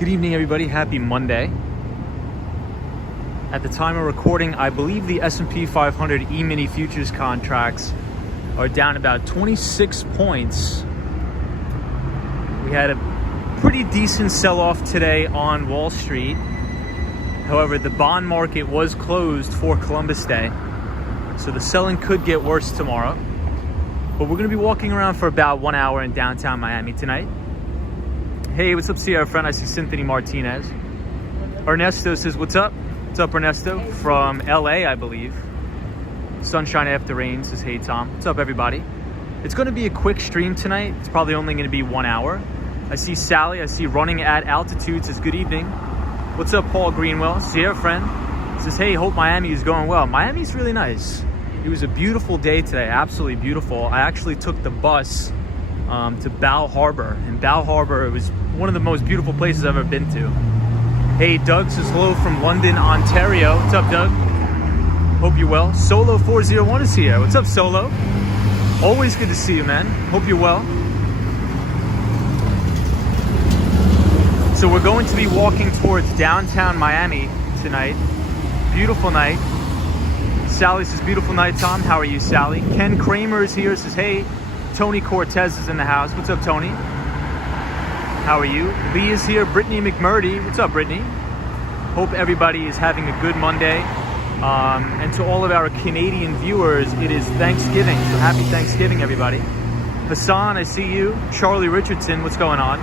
Good evening, everybody. Happy Monday. At the time of recording, I believe the S&P 500 E-mini futures contracts are down about 26 points. We had a pretty decent sell-off today on Wall Street. However, the bond market was closed for Columbus Day, so the selling could get worse tomorrow. But we're going to be walking around for about 1 hour in downtown Miami tonight. Hey, what's up, Sierra friend? I see Cynthia Martinez. Ernesto says, what's up? What's up, Ernesto? From LA, I believe. Sunshine After Rain says, hey, Tom. What's up, everybody? It's going to be a quick stream tonight. It's probably only going to be 1 hour. I see Sally. I see Running at Altitude says, good evening. What's up, Paul Greenwell? Sierra friend says, hey, hope Miami is going well. Miami's really nice. It was a beautiful day today. Absolutely beautiful. I actually took the bus to Bow Harbor. And Bow Harbor, it was one of the most beautiful places I've ever been to. Hey, Doug says hello from London, Ontario. What's up, Doug? Hope you're well. Solo 401 is here. What's up, Solo? Always good to see you, man. Hope you're well. So we're going to be walking towards downtown Miami tonight. Beautiful night. Sally says, beautiful night, Tom. How are you, Sally? Ken Kramer is here. Says, hey. Tony Cortez is in the house. What's up, Tony? How are you? Lee is here. Brittany McMurdy. What's up, Brittany? Hope everybody is having a good Monday. And to all of our Canadian viewers, it is Thanksgiving. So happy Thanksgiving, everybody. Hassan, I see you. Charlie Richardson, what's going on?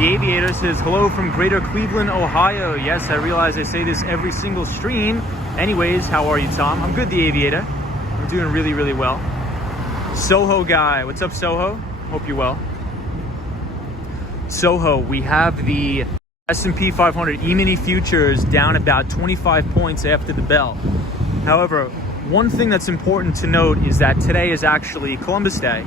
The Aviator says, hello from Greater Cleveland, Ohio. Yes, I realize I say this every single stream. Anyways, how are you, Tom? I'm good, The Aviator. I'm doing really, really well. Soho guy, what's up, Soho? Hope you're well. Soho, we have the S&P 500 E-mini futures down about 25 points after the bell. However, one thing that's important to note is that today is actually Columbus Day.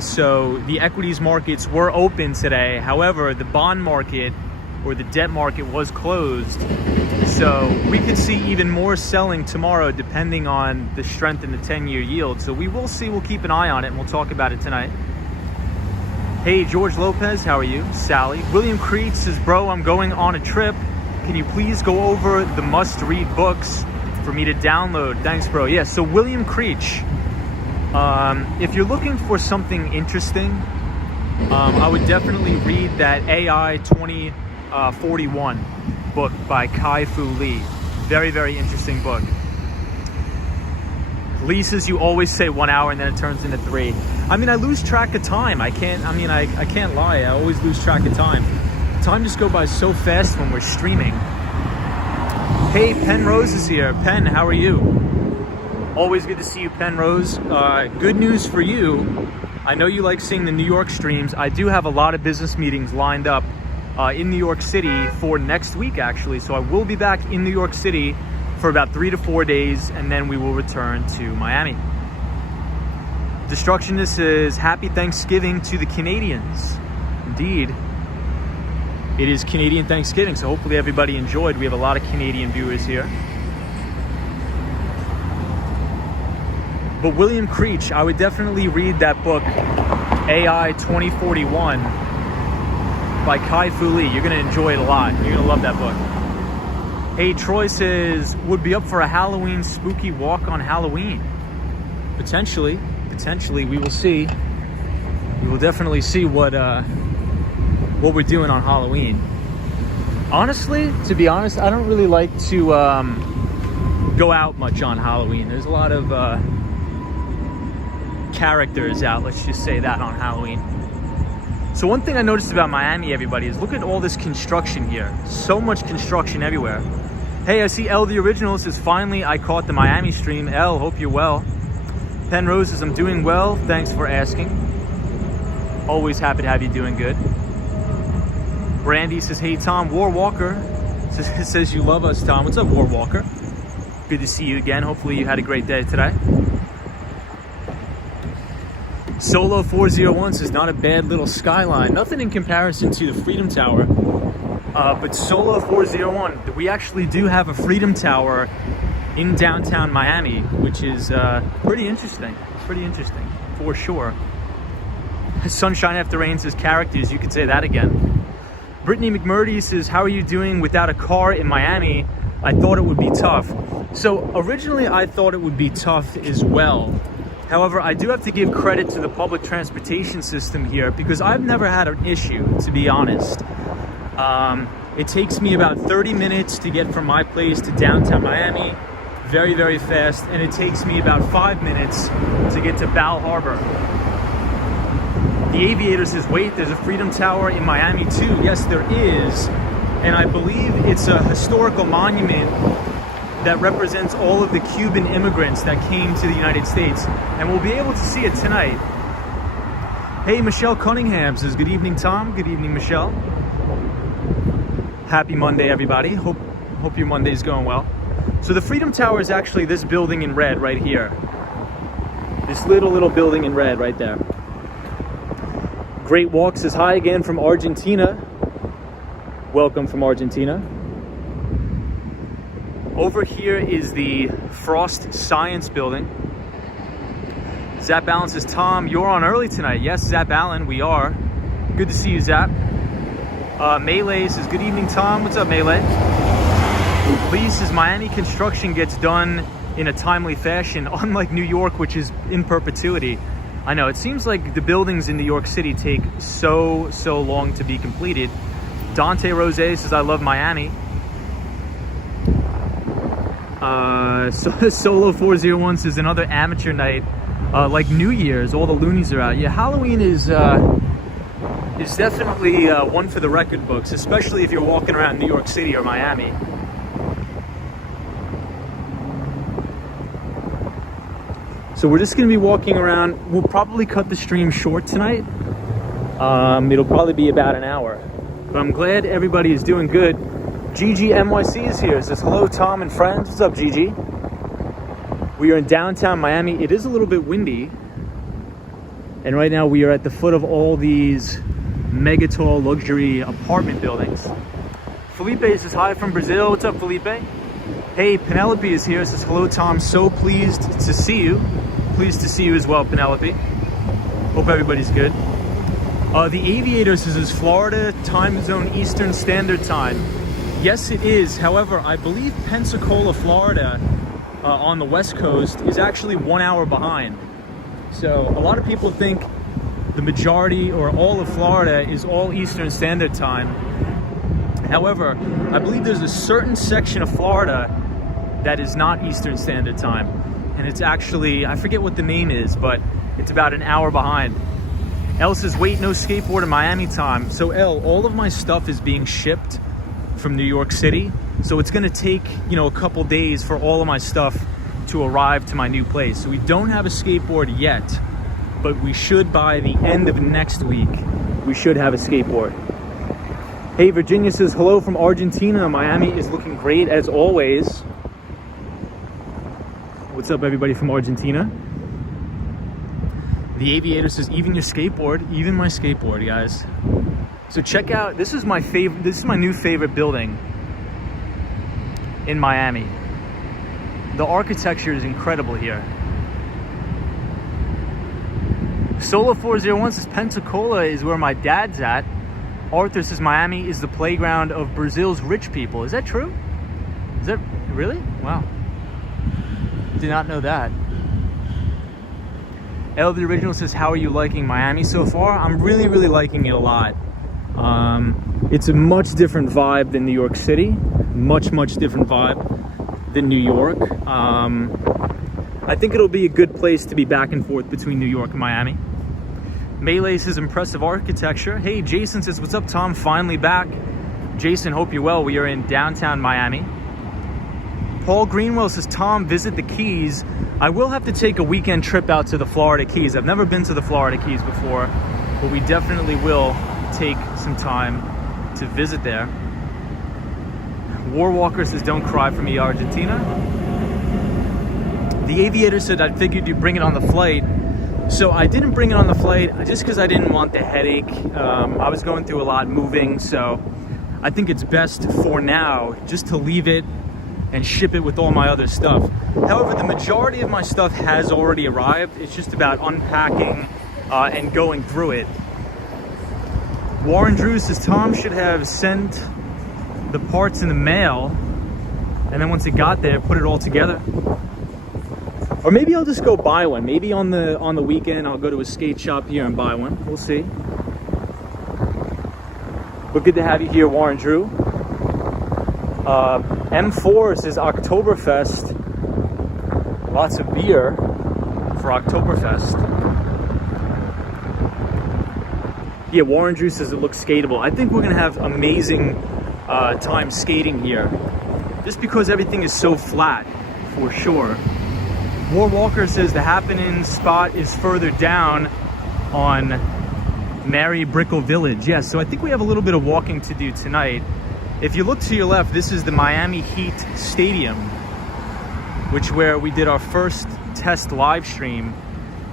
So the equities markets were open today. However, the bond market or the debt market was closed. So we could see even more selling tomorrow depending on the strength in the 10-year yield. So we will see. We'll keep an eye on it, and we'll talk about it tonight. Hey, George Lopez, how are you? Sally. William Creed says, bro, I'm going on a trip. Can you please go over the must-read books for me to download? Thanks, bro. Yeah, so William Creech. If you're looking for something interesting, I would definitely read that AI 2041 book by Kai-Fu Lee. Very, very interesting book. Lee says you always say 1 hour and then it turns into 3. I mean, I lose track of time. I can't lie. I always lose track of time. Time just goes by so fast when we're streaming. Hey, Penrose is here. Pen, how are you? Always good to see you, Penrose. Good news for you. I know you like seeing the New York streams. I do have a lot of business meetings lined up in New York City for next week, actually. So I will be back in New York City for about 3 to 4 days, and then we will return to Miami. Destructionist says, happy Thanksgiving to the Canadians. Indeed. It is Canadian Thanksgiving, so hopefully everybody enjoyed. We have a lot of Canadian viewers here. But William Creech, I would definitely read that book, AI 2041 by Kai-Fu Lee. You're going to enjoy it a lot. You're going to love that book. Hey, Troy says, would be up for a Halloween spooky walk on Halloween. Potentially, we will see. We will definitely see what we're doing on Halloween. Honestly, to be honest, I don't really like to go out much on Halloween. There's a lot of characters out, let's just say that, on Halloween. So one thing I noticed about Miami, everybody, is look at all this construction here. So much construction everywhere. Hey, I see L the Original says, finally I caught the Miami stream. L, hope you're well. Penrose says, I'm doing well. Thanks for asking. Always happy to have you doing good. Brandy says, hey, Tom. War Walker says you love us, Tom. What's up, War Walker? Good to see you again. Hopefully you had a great day today. Solo 401 says, not a bad little skyline. Nothing in comparison to the Freedom Tower. But Solo 401, we actually do have a Freedom Tower in downtown Miami, which is pretty interesting. Pretty interesting, for sure. Sunshine After Rain says characters. You could say that again. Brittany McMurdy says, how are you doing without a car in Miami? I thought it would be tough. So originally I thought it would be tough as well. However, I do have to give credit to the public transportation system here because I've never had an issue, to be honest. It takes me about 30 minutes to get from my place to downtown Miami. Very, very fast. And it takes me about 5 minutes to get to Bal Harbor. The Aviator says, wait, there's a Freedom Tower in Miami too. Yes, there is. And I believe it's a historical monument that represents all of the Cuban immigrants that came to the United States. And we'll be able to see it tonight. Hey, Michelle Cunningham says, good evening, Tom. Good evening, Michelle. Happy Monday, everybody. Hope your Monday's going well. So the Freedom Tower is actually this building in red right here. This little building in red right there. Great Walk says, hi again from Argentina. Welcome from Argentina. Over here is the Frost Science Building. Zap Allen says, Tom, you're on early tonight. Yes, Zap Allen, we are. Good to see you, Zap. Melee says, good evening, Tom. What's up, Melee? Lee says, Miami construction gets done in a timely fashion, unlike New York, which is in perpetuity. I know, it seems like the buildings in New York City take so long to be completed. Dante Rose says, I love Miami. Solo 401 says, another amateur night, like New Year's, all the loonies are out. Yeah, Halloween is definitely one for the record books, especially if you're walking around New York City or Miami. So we're just going to be walking around. We'll probably cut the stream short tonight. It'll probably be about an hour. But I'm glad everybody is doing good. Gigi NYC is here. It says, hello, Tom and friends. What's up, Gigi? We are in downtown Miami. It is a little bit windy. And right now we are at the foot of all these mega tall luxury apartment buildings. Felipe says, hi from Brazil. What's up, Felipe? Hey, Penelope is here. It says, hello, Tom. So pleased to see you. Pleased to see you as well, Penelope. Hope everybody's good. The Aviator says, is Florida time zone Eastern Standard Time? Yes, it is. However, I believe Pensacola, Florida, on the West Coast is actually 1 hour behind. So a lot of people think the majority or all of Florida is all Eastern Standard Time. However, I believe there's a certain section of Florida that is not Eastern Standard Time. And it's actually, I forget what the name is, but it's about an hour behind. Elle says, wait, no skateboard in Miami time. So Elle, all of my stuff is being shipped from New York City. So it's gonna take, a couple days for all of my stuff to arrive to my new place. So we don't have a skateboard yet, but we should by the end of next week, we should have a skateboard. Hey, Virginia says, hello from Argentina. Miami is looking great as always. What's up, everybody from Argentina? The Aviator says, even your skateboard, even my skateboard, guys. So check out, this is my new favorite building in Miami. The architecture is incredible here. Solo 401 says, Pensacola is where my dad's at. Arthur says, Miami is the playground of Brazil's rich people. Is that true? Is that really? Wow. Did not know that. El the Original says, how are you liking Miami so far? I'm really liking it a lot. It's a much different vibe than New York City. Much different vibe than New York. I think it'll be a good place to be back and forth between New York and Miami. Melee says, impressive architecture. Hey, Jason says, what's up, Tom? Finally back. Jason, hope you're well. We are in downtown Miami. Paul Greenwell says, Tom, visit the Keys. I will have to take a weekend trip out to the Florida Keys. I've never been to the Florida Keys before, but we definitely will take some time to visit there. Warwalker says, don't cry for me, Argentina. The Aviator said, I figured you'd bring it on the flight. So I didn't bring it on the flight just because I didn't want the headache. I was going through a lot moving, so I think it's best for now just to leave it and ship it with all my other stuff. However, the majority of my stuff has already arrived. It's just about unpacking and going through it. Warren Drew says Tom should have sent the parts in the mail, and then once it got there, put it all together. Or maybe I'll just go buy one. Maybe on the weekend I'll go to a skate shop here and buy one. We'll see. But good to have you here, Warren Drew. M4 says Oktoberfest. Lots of beer for Oktoberfest. Yeah, Warren Drew says it looks skatable. I think we're gonna have amazing time skating here, just because everything is so flat, for sure. War Walker says the happening spot is further down on Mary Brickell Village. Yes, so I think we have a little bit of walking to do tonight. If you look to your left, this is the Miami Heat Stadium, which where we did our first test live stream,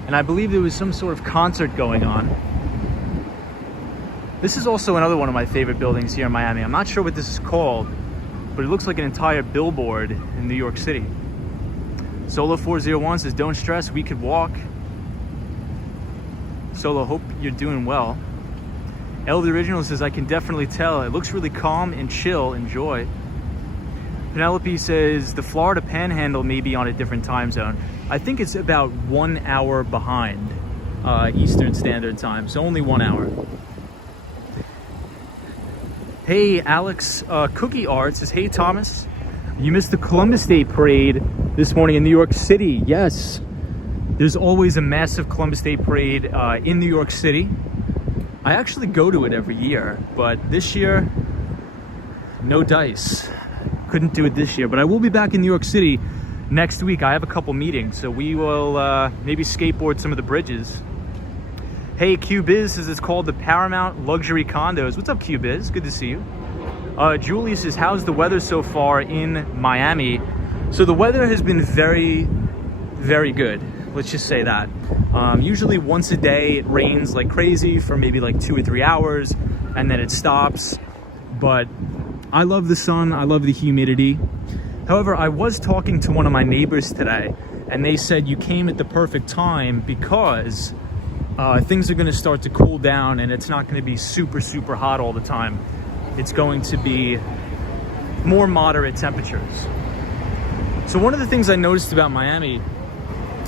and I believe there was some sort of concert going on. This is also another one of my favorite buildings here in Miami. I'm not sure what this is called, but it looks like an entire billboard in New York City. Solo 401 says, don't stress, we could walk. Solo, hope you're doing well. El the Original says, I can definitely tell. It looks really calm and chill. Enjoy. Penelope says, the Florida Panhandle may be on a different time zone. I think it's about 1 hour behind Eastern Standard Time, so only 1 hour. Hey, Alex Cookie Art says, hey, Thomas, you missed the Columbus Day Parade this morning in New York City. Yes, there's always a massive Columbus Day Parade in New York City. I actually go to it every year, but this year, no dice. Couldn't do it this year, but I will be back in New York City next week. I have a couple meetings, so we will maybe skateboard some of the bridges. Hey, Q-Biz says it's called the Paramount Luxury Condos. What's up, Q-Biz? Good to see you. Julie says, how's the weather so far in Miami? So the weather has been very, very good. Let's just say that. Usually once a day it rains like crazy for maybe like 2 or 3 hours, and then it stops. But I love the sun, I love the humidity. However, I was talking to one of my neighbors today, and they said you came at the perfect time because things are going to start to cool down, and it's not going to be super, super hot all the time. It's going to be more moderate temperatures. So one of the things I noticed about Miami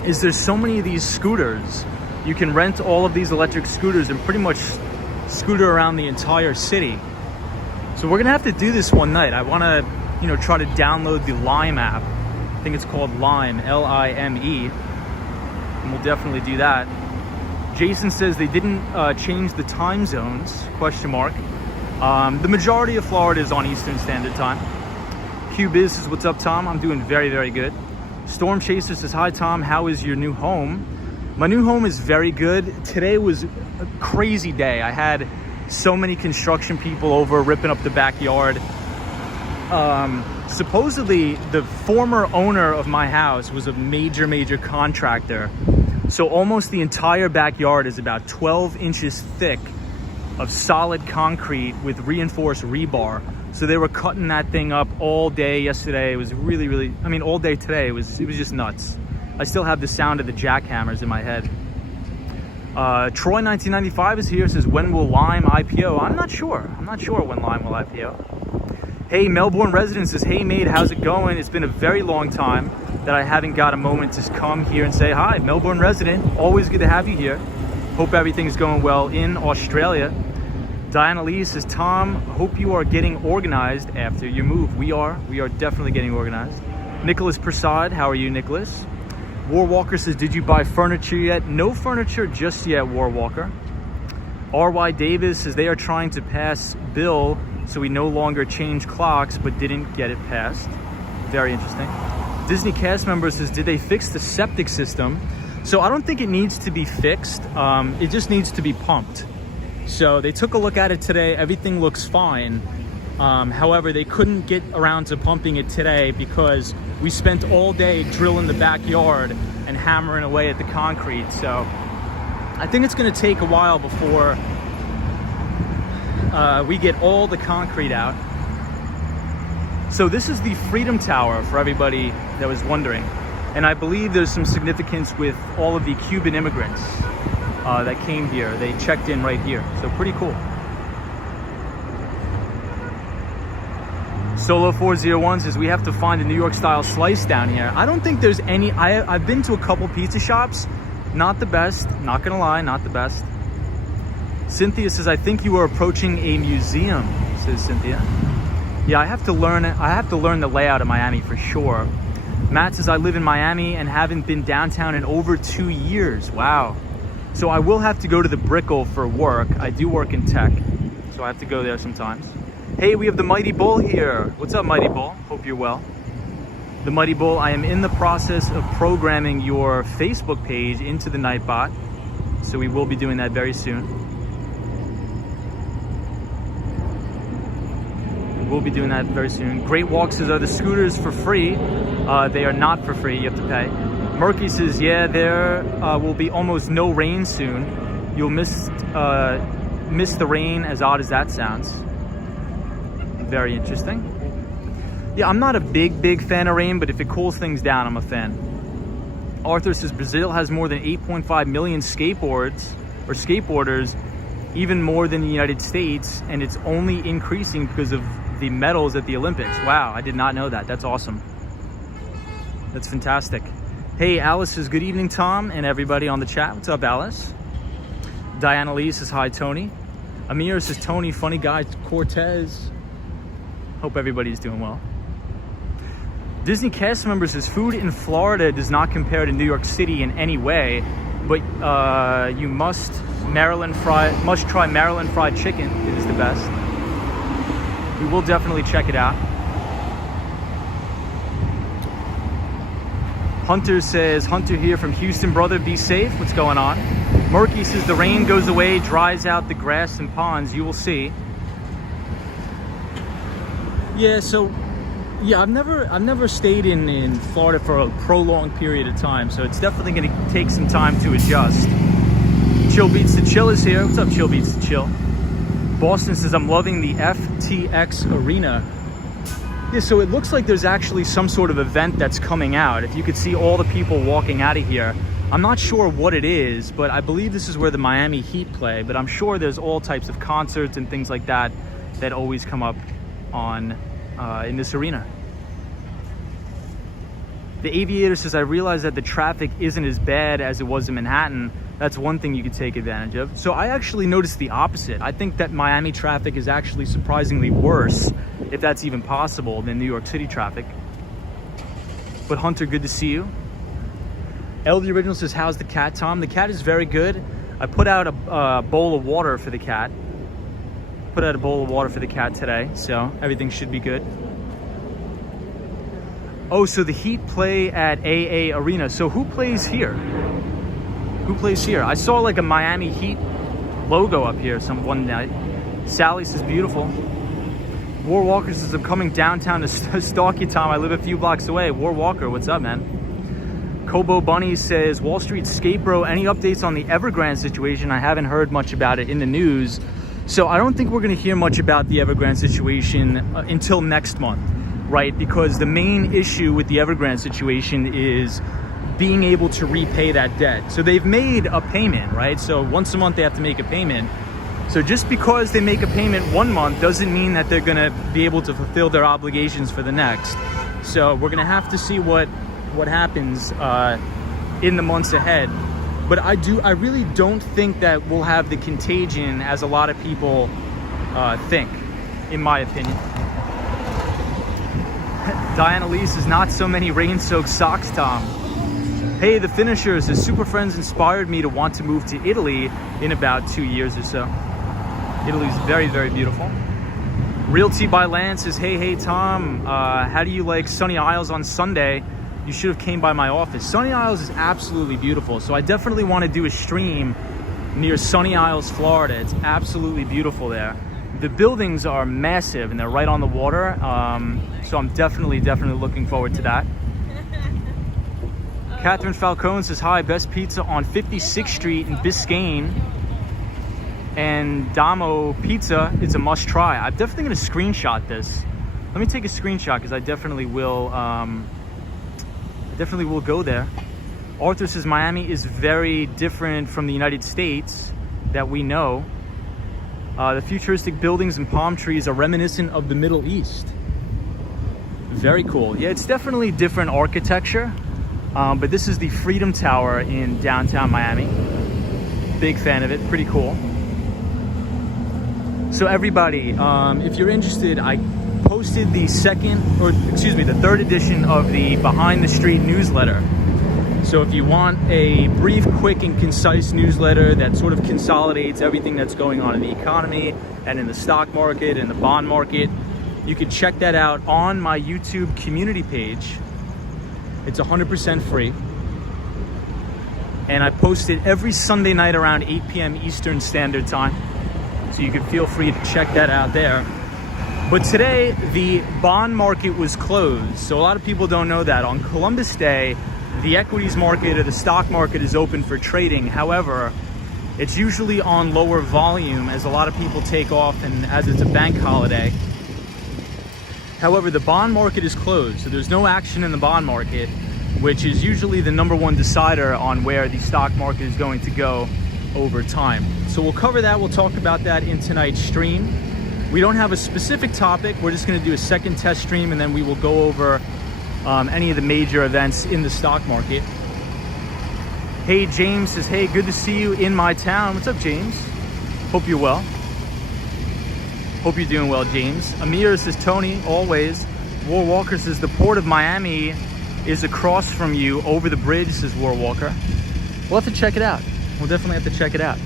is there's so many of these scooters. You can rent all of these electric scooters and pretty much scooter around the entire city. So we're gonna have to do this one night. I wanna, try to download the Lime app. I think it's called Lime, L-I-M-E. And we'll definitely do that. Jason says they didn't change the time zones, question mark. The majority of Florida is on Eastern Standard Time. Q-Biz says, what's up, Tom? I'm doing very, very good. Storm Chaser says, hi, Tom, how is your new home? My new home is very good. Today was a crazy day. I had so many construction people over ripping up the backyard. Supposedly, the former owner of my house was a major, major contractor. So almost the entire backyard is about 12 inches thick of solid concrete with reinforced rebar. So they were cutting that thing up all day yesterday. It was really, really, all day today. It was just nuts. I still have the sound of the jackhammers in my head. Troy 1995 is here, says, when will Lime IPO? I'm not sure. I'm not sure when Lime will IPO. Hey, Melbourne resident says, hey, mate, how's it going? It's been a very long time that I haven't got a moment to come here and say hi. Melbourne resident, always good to have you here. Hope everything's going well in Australia. Diana Lee says, Tom, hope you are getting organized after your move. We are definitely getting organized. Nicholas Prasad, how are you, Nicholas? War Walker says, did you buy furniture yet? No furniture just yet, War Walker. R.Y. Davis says, they are trying to pass bill so we no longer change clocks, but didn't get it passed. Very interesting. Disney cast member says, did they fix the septic system? So I don't think it needs to be fixed. It just needs to be pumped. So they took a look at it today. Everything looks fine. However, they couldn't get around to pumping it today because we spent all day drilling the backyard and hammering away at the concrete. So I think it's going to take a while before we get all the concrete out. So this is the Freedom Tower for everybody that was wondering. And I believe there's some significance with all of the Cuban immigrants that came here. They checked in right here. So pretty cool. Solo 401 says we have to find a New York style slice down here. I don't think there's any. I've been to a couple pizza shops. Not the best, not gonna lie, not the best. Cynthia says, I think you are approaching a museum, says Cynthia. Yeah, I have to learn the layout of Miami for sure. Matt says, I live in Miami and haven't been downtown in over 2 years. Wow. So I will have to go to the Brickell for work. I do work in tech, so I have to go there sometimes. Hey, we have the Mighty Bull here. What's up, Mighty Bull? Hope you're well. The Mighty Bull, I am in the process of programming your Facebook page into the Nightbot, so we will be doing that very soon. We'll be doing that very soon. Great Walk says, are the scooters for free? They are not for free, you have to pay. Murky says, yeah, there will be almost no rain soon. You'll miss the rain, as odd as that sounds. Very interesting. Yeah, I'm not a big fan of rain, but if it cools things down, I'm a fan. Arthur says Brazil has more than 8.5 million skateboarders, even more than the United States, and it's only increasing because of the medals at the Olympics. Wow, I did not know that. That's awesome. That's fantastic. Hey, Alice says, good evening, Tom, and everybody on the chat. What's up, Alice? Diana Lee says, hi, Tony. Amir says, Tony, funny guy, Cortez. Hope everybody's doing well. Disney cast member says, food in Florida does not compare to New York City in any way, but you must try Maryland fried chicken. It is the best. We will definitely check it out. Hunter says, Hunter here from Houston, brother, be safe. What's going on? Murky says, the rain goes away, dries out the grass and ponds. You will see. Yeah, so yeah, I've never stayed in Florida for a prolonged period of time, so it's definitely going to take some time to adjust. Chill Beats to Chill is here. What's up, Chill Beats to Chill? Boston says, I'm loving the FTX Arena. Yeah, so it looks like there's actually some sort of event that's coming out. If you could see all the people walking out of here. I'm not sure what it is, but I believe this is where the Miami Heat play, but I'm sure there's all types of concerts and things like that that always come up on in this arena. The Aviator says, I realize that the traffic isn't as bad as it was in Manhattan. That's one thing you could take advantage of. So I actually noticed the opposite. I think that Miami traffic is actually surprisingly worse, if that's even possible, than New York City traffic. But Hunter, good to see you. L the Original says, how's the cat, Tom? The cat is very good. I put out a bowl of water for the cat. Put out a bowl of water for the cat today, so everything should be good. Oh, so the Heat play at AA Arena. So who plays here? Who plays here? I saw like a Miami Heat logo up here one night. Sally says, beautiful. War Walker says, I'm coming downtown to stalk you, Tom. I live a few blocks away. War Walker, what's up, man? Kobo Bunny says, Wall Street Skate Bro, any updates on the Evergrande situation? I haven't heard much about it in the news. So I don't think we're going to hear much about the Evergrande situation until next month, right? Because the main issue with the Evergrande situation is being able to repay that debt. So they've made a payment, right? So once a month they have to make a payment. So just because they make a payment one month doesn't mean that they're going to be able to fulfill their obligations for the next. So we're going to have to see what happens in the months ahead. But I really don't think that we'll have the contagion as a lot of people think, in my opinion. Diana Lee says, not so many rain-soaked socks, Tom. Hey, the Finishers, the Super Friends inspired me to want to move to Italy in about 2 years or so. Italy's very, very beautiful. Realty by Land says, hey, Tom, how do you like Sunny Isles on Sunday? You should have came by my office. Sunny Isles is absolutely beautiful. So I definitely want to do a stream near Sunny Isles, Florida. It's absolutely beautiful there. The buildings are massive and they're right on the water. So I'm definitely looking forward to that. Catherine Falcone says, hi, best pizza on 56th Street in Biscayne. And Damo Pizza, it's a must try. I'm definitely going to screenshot this. Let me take a screenshot because I definitely will go there. Arthur says Miami is very different from the United States that we know. The futuristic buildings and palm trees are reminiscent of the Middle East. Very cool. Yeah, it's definitely different architecture, but this is the Freedom Tower in downtown Miami. Big fan of it, pretty cool. So everybody, if you're interested, I posted the third edition of the Behind the Street newsletter. So if you want a brief, quick, and concise newsletter that sort of consolidates everything that's going on in the economy and in the stock market and the bond market, you can check that out on my YouTube community page. It's 100% free. And I post it every Sunday night around 8 p.m. Eastern Standard Time. So you can feel free to check that out there. But today, the bond market was closed. So a lot of people don't know that. On Columbus Day, the equities market or the stock market is open for trading. However, it's usually on lower volume as a lot of people take off and as it's a bank holiday. However, the bond market is closed, so there's no action in the bond market, which is usually the #1 decider on where the stock market is going to go over time. So we'll cover that. We'll talk about that in tonight's stream. We don't have a specific topic. We're just going to do a second test stream, and then we will go over any of the major events in the stock market. Hey, James says, hey, good to see you in my town. What's up, James? Hope you're well. Hope you're doing well, James. Amir says, Tony, always. War Walker says, the port of Miami is across from you over the bridge, says War Walker. We'll have to check it out. We'll definitely have to check it out.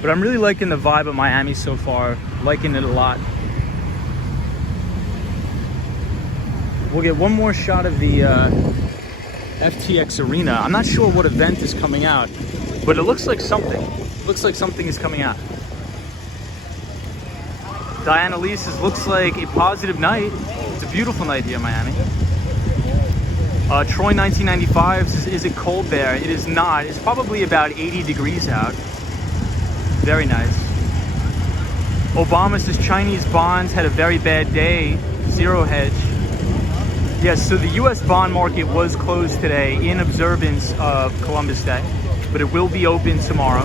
But I'm really liking the vibe of Miami so far, liking it a lot. We'll get one more shot of the FTX Arena. I'm not sure what event is coming out, but it looks like something. Looks like something is coming out. Diana Lee says, looks like a positive night. It's a beautiful night here in Miami. Troy 1995 says, is it cold there? It is not. It's probably about 80 degrees out. Very nice. Obama says Chinese bonds had a very bad day. Zero hedge. Yes, so the US bond market was closed today in observance of Columbus Day, but it will be open tomorrow.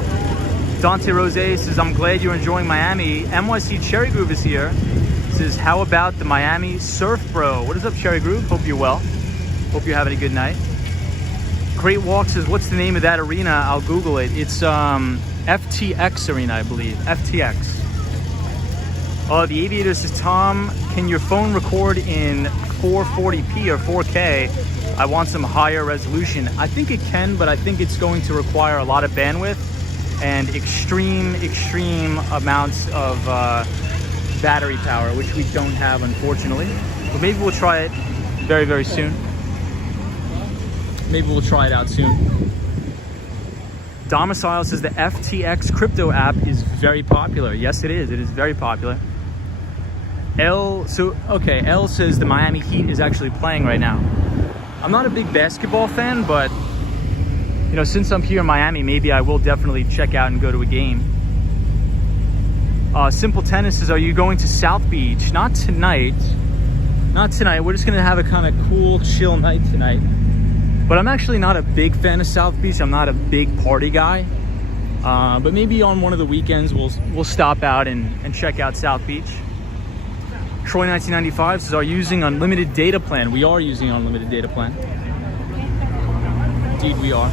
Dante Rose says, I'm glad you're enjoying Miami. NYC Cherry Groove is here. Says, how about the Miami Surf Bro? What is up, Cherry Groove? Hope you're well. Hope you're having a good night. Great Walk says, what's the name of that arena? I'll Google it. It's FTX Arena, I believe. FTX. The Aviator says, Tom, can your phone record in 440p or 4K? I want some higher resolution. I think it can, but I think it's going to require a lot of bandwidth and extreme amounts of battery power, which we don't have, unfortunately. But maybe we'll try it very, very soon. Maybe we'll try it out soon. Domicile says the FTX crypto app is very popular. Yes, it is. It is very popular. L says the Miami Heat is actually playing right now. I'm not a big basketball fan, but you know, since I'm here in Miami, maybe I will definitely check out and go to a game. Simple Tennis says, are you going to South Beach? Not tonight. Not tonight. We're just gonna have a kind of cool, chill night tonight. But I'm actually not a big fan of South Beach. I'm not a big party guy. But maybe on one of the weekends we'll stop out and check out South Beach. Troy 1995 says, are you using unlimited data plan? We are using unlimited data plan. Indeed we are.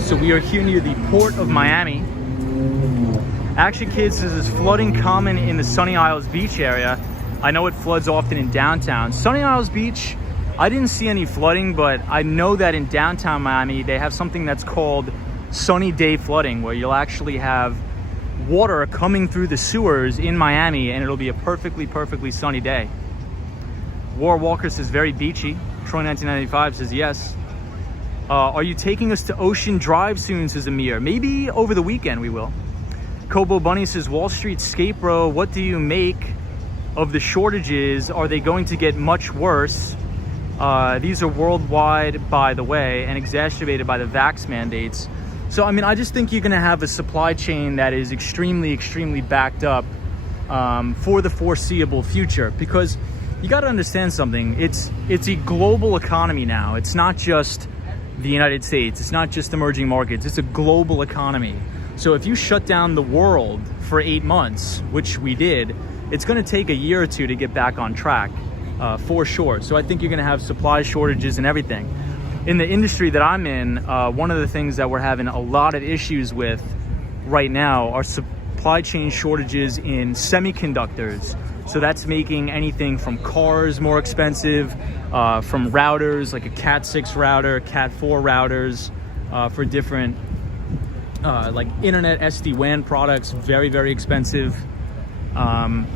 So we are here near the port of Miami. Action Kids says, is flooding common in the Sunny Isles Beach area? I know it floods often in downtown. Sunny Isles Beach, I didn't see any flooding, but I know that in downtown Miami, they have something that's called sunny day flooding, where you'll actually have water coming through the sewers in Miami, and it'll be a perfectly sunny day. War Walker says, very beachy. Troy 1995 says, yes. Are you taking us to Ocean Drive soon, says Amir? Maybe over the weekend we will. Kobo Bunny says, Wall Street Skate Bro, what do you make of the shortages? Are they going to get much worse? These are worldwide, by the way, and exacerbated by the vax mandates. So, I mean, I just think you're going to have a supply chain that is extremely backed up for the foreseeable future, because you got to understand something. It's a global economy now. It's not just the United States. It's not just emerging markets. It's a global economy. So if you shut down the world for 8 months, which we did, it's going to take a year or two to get back on track, for sure. So I think you're going to have supply shortages and everything. In the industry that I'm in, one of the things that we're having a lot of issues with right now are supply chain shortages in semiconductors. So that's making anything from cars more expensive, from routers, like a Cat 6 router, Cat 4 routers, for different like internet SD-WAN products, very, very expensive. And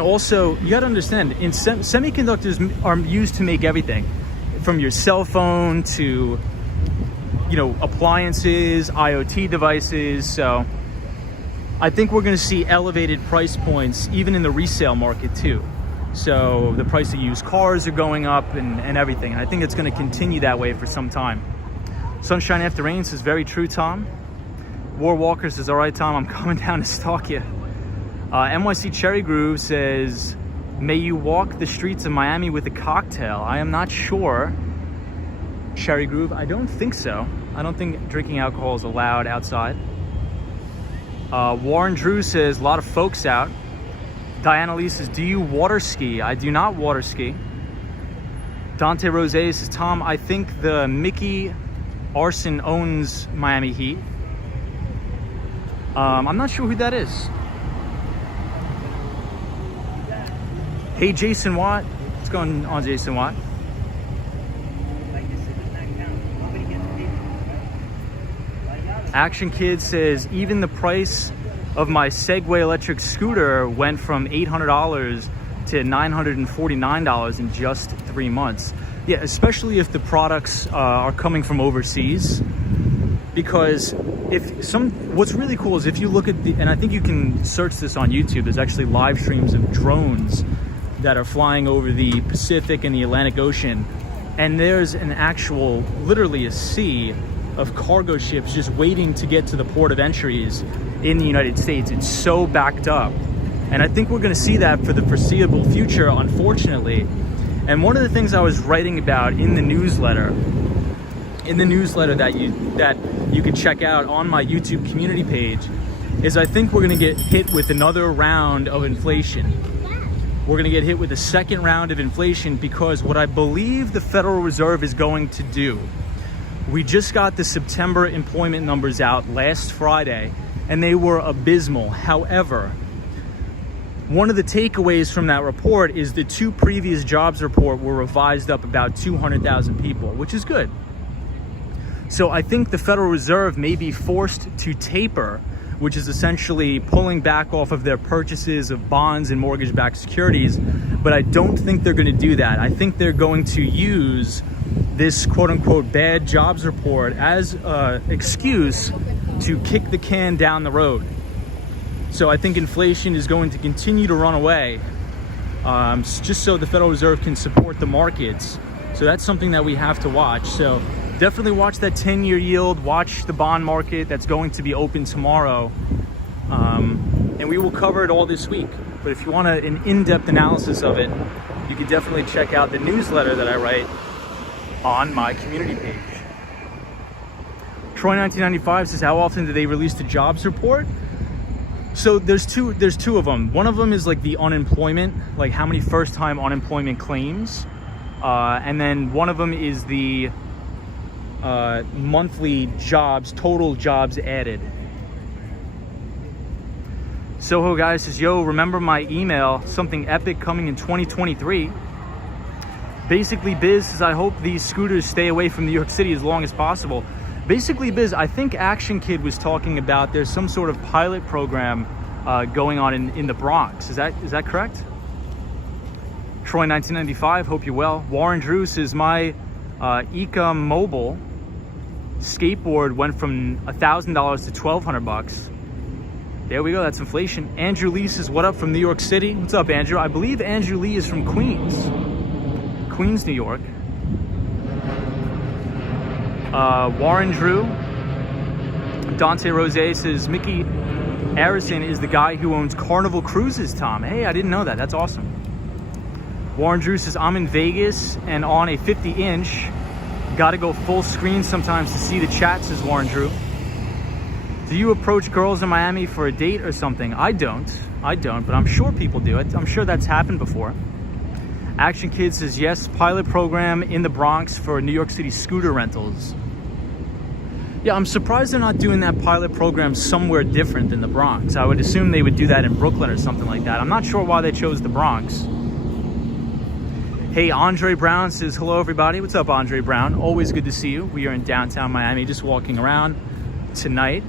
also, you got to understand, semiconductors are used to make everything, from your cell phone to, you know, appliances, IoT devices. So I think we're going to see elevated price points even in the resale market too. So the price of used cars are going up and everything. And I think it's going to continue that way for some time. Sunshine After Rain says, very true, Tom. War Walker says, all right, Tom, I'm coming down to stalk you. NYC Cherry Groove says, may you walk the streets of Miami with a cocktail. I am not sure. Cherry Groove, I don't think so. I don't think drinking alcohol is allowed outside. Warren Drew says, a lot of folks out. Diana Lee says, do you water ski? I do not water ski. Dante Rose says, Tom, I think the Mickey Arson owns Miami Heat. I'm not sure who that is. Hey, Jason Watt. What's going on, Jason Watt? Action Kid says, even the price of my Segway electric scooter went from $800 to $949 in just 3 months. Yeah, especially if the products are coming from overseas. Because what's really cool is if you look at and I think you can search this on YouTube, there's actually live streams of drones that are flying over the Pacific and the Atlantic Ocean, and there's an actual, literally a sea of cargo ships just waiting to get to the port of entries in the United States. It's so backed up, and I think we're going to see that for the foreseeable future, unfortunately. And one of the things I was writing about in the newsletter that you can check out on my YouTube community page, is I think we're going to get hit with another round of inflation. We're going to get hit with a second round of inflation because what I believe the Federal Reserve is going to do, we just got the September employment numbers out last Friday, and they were abysmal. However, one of the takeaways from that report is the 2 previous jobs report were revised up about 200,000 people, which is good. So I think the Federal Reserve may be forced to taper, which is essentially pulling back off of their purchases of bonds and mortgage-backed securities. But I don't think they're going to do that. I think they're going to use this quote-unquote bad jobs report as an excuse to kick the can down the road. So I think inflation is going to continue to run away, just so the Federal Reserve can support the markets. So that's something that we have to watch. So definitely watch that 10-year yield, watch the bond market that's going to be open tomorrow. And we will cover it all this week. But if you want an in-depth analysis of it, you can definitely check out the newsletter that I write on my community page. Troy 1995 says, how often do they release the jobs report? So there's two of them. One of them is like the unemployment, like how many first-time unemployment claims. And then one of them is the monthly jobs, total jobs added. Soho guy says, yo, remember my email, something epic coming in 2023. Basically Biz says, I hope these scooters stay away from New York City as long as possible. Basically Biz, I think Action Kid was talking about there's some sort of pilot program going on in the Bronx. Is that correct? Troy 1995, hope you're well. Warren Drew says, my Ecom Mobile skateboard went from $1,000 to $1,200. There we go, that's inflation. Andrew Lee says, what up from New York City? What's up, Andrew? I believe Andrew Lee is from Queens, New York. Warren Drew. Dante Rose says, Mickey Arison is the guy who owns Carnival Cruises, Tom. Hey, I didn't know that. That's awesome. Warren Drew says, I'm in Vegas and on a 50-inch. Got to go full screen sometimes to see the chat, says Warren Drew. Do you approach girls in Miami for a date or something? I don't, but I'm sure people do it. I'm sure that's happened before. Action Kid says, yes, pilot program in the Bronx for New York City scooter rentals. Yeah, I'm surprised they're not doing that pilot program somewhere different than the Bronx. I would assume they would do that in Brooklyn or something like that. I'm not sure why they chose the Bronx. Hey, Andre Brown says, hello everybody. What's up, Andre Brown? Always good to see you. We are in downtown Miami, just walking around tonight.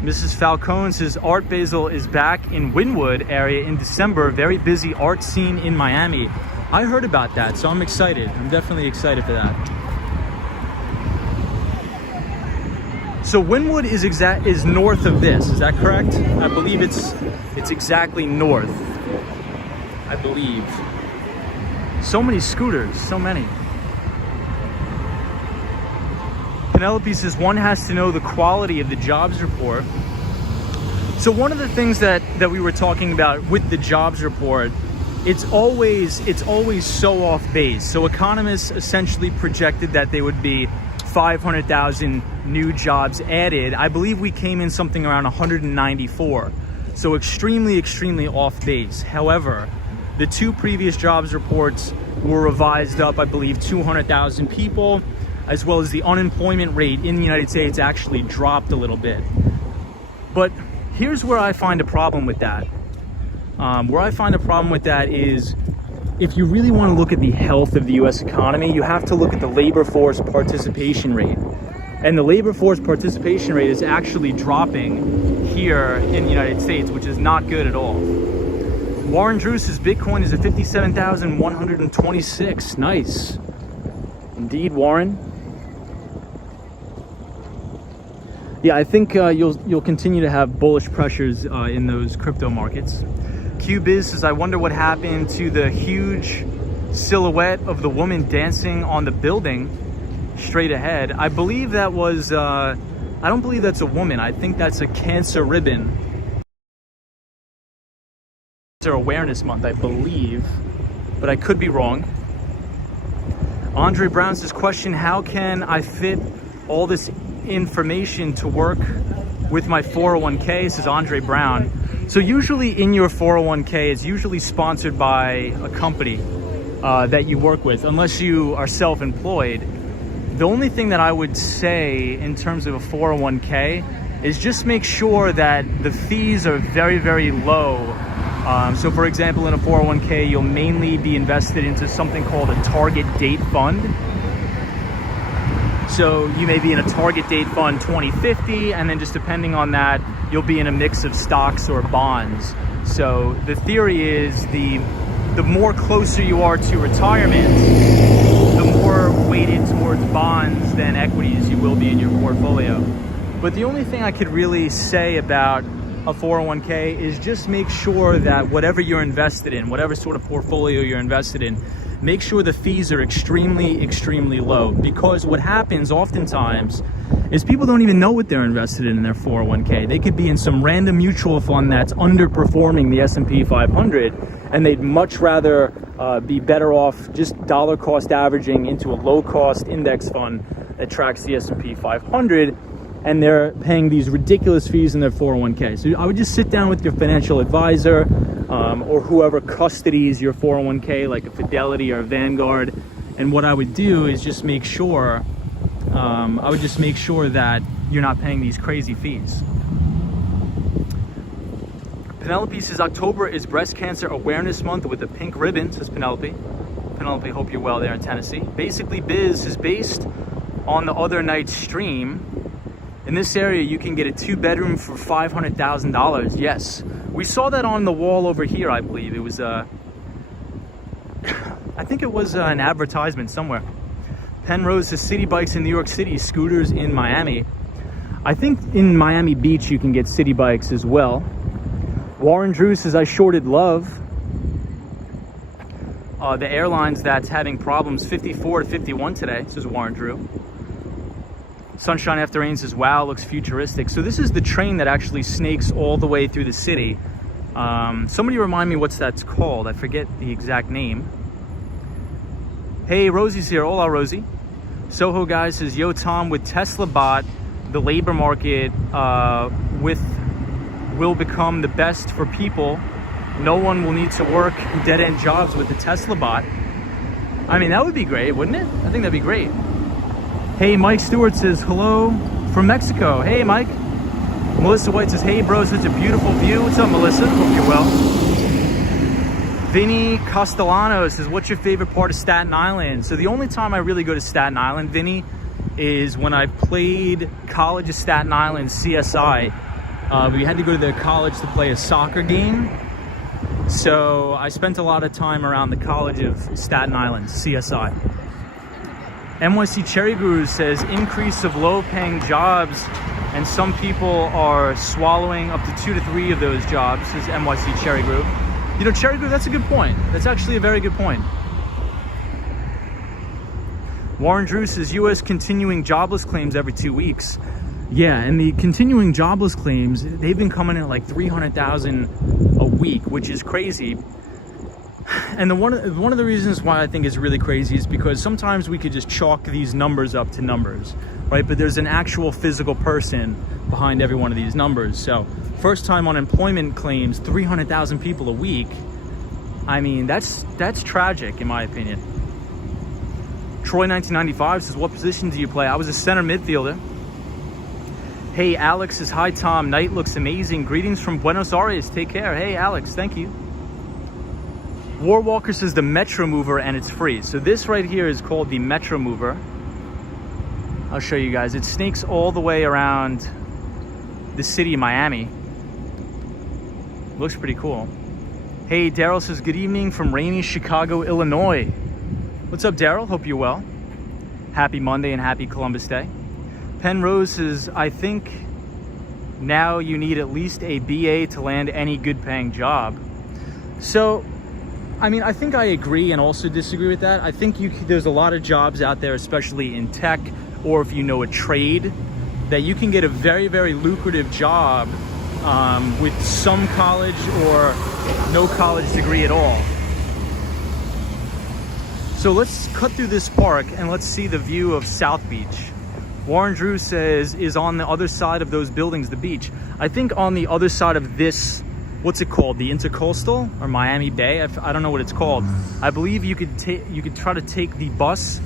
Mrs. Falcone says, Art Basel is back in Wynwood area in December. Very busy art scene in Miami. I heard about that, so I'm excited. I'm definitely excited for that. So Wynwood is north of this, is that correct? I believe it's exactly north, I believe. So many scooters, so many. Penelope says, one has to know the quality of the jobs report. So one of the things that we were talking about with the jobs report, it's always so off base. So economists essentially projected that there would be 500,000 new jobs added. I believe we came in something around 194. So extremely off base. However, the two previous jobs reports were revised up, I believe 200,000 people, as well as the unemployment rate in the United States actually dropped a little bit. But here's where I find a problem with that. Where I find a problem with that is, if you really want to look at the health of the US economy, you have to look at the labor force participation rate. And the labor force participation rate is actually dropping here in the United States, which is not good at all. Warren Drew says Bitcoin is at 57,126. Nice. Indeed, Warren. Yeah, I think you'll continue to have bullish pressures in those crypto markets. QBiz says, I wonder what happened to the huge silhouette of the woman dancing on the building straight ahead. I believe that was, I don't believe that's a woman. I think that's a cancer ribbon. Cancer Awareness Month, I believe, but I could be wrong. Andre Brown says, question, how can I fit all this information to work with my 401k? Says Andre Brown. So usually in your 401k, it's usually sponsored by a company that you work with, unless you are self-employed. The only thing that I would say in terms of a 401k is just make sure that the fees are very low. So for example, in a 401k, you'll mainly be invested into something called a target date fund. So you may be in a target date fund 2050, and then just depending on that, you'll be in a mix of stocks or bonds. So the theory is the more closer you are to retirement, the more weighted towards bonds than equities you will be in your portfolio. But the only thing I could really say about a 401k is just make sure that whatever you're invested in, whatever sort of portfolio you're invested in, make sure the fees are extremely low. Because what happens oftentimes is people don't even know what they're invested in their 401k. They could be in some random mutual fund that's underperforming the S&P 500, and they'd much rather be better off just dollar cost averaging into a low cost index fund that tracks the S&P 500, and they're paying these ridiculous fees in their 401k. So I would just sit down with your financial advisor or whoever custodies your 401k, like a Fidelity or a Vanguard. And what I would do is just make sure, that you're not paying these crazy fees. Penelope says October is Breast Cancer Awareness Month with a pink ribbon, says Penelope. Penelope, hope you're well there in Tennessee. Basically, Biz is based on the other night's stream. In this area, you can get a 2-bedroom for $500,000. Yes, we saw that on the wall over here. I believe it was I think it was an advertisement somewhere. Penrose says city bikes in New York City, scooters in Miami. I think in Miami Beach you can get city bikes as well. Warren Drew says I shorted Love. The airlines that's having problems, 54 to 51 today, says Warren Drew. Sunshine After Rain says, wow, looks futuristic. So this is the train that actually snakes all the way through the city. Somebody remind me what's that's called. I forget the exact name. Hey, Rosie's here. Hola, Rosie. Soho guy says, yo Tom, with Tesla bot, the labor market will become the best for people. No one will need to work dead-end jobs with the Tesla bot. I mean, that would be great, wouldn't it? I think that'd be great. Hey, Mike Stewart says, hello from Mexico. Hey, Mike. Melissa White says, hey, bro, such a beautiful view. What's up, Melissa? Hope you're well. Vinny Castellano says, what's your favorite part of Staten Island? So the only time I really go to Staten Island, Vinny, is when I played College of Staten Island, CSI. We had to go to the college to play a soccer game. So I spent a lot of time around the College of Staten Island, CSI. NYC Cherry Guru says, increase of low-paying jobs, and some people are swallowing up to 2 to 3 of those jobs, says NYC Cherry Guru. You know, Cherry Guru, that's a good point. That's actually a very good point. Warren Drew says, U.S. continuing jobless claims every 2 weeks. Yeah, and the continuing jobless claims, they've been coming in at like 300,000 a week, which is crazy. And one of the reasons why I think it's really crazy is because sometimes we could just chalk these numbers up to numbers, right? But there's an actual physical person behind every one of these numbers. So first time unemployment claims, 300,000 people a week. I mean, that's tragic in my opinion. Troy 1995 says, what position do you play? I was a center midfielder. Hey, Alex says, hi, Tom. Night looks amazing. Greetings from Buenos Aires. Take care. Hey, Alex, thank you. Warwalker says, the Metro Mover, and it's free. So this right here is called the Metro Mover. I'll show you guys. It snakes all the way around the city of Miami. Looks pretty cool. Hey, Daryl says, good evening from rainy Chicago, Illinois. What's up, Daryl? Hope you're well. Happy Monday and happy Columbus Day. Penrose says, I think now you need at least a BA to land any good paying job. So, I mean, I think I agree and also disagree with that. I think there's a lot of jobs out there, especially in tech, or if you know a trade, that you can get a very, very lucrative job with some college or no college degree at all. So let's cut through this park and let's see the view of South Beach. Warren Drew says, is on the other side of those buildings, the beach. I think on the other side of this, what's it called? The Intercoastal or Miami Bay? I don't know what it's called. I believe you could try to take the bus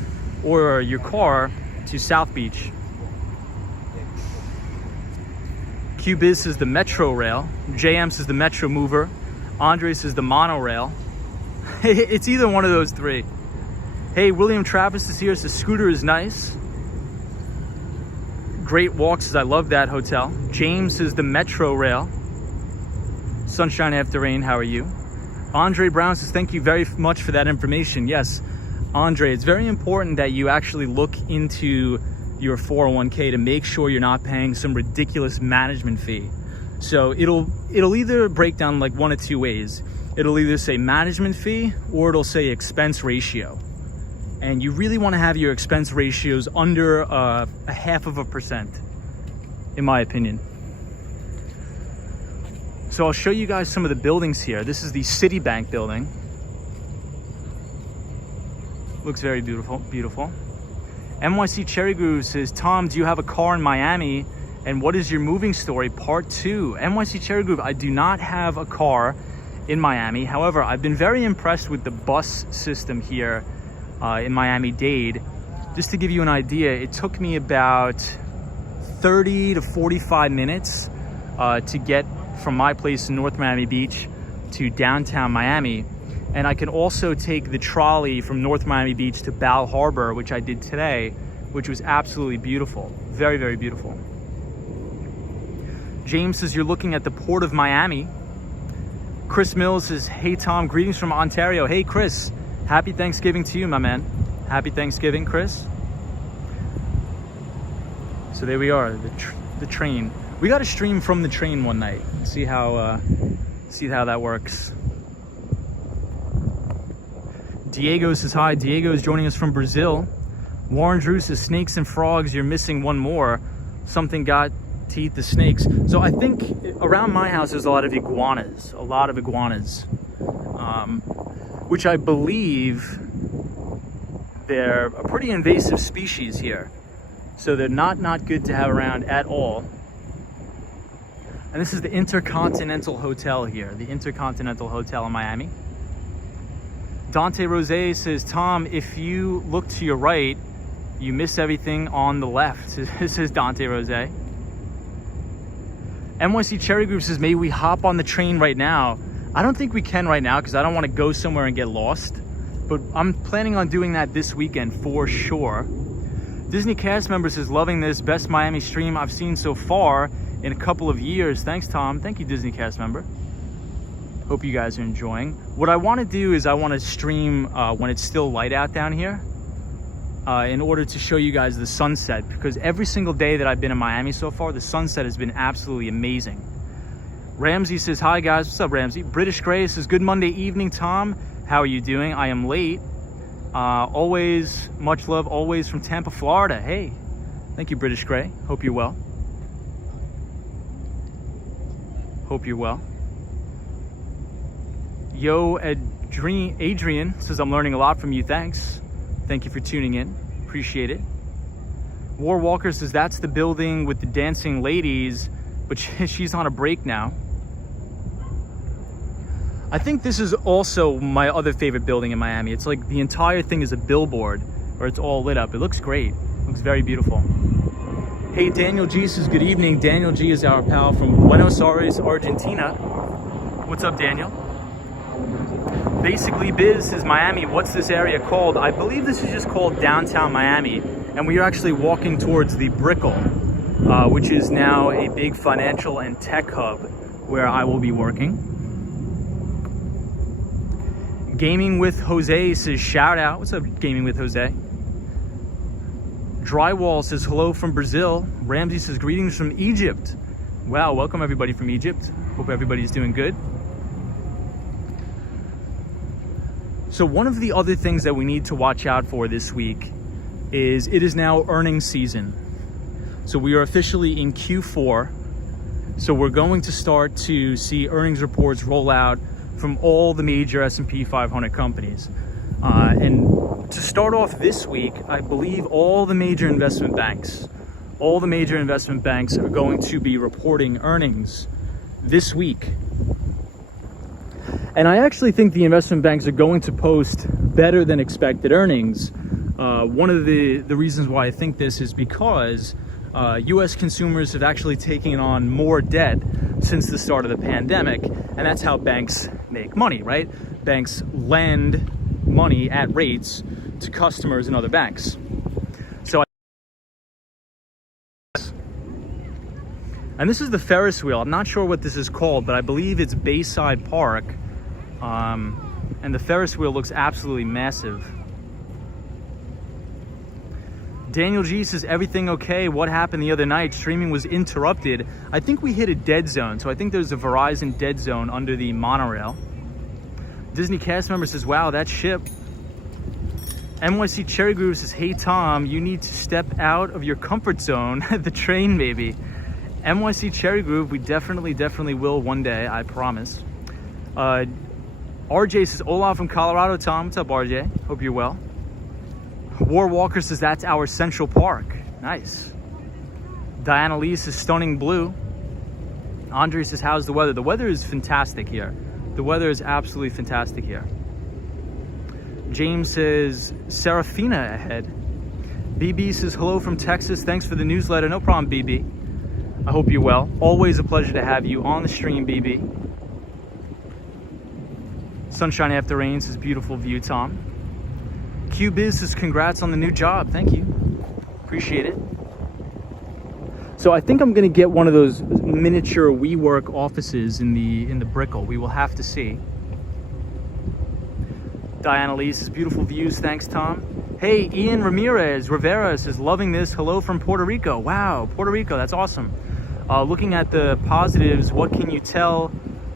or your car to South Beach. QBiz says the Metro Rail. JM says the Metro Mover. Andre says the monorail. It's either one of those three. Hey, William Travis is here, says scooter is nice. Great Walk says, I love that hotel. James says the Metro Rail. Sunshine After Rain, how are you? Andre Brown says, thank you very much for that information. Yes, Andre, it's very important that you actually look into your 401k to make sure you're not paying some ridiculous management fee. So it'll either break down like one of two ways. It'll either say management fee or it'll say expense ratio. And you really want to have your expense ratios under a 0.5%, in my opinion. So I'll show you guys some of the buildings here. This is the Citibank building. Looks very beautiful, beautiful. NYC Cherry Guru says, Tom, do you have a car in Miami? And what is your moving story? Part 2. NYC Cherry Guru, I do not have a car in Miami. However, I've been very impressed with the bus system here in Miami-Dade. Just to give you an idea, it took me about 30 to 45 minutes to get from my place in North Miami Beach to downtown Miami. And I can also take the trolley from North Miami Beach to Bal Harbor, which I did today, which was absolutely beautiful. Very, very beautiful. James says, you're looking at the Port of Miami. Chris Mills says, hey Tom, greetings from Ontario. Hey Chris, happy Thanksgiving to you, my man. Happy Thanksgiving, Chris. So there we are, the train. We got to stream from the train one night. See how that works. Diego says hi. Diego is joining us from Brazil. Warren Drew says, snakes and frogs, you're missing one more. Something got to eat the snakes. So I think around my house there's a lot of iguanas. Which I believe they're a pretty invasive species here. So they're not good to have around at all. And this is the Intercontinental Hotel here, the Intercontinental Hotel in Miami. Dante Rose says, Tom, if you look to your right, you miss everything on the left. This is Dante Rose. NYC Cherry Group says, may we hop on the train right now? I don't think we can right now because I don't want to go somewhere and get lost. But I'm planning on doing that this weekend for sure. Disney cast member says, loving this, best Miami stream I've seen so far in a couple of years. Thanks, Tom. Thank you, Disney cast member. Hope you guys are enjoying. What I want to do is I want to stream when it's still light out down here in order to show you guys the sunset, because every single day that I've been in Miami so far, the sunset has been absolutely amazing. Ramsey says, hi guys. What's up, Ramsey? British Gray says, good Monday evening, Tom. How are you doing? I am late. Always much love, always from Tampa, Florida. Hey, thank you, British Gray. Hope you're well. Hope you're well. Yo, Adrian says, I'm learning a lot from you. Thanks. Thank you for tuning in. Appreciate it. War Walker says, that's the building with the dancing ladies, but she's on a break now. I think this is also my other favorite building in Miami. It's like the entire thing is a billboard, or it's all lit up. It looks great. It looks very beautiful. Hey, Daniel G says, good evening. Daniel G is our pal from Buenos Aires, Argentina. What's up, Daniel? Basically Biz says, Miami, what's this area called? I believe this is just called downtown Miami, and we are actually walking towards the Brickell, which is now a big financial and tech hub where I will be working. Gaming with Jose says, shout out. What's up, Gaming with Jose? Drywall says, hello from Brazil. Ramsey says, greetings from Egypt. Wow, welcome everybody from Egypt. Hope everybody's doing good. So one of the other things that we need to watch out for this week is it is now earnings season. So we are officially in Q4. So we're going to start to see earnings reports roll out from all the major S&P 500 companies. And to start off this week, I believe all the major investment banks are going to be reporting earnings this week. And I actually think the investment banks are going to post better than expected earnings. One of the reasons why I think this is because US consumers have actually taken on more debt since the start of the pandemic, and that's how banks make money, right? Banks lend money at rates to customers in other banks. So, and this is the Ferris wheel. I'm not sure what this is called, but I believe it's Bayside Park. And the Ferris wheel looks absolutely massive. Daniel G says, everything okay? What happened the other night? Streaming was interrupted. I think we hit a dead zone. So I think there's a Verizon dead zone under the monorail. Disney cast member says, wow, that ship. NYC Cherry Group says, hey Tom, you need to step out of your comfort zone. The train, maybe. NYC Cherry Group, we definitely will one day, I promise. RJ says, hola from Colorado, Tom. What's up, RJ? Hope you're well. War Walker says, that's our Central Park. Nice. Diana Lee says, stunning blue. Andre says, how's the weather? The weather is fantastic here. The weather is absolutely fantastic here. James says, Serafina ahead. BB says, hello from Texas. Thanks for the newsletter. No problem, BB. I hope you're well. Always a pleasure to have you on the stream, BB. Sunshine After Rain says, beautiful view, Tom. QBiz says, congrats on the new job. Thank you. Appreciate it. So I think I'm going to get one of those miniature WeWork offices in the Brickell. We will have to see. Diana Lee says, beautiful views. Thanks, Tom. Hey, Ian Rivera says, loving this. Hello from Puerto Rico. Wow, Puerto Rico. That's awesome. Looking at the positives, what can you tell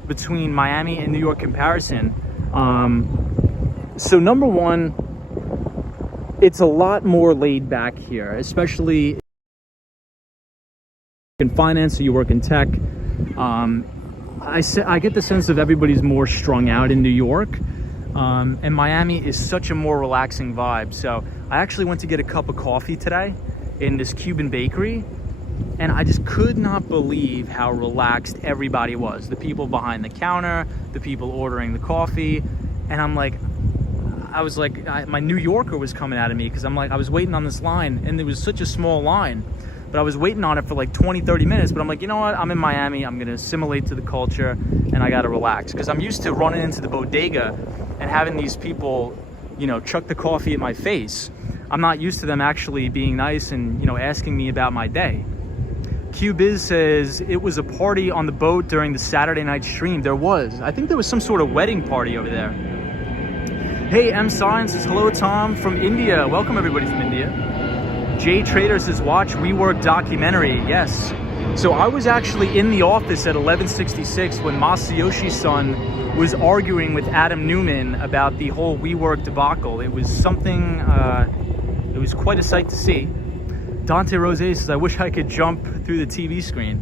between Miami and New York comparison? So number one, it's a lot more laid back here, especially in finance, so you work in tech. I get the sense of everybody's more strung out in New York. And Miami is such a more relaxing vibe. So I actually went to get a cup of coffee today in this Cuban bakery, and I just could not believe how relaxed everybody was. The people behind the counter, the people ordering the coffee. And I was like, my New Yorker was coming out of me, because I was waiting on this line, and it was such a small line, but I was waiting on it for like 20-30 minutes. But I'm like, you know what, I'm in Miami, I'm gonna assimilate to the culture, and I gotta relax, because I'm used to running into the bodega and having these people, you know, chuck the coffee at my face. I'm not used to them actually being nice and, you know, asking me about my day. QBiz says it was a party on the boat during the Saturday night stream. There was. I think there was some sort of wedding party over there. Hey, M Science says, hello, Tom from India. Welcome everybody from India. Jay Trader says, watch WeWork documentary. Yes. So I was actually in the office at 1166 when Masayoshi-san was arguing with Adam Newman about the whole WeWork debacle. It was something, it was quite a sight to see. Dante Rose says, I wish I could jump through the TV screen.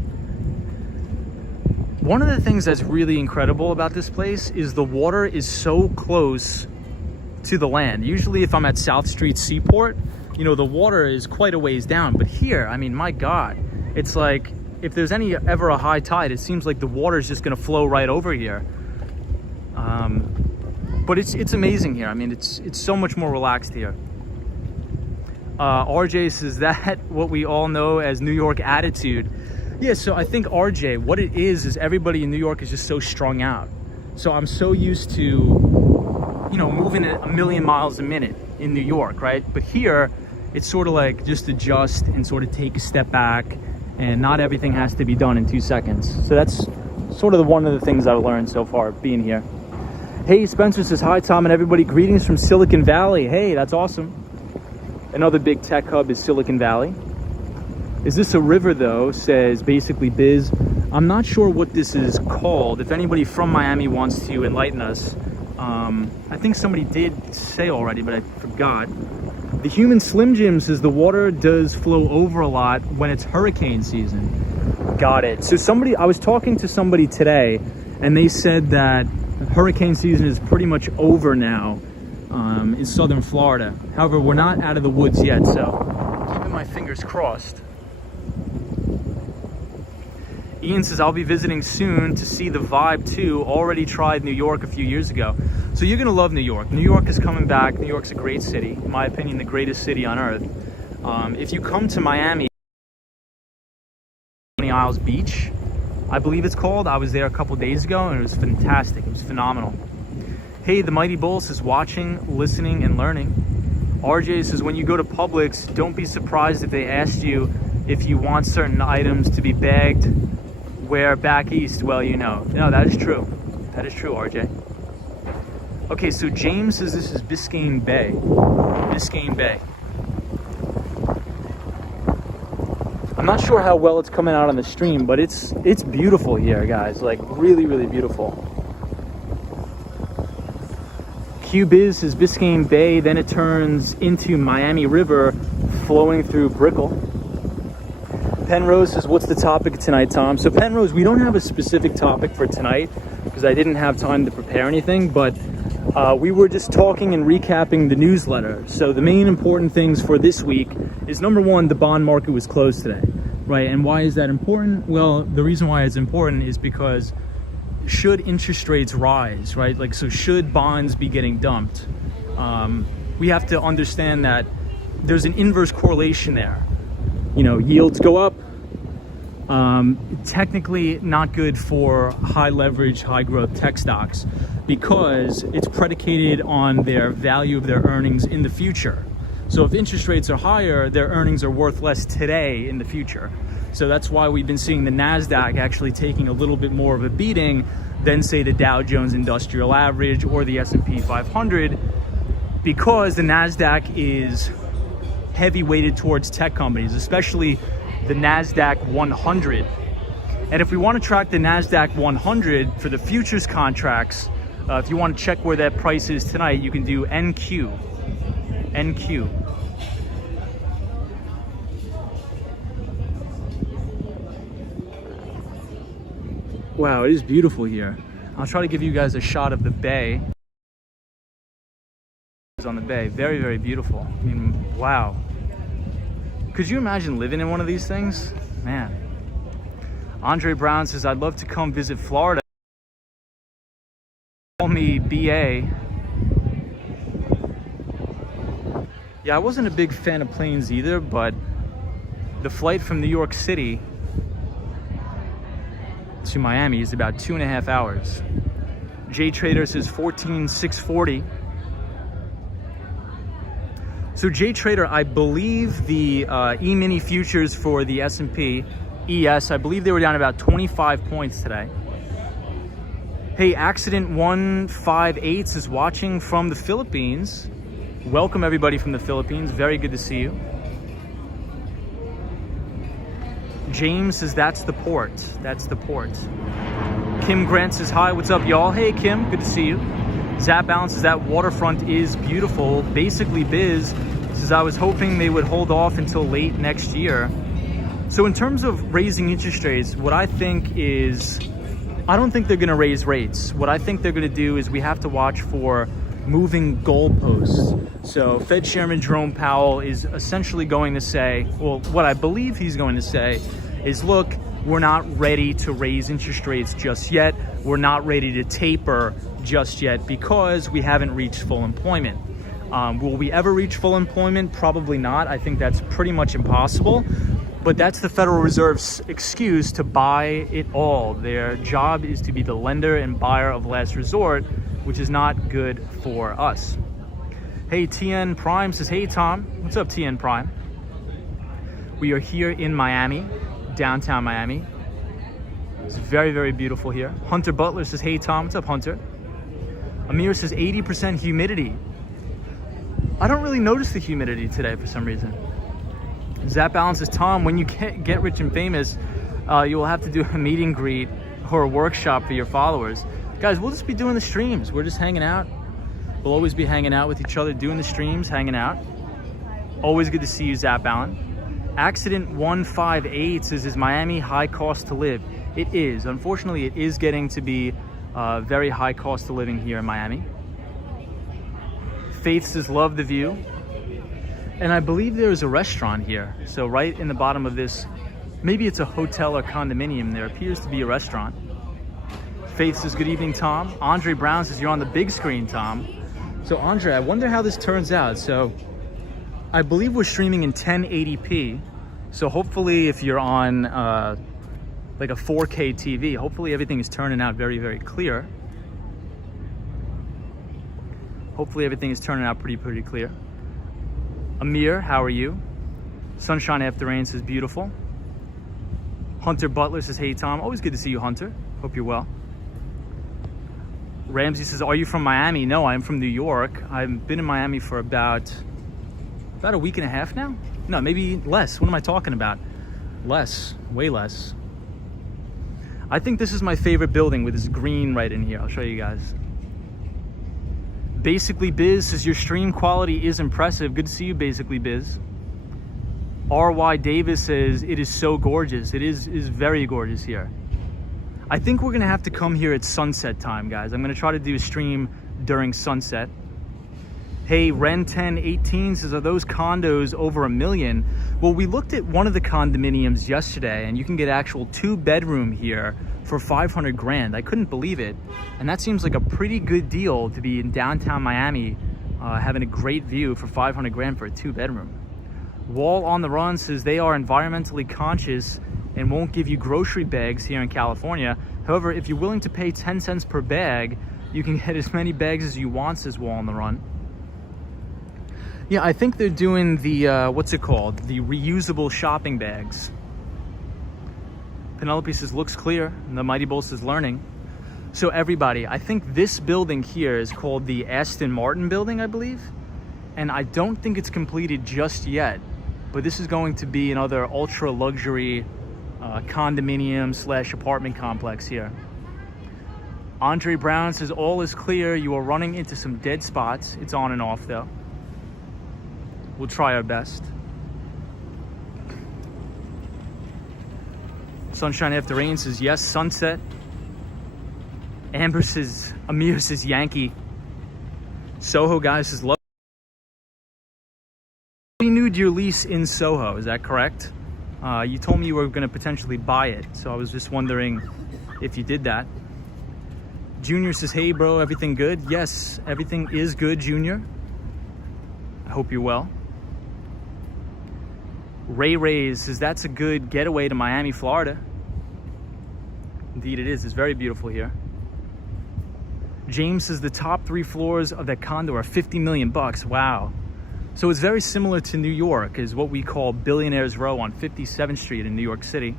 One of the things that's really incredible about this place is the water is so close to the land. Usually if I'm at South Street Seaport, you know, the water is quite a ways down. But here, I mean, my God, it's like if there's ever a high tide, it seems like the water is just going to flow right over here. But it's amazing here. I mean, it's so much more relaxed here. RJ says, that what we all know as New York attitude. Yeah, so I think RJ, what it is everybody in New York is just so strung out. So I'm so used to, you know, moving at 1,000,000 miles a minute in New York, right? But here, it's sort of like just adjust and sort of take a step back, and not everything has to be done in 2 seconds. So that's sort of one of the things I've learned so far being here. Hey, Spencer says, hi, Tom and everybody. Greetings from Silicon Valley. Hey, that's awesome. Another big tech hub is Silicon Valley. Is this a river though? Says basically Biz. I'm not sure what this is called. If anybody from Miami wants to enlighten us. I think somebody did say already, but I forgot. The Human Slim Jim says the water does flow over a lot when it's hurricane season. Got it. So I was talking to somebody today, and they said that hurricane season is pretty much over now in southern Florida. However, we're not out of the woods yet, so keeping my fingers crossed. Ian says, I'll be visiting soon to see the vibe too. Already tried New York a few years ago. So you're gonna love New York. New York is coming back. New York's a great city. In my opinion, the greatest city on earth. If you come to Miami, Isles Beach, I believe it's called. I was there a couple days ago and it was fantastic. It was phenomenal. Hey, the Mighty Bull says, watching, listening, and learning. RJ says, when you go to Publix, don't be surprised if they asked you if you want certain items to be bagged where back east. Well, you know. No, that is true. That is true, RJ. Okay, so James says this is Biscayne Bay. Biscayne Bay. I'm not sure how well it's coming out on the stream, but it's beautiful here, guys. Like, really, really beautiful. QBiz is Biscayne Bay, then it turns into Miami River flowing through Brickell. Penrose says, what's the topic tonight, Tom? So Penrose, we don't have a specific topic for tonight because I didn't have time to prepare anything, but we were just talking and recapping the newsletter. So the main important things for this week is, number one, the bond market was closed today, right? And why is that important? Well, the reason why it's important is because should interest rates rise, right? Like, so should bonds be getting dumped? We have to understand that there's an inverse correlation there. You know, yields go up, technically not good for high leverage, high growth tech stocks because it's predicated on their value of their earnings in the future. So if interest rates are higher, their earnings are worth less today in the future. So that's why we've been seeing the NASDAQ actually taking a little bit more of a beating than, say, the Dow Jones Industrial Average or the S&P 500, because the NASDAQ is heavy weighted towards tech companies, especially the NASDAQ 100. And if we want to track the NASDAQ 100 for the futures contracts, if you want to check where that price is tonight, you can do NQ. NQ. Wow, it is beautiful here. I'll try to give you guys a shot of the bay. on the bay. Very, very beautiful. I mean, wow. Could you imagine living in one of these things? Man. Andre Brown says, I'd love to come visit Florida. Call me BA. Yeah, I wasn't a big fan of planes either, but the flight from New York City to Miami is about 2.5 hours. J Trader says 14,640. So J Trader, I believe the E-mini futures for the S&P ES, I believe they were down about 25 points today. Hey, Accident 158 is watching from the Philippines. Welcome everybody from the Philippines. Very good to see you. James says that's the port. That's the port. Kim Grant says hi. What's up, y'all? Hey, Kim. Good to see you. Zap Balance says that waterfront is beautiful. Basically, Biz says I was hoping they would hold off until late next year. So in terms of raising interest rates, what I think is, I don't think they're going to raise rates. What I think they're going to do is we have to watch for moving goalposts. So Fed Chairman Jerome Powell is essentially going to say, well, what I believe he's going to say is, look, we're not ready to raise interest rates just yet. We're not ready to taper just yet because we haven't reached full employment. Will we ever reach full employment? Probably not. I think that's pretty much impossible. But that's the Federal Reserve's excuse to buy it all. Their job is to be the lender and buyer of last resort, which is not good for us. Hey, TN Prime says, hey, Tom. What's up, TN Prime? We are here in Miami, downtown Miami. It's very, very beautiful here. Hunter Butler says, hey, Tom. What's up, Hunter? Amir says 80% humidity. I don't really notice the humidity today for some reason. Zap Balance says, Tom, when you get rich and famous, you will have to do a meet and greet or a workshop for your followers. Guys, we'll just be doing the streams. We're just hanging out. We'll always be hanging out with each other, doing the streams, hanging out. Always good to see you, Zap Balance. Accident 158 says, is Miami high cost to live? It is. Unfortunately, it is getting to be very high cost of living here in Miami. Faith says, love the view. And I believe there's a restaurant here. So right in the bottom of this, maybe it's a hotel or condominium, there appears to be a restaurant. Faith says, good evening, Tom. Andre Brown says, you're on the big screen, Tom. So Andre, I wonder how this turns out. So I believe we're streaming in 1080p. So hopefully if you're on like a 4K TV, hopefully everything is turning out very, very clear. Hopefully everything is turning out pretty clear. Amir, how are you? Sunshine After Rain says, beautiful. Hunter Butler says, hey, Tom. Always good to see you, Hunter. Hope you're well. Ramsey says, are you from Miami? No, I'm from New York. I've been in Miami for about a week and a half now. No, maybe less. What am I talking about? Less, way less. I think this is my favorite building with this green right in here. I'll show you guys. Basically Biz says, your stream quality is impressive. Good to see you, Basically Biz. R.Y. Davis says, it is so gorgeous. It is very gorgeous here. I think we're gonna have to come here at sunset time, guys. I'm gonna try to do a stream during sunset. Hey, Ren1018 says, are those condos over $1 million? Well, we looked at one of the condominiums yesterday and you can get actual 2-bedroom here for 500 grand. I couldn't believe it. And that seems like a pretty good deal to be in downtown Miami, having a great view for 500 grand for a 2-bedroom. Wall on the Run says they are environmentally conscious and won't give you grocery bags here in California. However, if you're willing to pay 10 cents per bag, you can get as many bags as you want, says Wall on the Run. Yeah, I think they're doing the, what's it called? The reusable shopping bags. Penelope says, looks clear. And the Mighty Bull says, learning. So everybody, I think this building here is called the Aston Martin building, I believe. And I don't think it's completed just yet. But this is going to be another ultra luxury condominium / apartment complex here. Andre Brown says, all is clear. You are running into some dead spots. It's on and off though. We'll try our best. Sunshine After Rain says, yes, sunset. Amber says, Amir says, Yankee. Soho guy says, love. ended your lease in Soho, is that correct? You told me you were going to potentially buy it, so I was just wondering if you did that. Junior says, hey bro, everything good? Yes, everything is good, Junior. I hope you're well. Ray says, that's a good getaway to Miami, Florida. Indeed it is. It's very beautiful here. James says the top 3 floors of that condo are $50 million. Wow. So it's very similar to New York, is what we call Billionaires Row on 57th Street in New York City.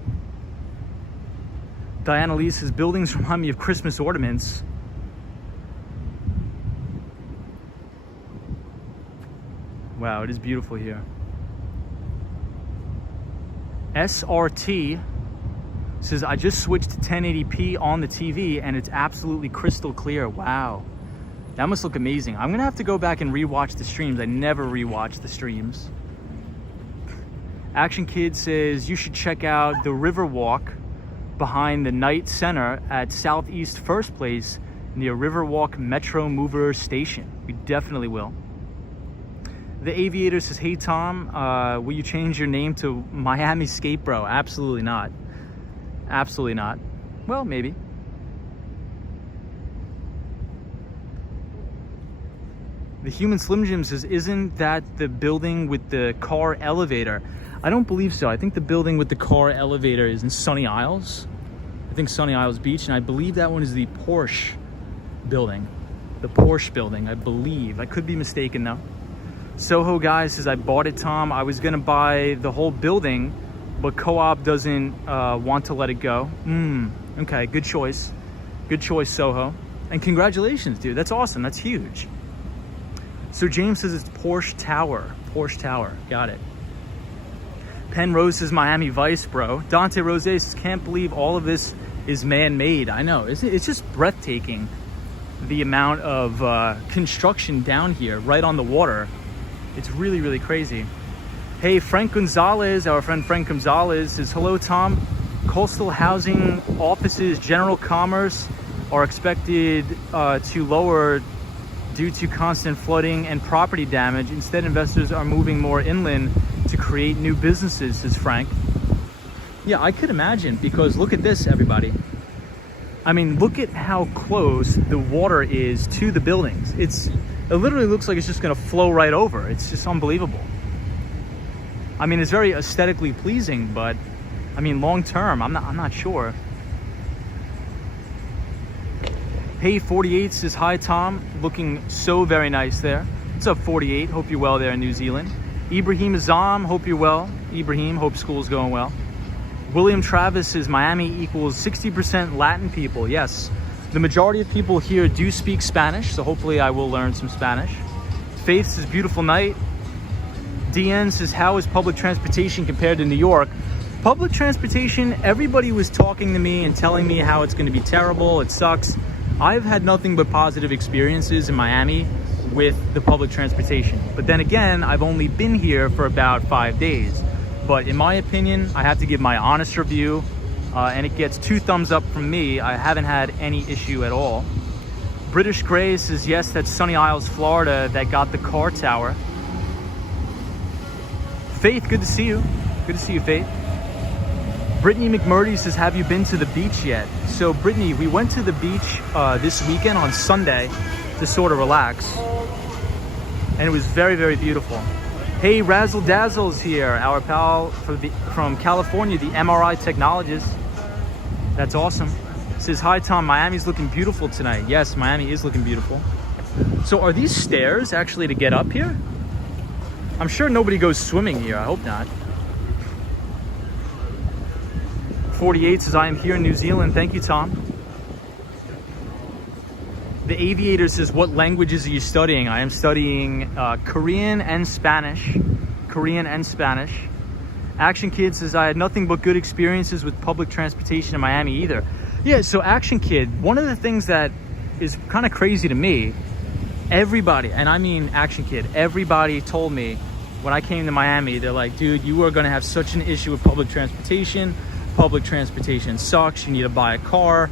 Diana Lee says, buildings remind me of Christmas ornaments. Wow, it is beautiful here. SRT says, I just switched to 1080p on the TV and it's absolutely crystal clear. Wow. That must look amazing. I'm gonna have to go back and rewatch the streams. I never rewatch the streams. Action Kid says, you should check out the Riverwalk behind the Knight Center at Southeast First Place near Riverwalk Metro Mover Station. We definitely will. The Aviator says, hey Tom, will you change your name to Miami Skate Bro? Absolutely not. Absolutely not. Well, maybe. The Human Slim Jim says, isn't that the building with the car elevator? I don't believe so. I think the building with the car elevator is in Sunny Isles. I think Sunny Isles Beach, and I believe that one is the Porsche building. The Porsche building, I believe. I could be mistaken though. Soho Guy says, I bought it, Tom. I was gonna buy the whole building, but Co-op doesn't want to let it go. Okay, good choice. Good choice, Soho. And congratulations, dude. That's awesome. That's huge. So James says it's Porsche Tower. Porsche Tower. Got it. Penrose says Miami Vice, bro. Dante Rose says, can't believe all of this is man-made. I know. It's just breathtaking, the amount of construction down here, right on the water. It's really, really crazy. Hey, Frank Gonzalez, our friend Frank Gonzalez says, hello, Tom. Coastal housing offices, general commerce are expected to lower due to constant flooding and property damage. Instead, investors are moving more inland to create new businesses, says Frank. Yeah, I could imagine, because look at this, everybody. I mean, look at how close the water is to the buildings. It literally looks like it's just gonna flow right over. It's just unbelievable. I mean, it's very aesthetically pleasing, but I mean, long term, I'm not sure. Hey, 48 says, hi, Tom. Looking so very nice there. What's up, 48? Hope you're well there in New Zealand. Ibrahim Azam, hope you're well. Ibrahim, hope school's going well. William Travis says, Miami equals 60% Latin people. Yes, the majority of people here do speak Spanish, so hopefully I will learn some Spanish. Faith says, beautiful night. DN says, how is public transportation compared to New York? Public transportation, everybody was talking to me and telling me how it's going to be terrible, it sucks. I've had nothing but positive experiences in Miami with the public transportation. But then again, I've only been here for about 5 days. But in my opinion, I have to give my honest review, and it gets 2 thumbs up from me. I haven't had any issue at all. British Gray says, yes, that's Sunny Isles, Florida that got the car tower. Faith, good to see you. Good to see you, Faith. Brittany McMurdy says, have you been to the beach yet? So Brittany, we went to the beach this weekend on Sunday to sort of relax. And it was very, very beautiful. Hey, Razzle Dazzle's here, our pal from California, the MRI technologist. That's awesome. Says, hi, Tom, Miami's looking beautiful tonight. Yes, Miami is looking beautiful. So are these stairs actually to get up here? I'm sure nobody goes swimming here. I hope not. 48 says, I am here in New Zealand. Thank you, Tom. The Aviator says, what languages are you studying? I am studying Korean and Spanish. Korean and Spanish. Action Kid says, I had nothing but good experiences with public transportation in Miami either. Yeah, so Action Kid, one of the things that is kind of crazy to me, everybody, and I mean Action Kid, everybody told me when I came to Miami, they're like, dude, you are going to have such an issue with public transportation. Public transportation sucks. You need to buy a car.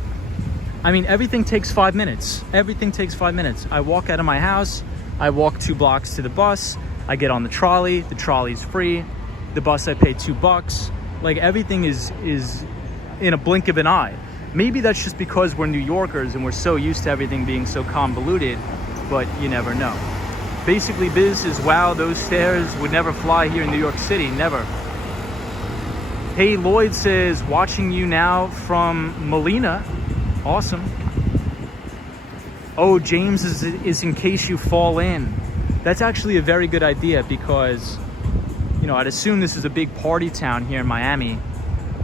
I mean, everything takes 5 minutes. Everything takes 5 minutes. I walk out of my house, I walk 2 blocks to the bus, I get on the trolley's free. The bus I pay $2. Like everything is in a blink of an eye. Maybe that's just because we're New Yorkers and we're so used to everything being so convoluted, but you never know. Basically, Biz is, wow, those stairs would never fly here in New York City, never. Hey, Lloyd says, watching you now from Molina. Awesome. Oh, James is in case you fall in. That's actually a very good idea because, you know, I'd assume this is a big party town here in Miami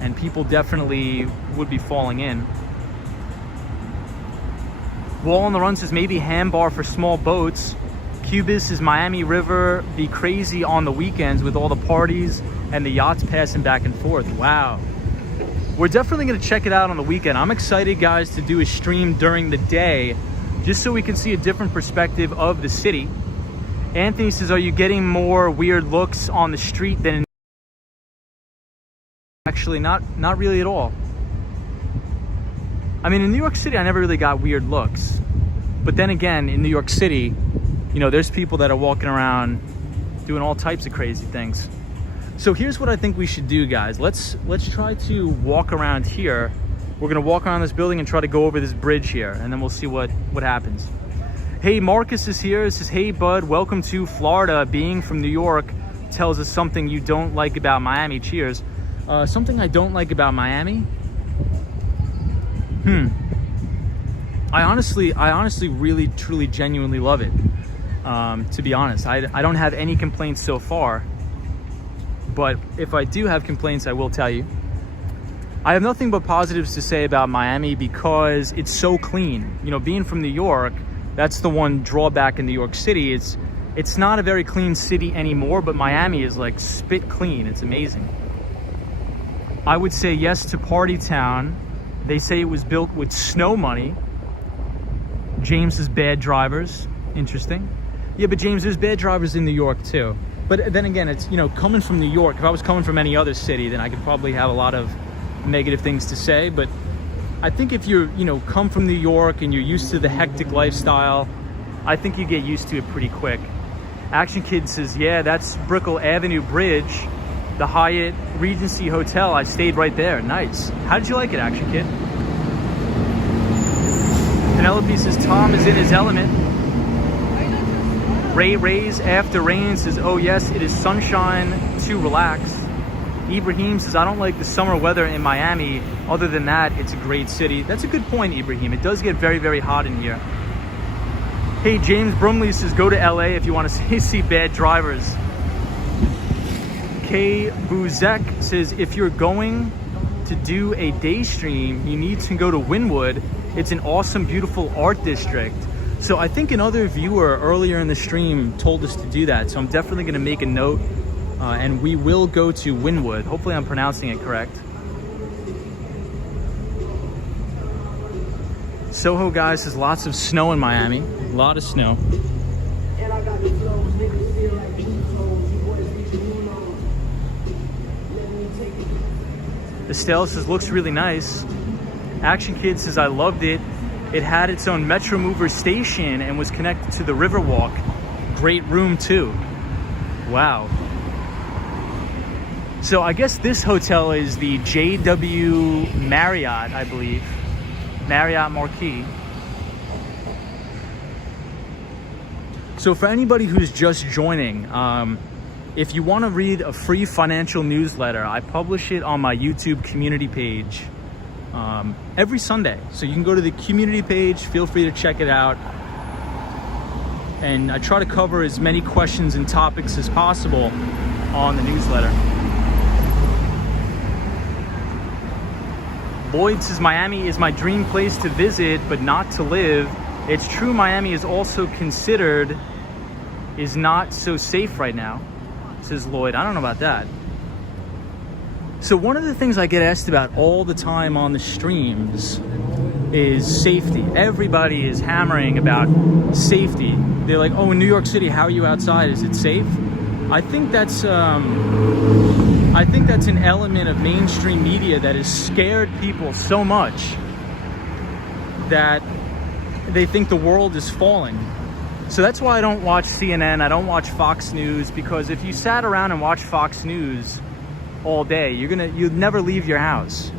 and people definitely would be falling in. Wall on the Run says maybe handbar for small boats. Cubis is Miami River be crazy on the weekends with all the parties and the yachts passing back and forth. Wow. We're definitely going to check it out on the weekend. I'm excited, guys, to do a stream during the day just so we can see a different perspective of the city. Anthony says, are you getting more weird looks on the street than in... Actually, not really at all. I mean, in New York City, I never really got weird looks. But then again, in New York City, you know, there's people that are walking around doing all types of crazy things. So here's what I think we should do, guys. Let's try to walk around here. We're gonna walk around this building and try to go over this bridge here, and then we'll see what happens. Hey, Marcus is here. It says, hey, bud, welcome to Florida. Being from New York tells us something you don't like about Miami. Cheers. Something I don't like about Miami? I honestly really, truly, genuinely love it. To be honest, I don't have any complaints so far. But if I do have complaints, I will tell you. I have nothing but positives to say about Miami because it's so clean. You know, being from New York, that's the one drawback in New York City. It's not a very clean city anymore, but Miami is like spit clean. It's amazing. I would say yes to Party Town. They say it was built with snow money. James says bad drivers. Interesting. Yeah, but James, there's bad drivers in New York too. But then again, it's, you know, coming from New York, if I was coming from any other city, then I could probably have a lot of negative things to say. But I think if you're, you know, come from New York and you're used to the hectic lifestyle, I think you get used to it pretty quick. Action Kid says, yeah, that's Brickell Avenue Bridge, the Hyatt Regency Hotel. I stayed right there. Nice. How did you like it, Action Kid? Penelope says, Tom is in his element. Rays after rain says, oh yes, it is sunshine to relax. Ibrahim says, I don't like the summer weather in Miami. Other than that, it's a great city. That's a good point, Ibrahim. It does get very, very hot in here. Hey, James Brumley says, go to LA if you want to see bad drivers. K. Buzek says, if you're going to do a day stream, you need to go to Wynwood. It's an awesome, beautiful art district. So I think another viewer earlier in the stream told us to do that. So I'm definitely going to make a note and we will go to Wynwood. Hopefully I'm pronouncing it correct. Soho guys says lots of snow in Miami. A lot of snow. Estelle says looks really nice. Action Kid says I loved it. It had its own Metro Mover station and was connected to the Riverwalk. Great room too. Wow. So I guess this hotel is the JW Marriott, I believe. Marriott Marquis. So for anybody who's just joining, if you want to read a free financial newsletter, I publish it on my YouTube community page. Every Sunday. So you can go to the community page, feel free to check it out. And I try to cover as many questions and topics as possible on the newsletter. Lloyd says, Miami is my dream place to visit, but not to live. It's true Miami is also considered is not so safe right now, says Lloyd. I don't know about that. So one of the things I get asked about all the time on the streams is safety. Everybody is hammering about safety. They're like, oh, in New York City, how are you outside? Is it safe? I think that's an element of mainstream media that has scared people so much that they think the world is falling. So that's why I don't watch CNN, I don't watch Fox News, because if you sat around and watched Fox News all day, you'd never leave your house.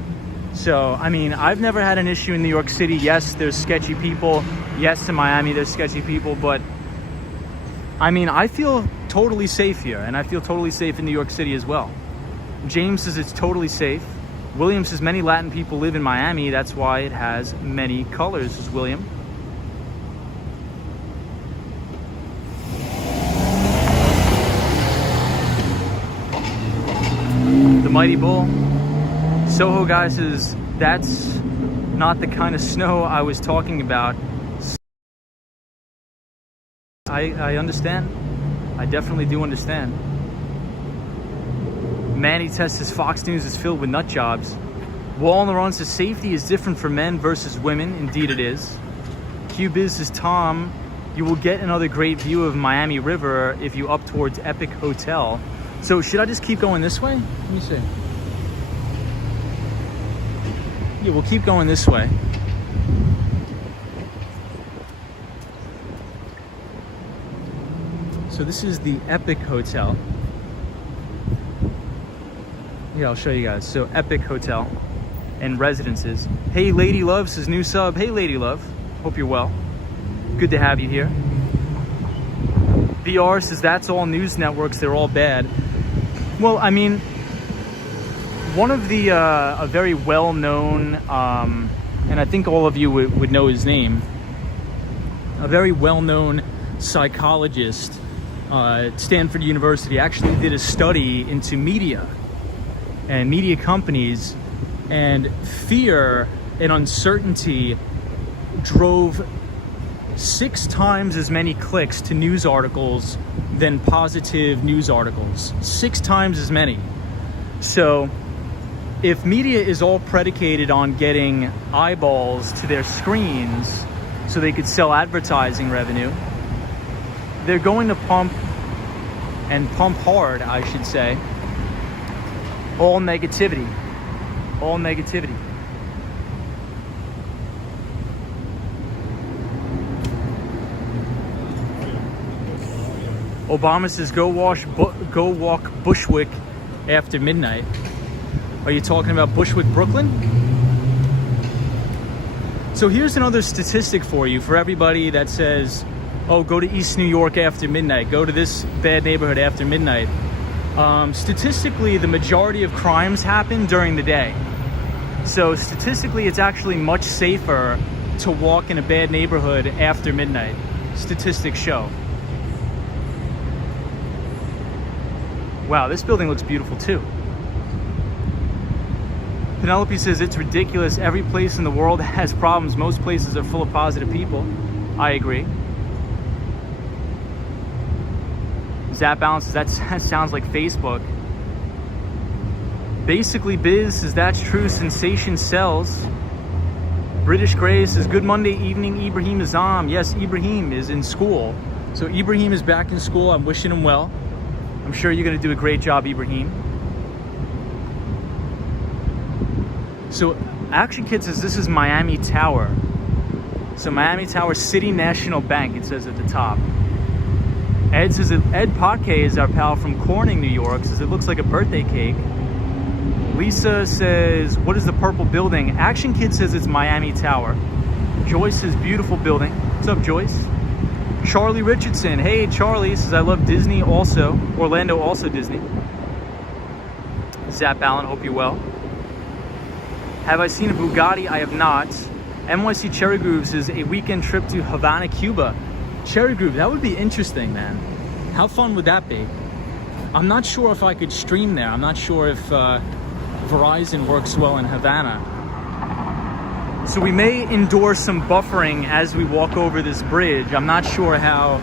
So, I mean, I've never had an issue in New York City. Yes, there's sketchy people. Yes, in Miami, there's sketchy people. But, I mean, I feel totally safe here. And I feel totally safe in New York City as well. James says it's totally safe. William says many Latin people live in Miami. That's why it has many colors, says William. The Mighty Bull. Soho guy says, that's not the kind of snow I was talking about. I understand. I definitely do understand. Manny Test says Fox News is filled with nut jobs. Wall on the Run says safety is different for men versus women. Indeed it is. Q-Biz says, Tom, you will get another great view of Miami River if you up towards Epic Hotel. So should I just keep going this way? Let me see. Yeah, we'll keep going this way. So this is the Epic Hotel. Yeah, I'll show you guys. So Epic Hotel and residences. Hey, Lady Love says new sub. Hey, Lady Love. Hope you're well. Good to have you here. BR says that's all news networks. They're all bad. Well, I mean, one of the, a very well-known, and I think all of you would know his name, a very well-known psychologist at Stanford University actually did a study into media and media companies, and fear and uncertainty drove 6 times as many clicks to news articles than positive news articles. 6 times as many. So if media is all predicated on getting eyeballs to their screens so they could sell advertising revenue, they're going to pump, and pump hard, I should say, all negativity. All negativity. Obama says go walk Bushwick after midnight. Are you talking about Bushwick, Brooklyn? So here's another statistic for you, for everybody that says, oh, go to East New York after midnight, go to this bad neighborhood after midnight. Statistically, the majority of crimes happen during the day. So statistically, it's actually much safer to walk in a bad neighborhood after midnight. Statistics show. Wow, this building looks beautiful too. Penelope says it's ridiculous. Every place in the world has problems. Most places are full of positive people. I agree. Zap Balance says that sounds like Facebook. Basically Biz says that's true. Sensation sells. British Gray says good Monday evening, Ibrahim Azam. Yes, Ibrahim is in school. So Ibrahim is back in school. I'm wishing him well. I'm sure you're going to do a great job, Ibrahim. So Action Kid says this is Miami Tower. So Miami Tower City National Bank, it says at the top. Ed says Ed Potke is our pal from Corning, New York, says it looks like a birthday cake. Lisa says, what is the purple building? Action Kid says it's Miami Tower. Joyce says beautiful building. What's up, Joyce? Charlie Richardson, hey Charlie, says I love Disney also. Orlando also Disney. Zap Allen, hope you're well. Have I seen a Bugatti? I have not. NYC Cherry Groove says a weekend trip to Havana, Cuba. Cherry Groove, that would be interesting, man. How fun would that be? I'm not sure if I could stream there. I'm not sure if Verizon works well in Havana. So we may endure some buffering as we walk over this bridge. I'm not sure how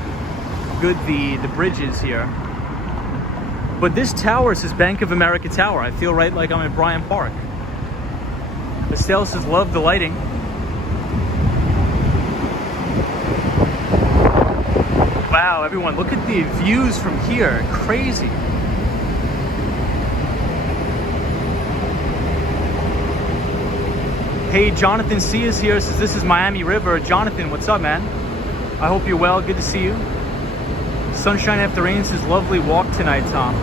good the bridge is here. But this tower says Bank of America Tower. I feel right like I'm at Bryant Park. Estelle says love the lighting. Wow, everyone, look at the views from here. Crazy. Hey, Jonathan C is here, says this is Miami River. Jonathan, what's up, man? I hope you're well. Good to see you. Sunshine after rain says, lovely walk tonight, Tom.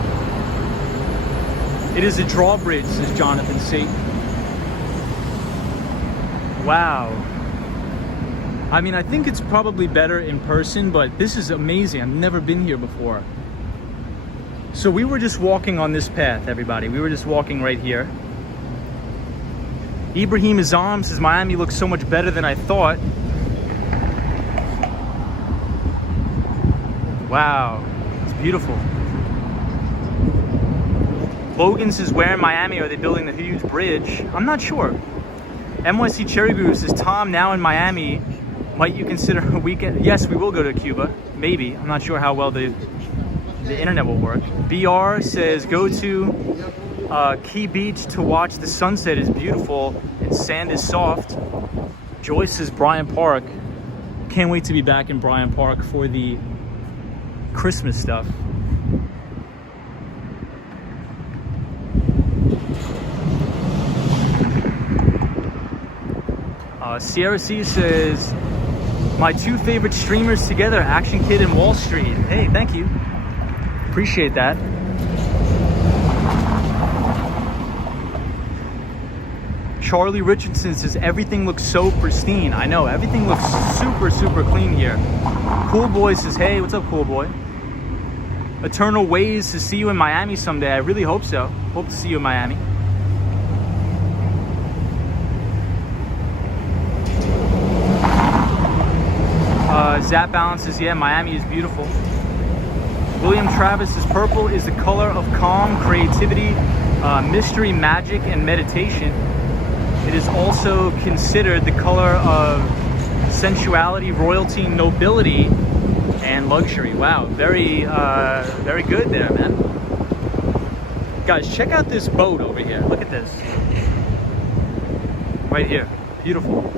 It is a drawbridge, says Jonathan C. Wow. I mean, I think it's probably better in person, but this is amazing. I've never been here before. So we were just walking on this path, everybody. We were just walking right here. Ibrahim Azam says, Miami looks so much better than I thought. Wow, it's beautiful. Logan says, where in Miami are they building the huge bridge? I'm not sure. NYC Cherry Guru says, Tom, now in Miami, might you consider a weekend? Yes, we will go to Cuba. Maybe. I'm not sure how well the internet will work. BR says, go to Key Beach to watch the sunset. Is beautiful and sand is soft. Joyce says, Bryant Park. Can't wait to be back in Bryant Park for the Christmas stuff. Sierra C says, my two favorite streamers together, Action Kid and Wall Street. Hey, thank you. Appreciate that. Charlie Richardson says, everything looks so pristine. I know, everything looks super, super clean here. Cool Boy says, hey, what's up, Cool Boy? Eternal Ways to see you in Miami someday. I really hope so. Hope to see you in Miami. Zap Balance says, yeah, Miami is beautiful. William Travis says, purple is the color of calm, creativity, mystery, magic, and meditation. It is also considered the color of sensuality, royalty, nobility, and luxury. Wow, very good there, man. Guys, check out this boat over here. Look at this. Right here. Beautiful.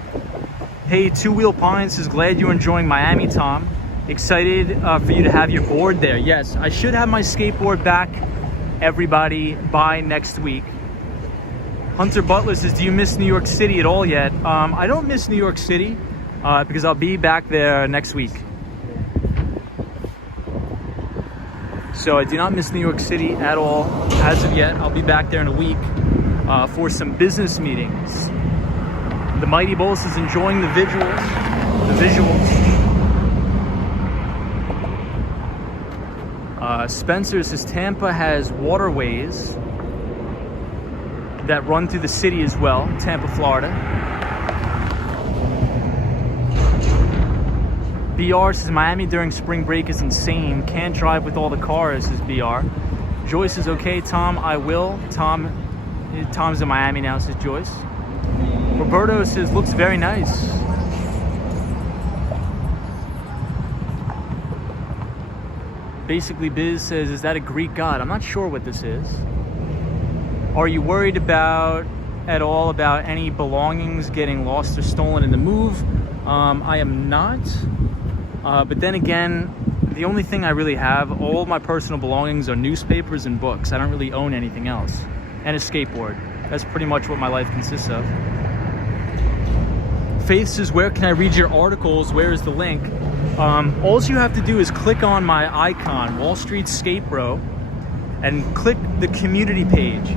Hey, Two Wheel Pines says, glad you're enjoying Miami, Tom. Excited for you to have your board there. Yes, I should have my skateboard back, everybody, by next week. Hunter Butler says, do you miss New York City at all yet? I don't miss New York City because I'll be back there next week. So I do not miss New York City at all as of yet. I'll be back there in a week for some business meetings. The Mighty Bolus is enjoying the visuals. Spencer says Tampa has waterways that run through the city as well. Tampa, Florida. BR says Miami during spring break is insane. Can't drive with all the cars, says BR. Joyce says, okay, Tom, I will. Tom's in Miami now, says Joyce. Roberto says, looks very nice. Basically Biz says, is that a Greek god? I'm not sure what this is. Are you worried at all about any belongings getting lost or stolen in the move? I am not. But then again, the only thing I really have, all my personal belongings are newspapers and books. I don't really own anything else. And a skateboard. That's pretty much what my life consists of. Faith says, where can I read your articles? Where is the link? All you have to do is click on my icon, Wall Street Skate Bro, and click the community page.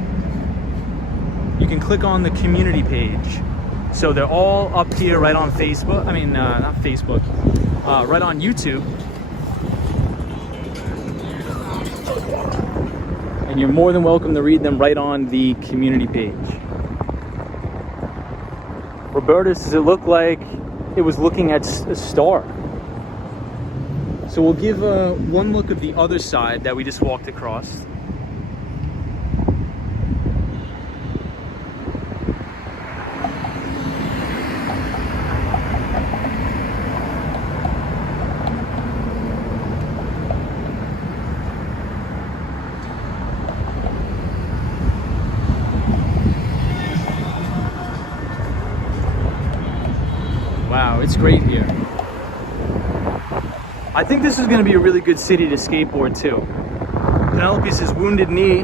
You can click on the community page. So they're all up here right on Facebook. I mean, not Facebook, right on YouTube. And you're more than welcome to read them right on the community page. Roberta says it looked like it was looking at a star. So we'll give one look of the other side that we just walked across. Wow, it's great here. I think this is going to be a really good city to skateboard too. Penelope says, wounded knee,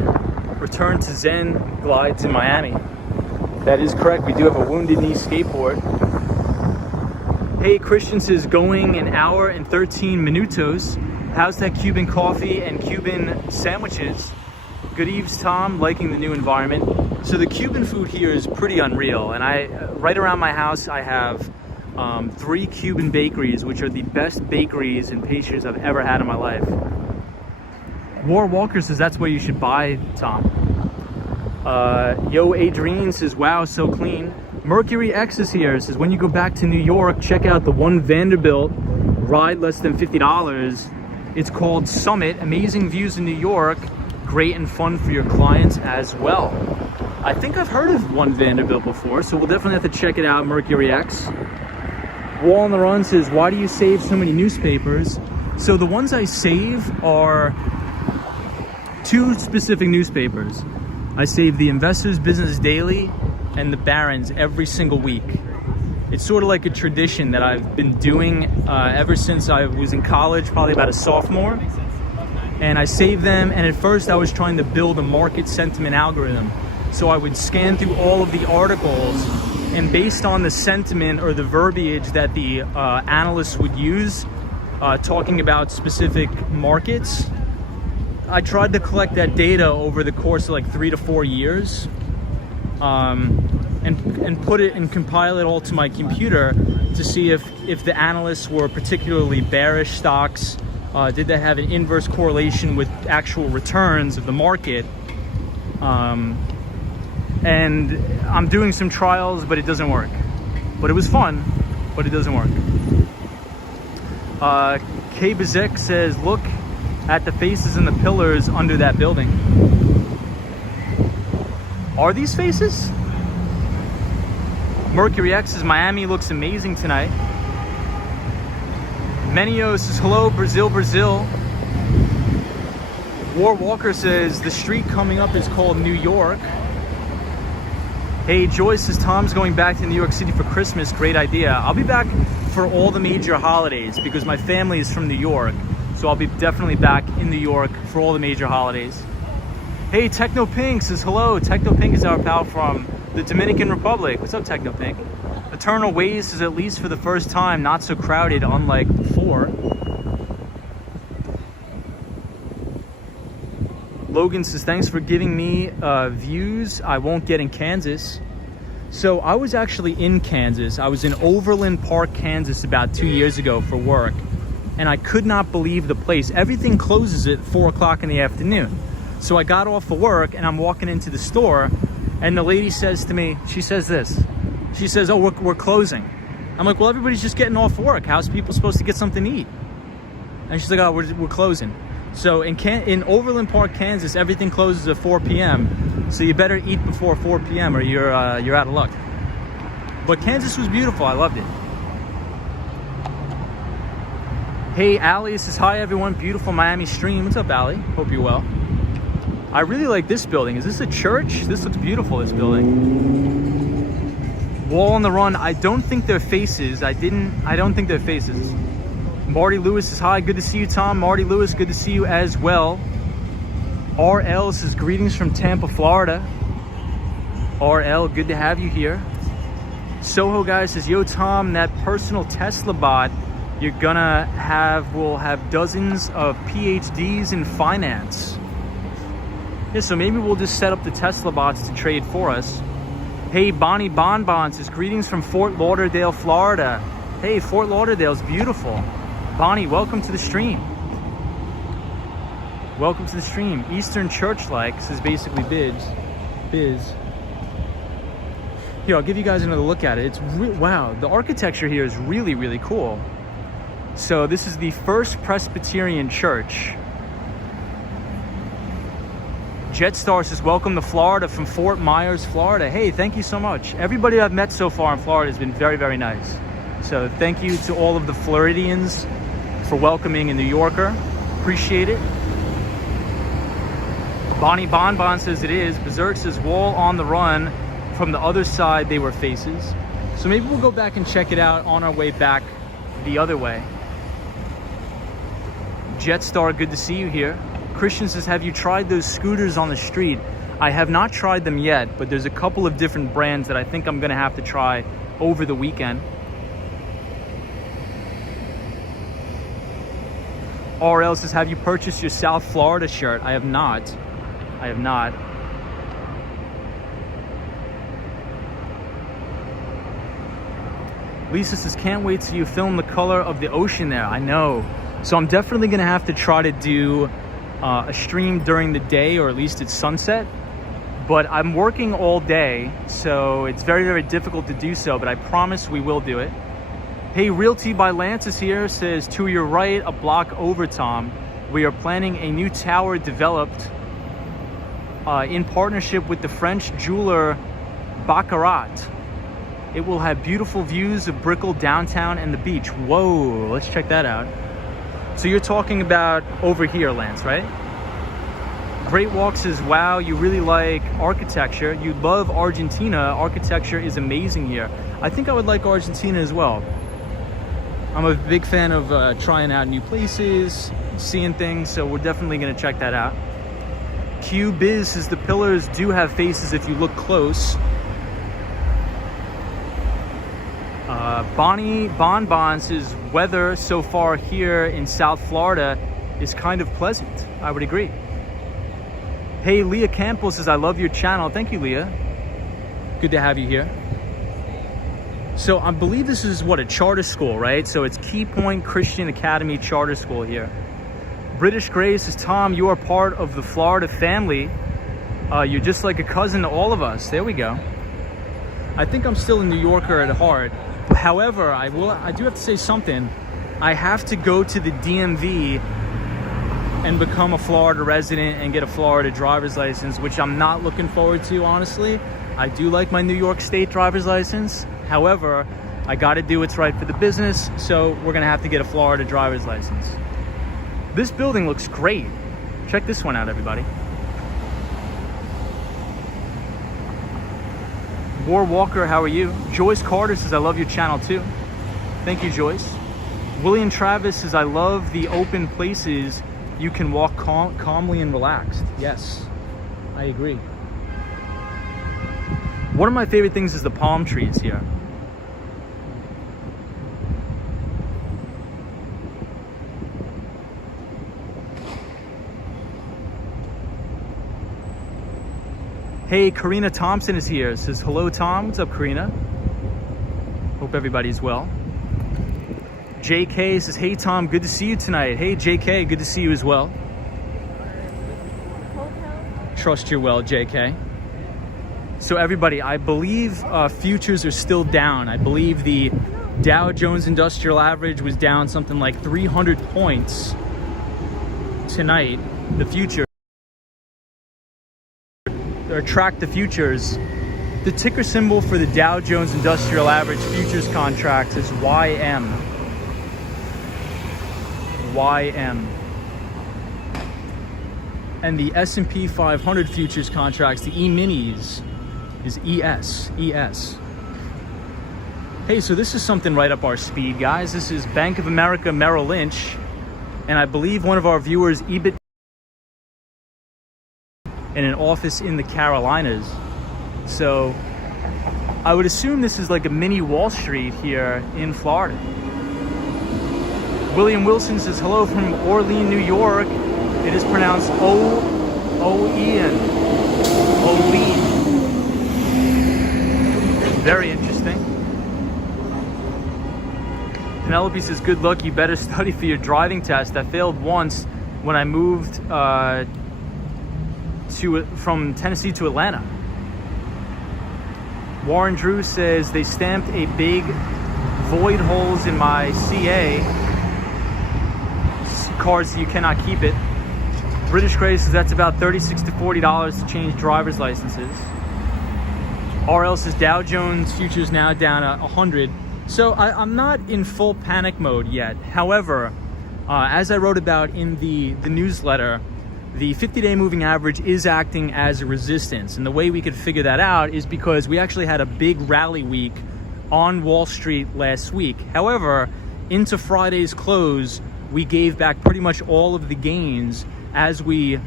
return to Zen glides in Miami. That is correct. We do have a wounded knee skateboard. Hey, Christians is going an hour and 13 minutos. How's that Cuban coffee and Cuban sandwiches? Good eves, Tom. Liking the new environment. So the Cuban food here is pretty unreal. And right around my house, I have 3 Cuban bakeries, which are the best bakeries and pastries I've ever had in my life. War Walker says that's where you should buy, Tom. Yo, Adrienne says, wow, so clean. Mercury X is here. Says, when you go back to New York, check out the one Vanderbilt ride less than $50. It's called Summit. Amazing views in New York. Great and fun for your clients as well. I think I've heard of one Vanderbilt before, so we'll definitely have to check it out, Mercury X. Wall on the Run says, why do you save so many newspapers? So the ones I save are 2 specific newspapers. I save the Investors Business Daily and the Barron's every single week. It's sort of like a tradition that I've been doing ever since I was in college, probably about a sophomore. And I save them, and at first I was trying to build a market sentiment algorithm. So I would scan through all of the articles, and based on the sentiment or the verbiage that the analysts would use, talking about specific markets, I tried to collect that data over the course of like 3 to 4 years. And put it and compile it all to my computer to see if the analysts were particularly bearish stocks, did they have an inverse correlation with actual returns of the market, and I'm doing some trials, but it doesn't work. But it was fun, but it doesn't work. K Bazek says, look at the faces and the pillars under that building. Are these faces? Mercury X says, Miami looks amazing tonight. Menio says, hello, Brazil, Brazil. War Walker says, the street coming up is called New York. Hey, Joyce says, Tom's going back to New York City for Christmas. Great idea. I'll be back for all the major holidays because my family is from New York. So I'll be definitely back in New York for all the major holidays. Hey, Techno Pink says, hello. Techno Pink is our pal from the Dominican Republic. What's up, Techno Pink? Eternal Ways is, at least for the first time, not so crowded, unlike before. Logan says, thanks for giving me views I won't get in Kansas. So I was actually in Kansas. I was in Overland Park, Kansas about 2 years ago for work. And I could not believe the place. Everything closes at 4 o'clock in the afternoon. So I got off of work and I'm walking into the store, and the lady says to me, she says this. She says, oh, we're closing. I'm like, well, everybody's just getting off work. How's people supposed to get something to eat? And she's like, oh, we're closing. So in Overland Park, Kansas, everything closes at 4 p.m. So you better eat before 4 p.m. or you're out of luck. But Kansas was beautiful. I loved it. Hey, Allie says, hi, everyone. Beautiful Miami stream. What's up, Allie? Hope you're well. I really like this building. Is this a church? This looks beautiful, this building. Wall on the Run. I don't think they're faces. I don't think they're faces. Marty Lewis says, hi, good to see you, Tom. Marty Lewis, good to see you as well. RL says, greetings from Tampa, Florida. RL, good to have you here. Soho guy says, yo, Tom, that personal Tesla bot you're gonna will have dozens of PhDs in finance. Yeah, so maybe we'll just set up the Tesla bots to trade for us. Hey, Bonnie Bonbon says, greetings from Fort Lauderdale, Florida. Hey, Fort Lauderdale's beautiful. Bonnie, welcome to the stream. Welcome to the stream. Eastern Church Likes is basically Biz. Here, I'll give you guys another look at it. It's wow, the architecture here is really, really cool. So this is the First Presbyterian Church. Jetstar says, welcome to Florida from Fort Myers, Florida. Hey, thank you so much. Everybody I've met so far in Florida has been very, very nice. So thank you to all of the Floridians for welcoming a New Yorker. Appreciate it. Bonnie Bonbon says it is. Berserk says, Wall on the Run. From the other side, they were faces. So maybe we'll go back and check it out on our way back the other way. Jetstar, good to see you here. Christian says, have you tried those scooters on the street? I have not tried them yet, but there's a couple of different brands that I think I'm gonna have to try over the weekend. RL says, have you purchased your South Florida shirt? I have not. I have not. Lisa says, can't wait till you film the color of the ocean there. I know. So I'm definitely going to have to try to do a stream during the day, or at least at sunset. But I'm working all day, so it's very, very difficult to do so, but I promise we will do it. Hey, Realty by Lance is here, says, to your right, a block over, Tom. We are planning a new tower developed in partnership with the French jeweler Baccarat. It will have beautiful views of Brickell downtown and the beach. Whoa, let's check that out. So you're talking about over here, Lance, right? Great Walk says, wow, you really like architecture. You love Argentina. Architecture is amazing here. I think I would like Argentina as well. I'm a big fan of trying out new places, seeing things, so we're definitely going to check that out. Q Biz says, the pillars do have faces if you look close. Bonnie Bonbon says, weather so far here in South Florida is kind of pleasant. I would agree. Hey, Leah Campbell says, I love your channel. Thank you, Leah. Good to have you here. So I believe this is what, a charter school, right? So it's Key Point Christian Academy Charter School here. British Grace says, Tom, you are part of the Florida family. You're just like a cousin to all of us. There we go. I think I'm still a New Yorker at heart. However, I do have to say something. I have to go to the DMV and become a Florida resident and get a Florida driver's license, which I'm not looking forward to, honestly. I do like my New York State driver's license. However, I got to do what's right for the business, so we're going to have to get a Florida driver's license. This building looks great. Check this one out, everybody. War Walker, how are you? Joyce Carter says, I love your channel too. Thank you, Joyce. William Travis says, I love the open places you can walk calmly and relaxed. Yes, I agree. One of my favorite things is the palm trees here. Hey, Karina Thompson is here. Says, hello, Tom. What's up, Karina? Hope everybody's well. JK says, hey, Tom, good to see you tonight. Hey, JK, good to see you as well. Trust you're well, JK. So everybody, I believe futures are still down. I believe the Dow Jones Industrial Average was down something like 300 points tonight. The future, or track the futures. The ticker symbol for the Dow Jones Industrial Average futures contracts is YM. YM. And the S&P 500 futures contracts, the E-minis, is ES. ES. Hey, so this is something right up our speed, guys. This is Bank of America Merrill Lynch, and I believe one of our viewers, EBIT, in an office in the Carolinas. So I would assume this is like a mini Wall Street here in Florida. William Wilson says, hello from Orleans, New York. It is pronounced O-E-N. Olean. Very interesting. Penelope says, good luck. You better study for your driving test. I failed once when I moved from Tennessee to Atlanta. Warren Drew says, they stamped a big void holes in my CA cards, so you cannot keep it. British Grace says that's about $36 to $40 to change driver's licenses. RL says Dow Jones futures now down 100. So I'm not in full panic mode yet. However, as I wrote about in the newsletter, the 50-day moving average is acting as a resistance. And the way we could figure that out is because we actually had a big rally week on Wall Street last week. However, into Friday's close, we gave back pretty much all of the gains as we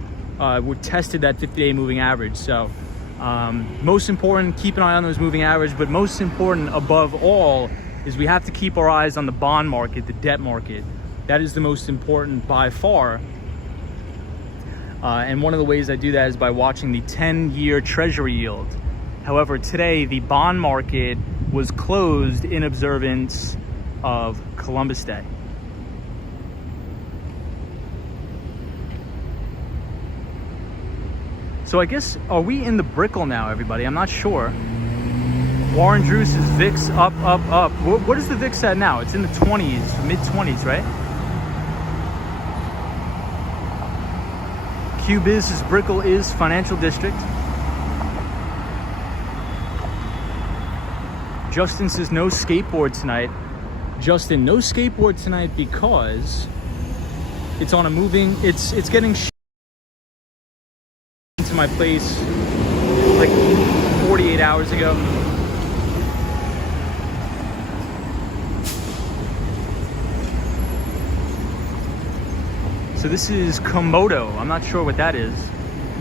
tested that 50-day moving average. So most important, keep an eye on those moving average, but most important above all is we have to keep our eyes on the bond market, the debt market. That is the most important by far. And one of the ways I do that is by watching the 10-year Treasury yield. However, today the bond market was closed in observance of Columbus Day. So I guess, are we in the Brickle now, everybody? I'm not sure. Warren Druce's VIX up, up, up. What is the VIX at now? It's in the 20s, mid-20s, right? QBiz's Brickle is Financial District. Justin says no skateboard tonight. Justin, no skateboard tonight because it's on a moving, it's getting into my place like 48 hours ago. So this is Komodo. I'm not sure what that is.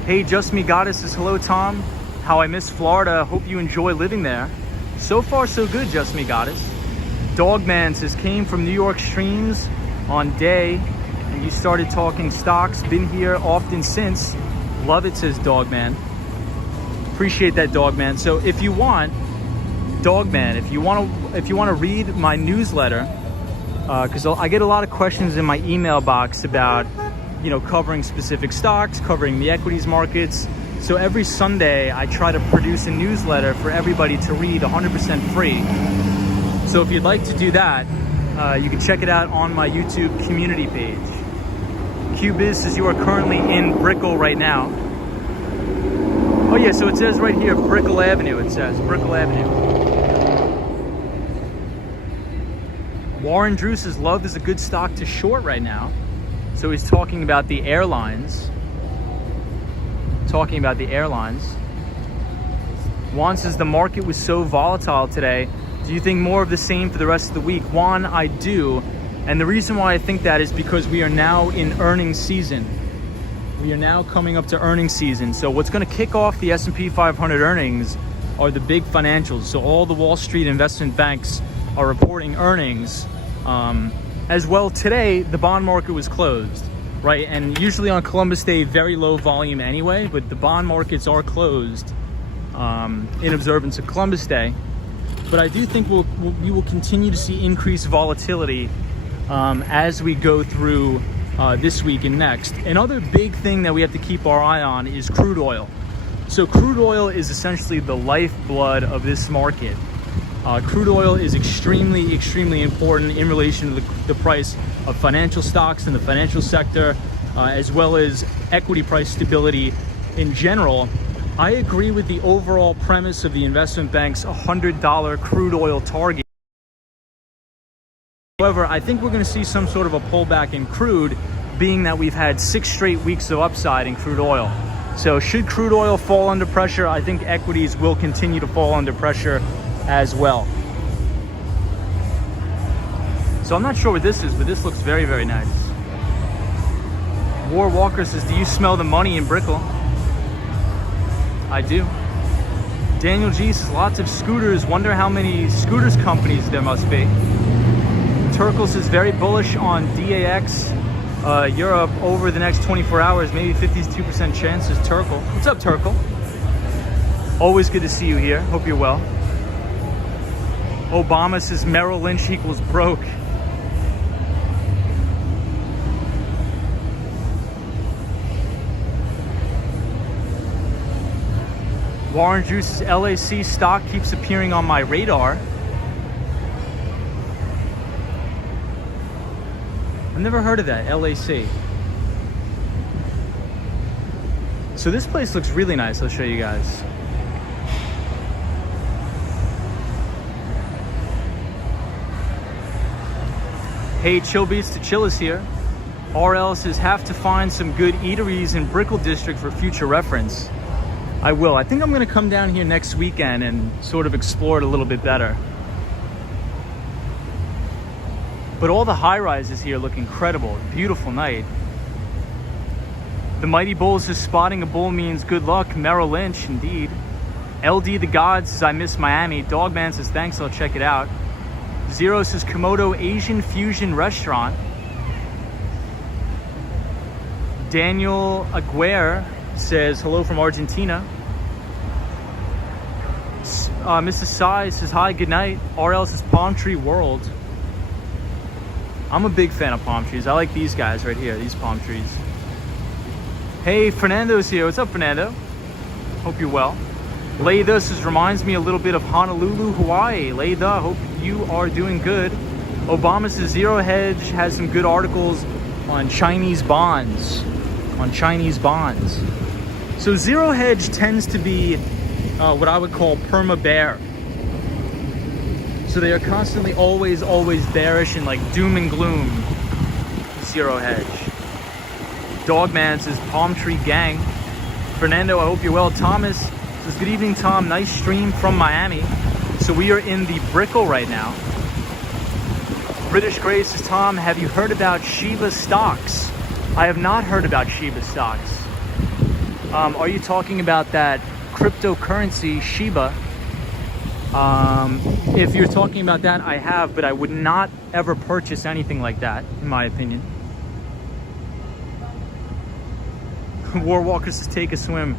Hey, Just Me Goddess says, hello, Tom. How I miss Florida. Hope you enjoy living there. So far, so good, Just Me Goddess. Dogman says, came from New York streams on day, and you started talking stocks. Been here often since. Love it, says Dogman. Appreciate that, Dogman. So if you want, Dogman, if you want to read my newsletter, because I get a lot of questions in my email box about, you know, covering specific stocks, covering the equities markets. So every Sunday, I try to produce a newsletter for everybody to read 100% free. So if you'd like to do that, you can check it out on my YouTube community page. QBiz says you are currently in Brickle right now. Oh yeah, so it says right here, Brickle Avenue, it says, Brickle Avenue. Warren Drew says love is a good stock to short right now. So he's talking about the airlines. Juan says the market was so volatile today. Do you think more of the same for the rest of the week? Juan, I do. And the reason why I think that is because we are now in earnings season. We are now coming up to earnings season. So what's going to kick off the S&P 500 earnings are the big financials. So all the Wall Street investment banks are reporting earnings. As well, today, the bond market was closed, right? And usually on Columbus Day, very low volume anyway, but the bond markets are closed in observance of Columbus Day. But I do think we will continue to see increased volatility as we go through this week and next. Another big thing that we have to keep our eye on is crude oil. So crude oil is essentially the lifeblood of this market. Crude oil is extremely, extremely important in relation to the price of financial stocks in the financial sector, as well as equity price stability in general. I agree with the overall premise of the investment bank's $100 crude oil target. However, I think we're going to see some sort of a pullback in crude, being that we've had 6 straight weeks of upside in crude oil. So should crude oil fall under pressure, I think equities will continue to fall under pressure as well. So I'm not sure what this is, but this looks very, very nice. War Walker says, do you smell the money in Brickle? I do. Daniel G says, lots of scooters. Wonder how many scooters companies there must be. Turkle says, very bullish on DAX Europe over the next 24 hours. Maybe 52% chances. Turkle. What's up, Turkle? Always good to see you here. Hope you're well. Obama says Merrill Lynch equals broke. Warren Juice's LAC stock keeps appearing on my radar. I've never heard of that, LAC. So this place looks really nice. I'll show you guys. Hey, Chill Beats to Chill is here. RL says, have to find some good eateries in Brickle District for future reference. I will. I think I'm going to come down here next weekend and sort of explore it a little bit better. But all the high-rises here look incredible. Beautiful night. The Mighty Bull says, spotting a bull means good luck. Merrill Lynch, indeed. LD the God says, I miss Miami. Dogman says, thanks, I'll check it out. Zero says, Komodo Asian Fusion Restaurant. Daniel Aguirre says hello from Argentina. Mrs. Sai says hi, good night. RL says Palm Tree World. I'm a big fan of palm trees. I like these guys right here, these palm trees. Hey, Fernando's here. What's up, Fernando? Hope you're well. Leida says, reminds me a little bit of Honolulu, Hawaii. Leida, hope you are doing good. Obama says Zero Hedge has some good articles on Chinese bonds. So Zero Hedge tends to be what I would call perma-bear. So they are constantly always bearish and like doom and gloom. Zero Hedge. Dogman says Palm Tree Gang. Fernando, I hope you're well. Thomas says good evening, Tom. Nice stream from Miami. So we are in the Brickell right now. British Grace says, Tom, have you heard about Shiba stocks? I have not heard about Shiba stocks. Are you talking about that cryptocurrency Shiba? If you're talking about that, I have, but I would not ever purchase anything like that, in my opinion. Warwalker says, take a swim.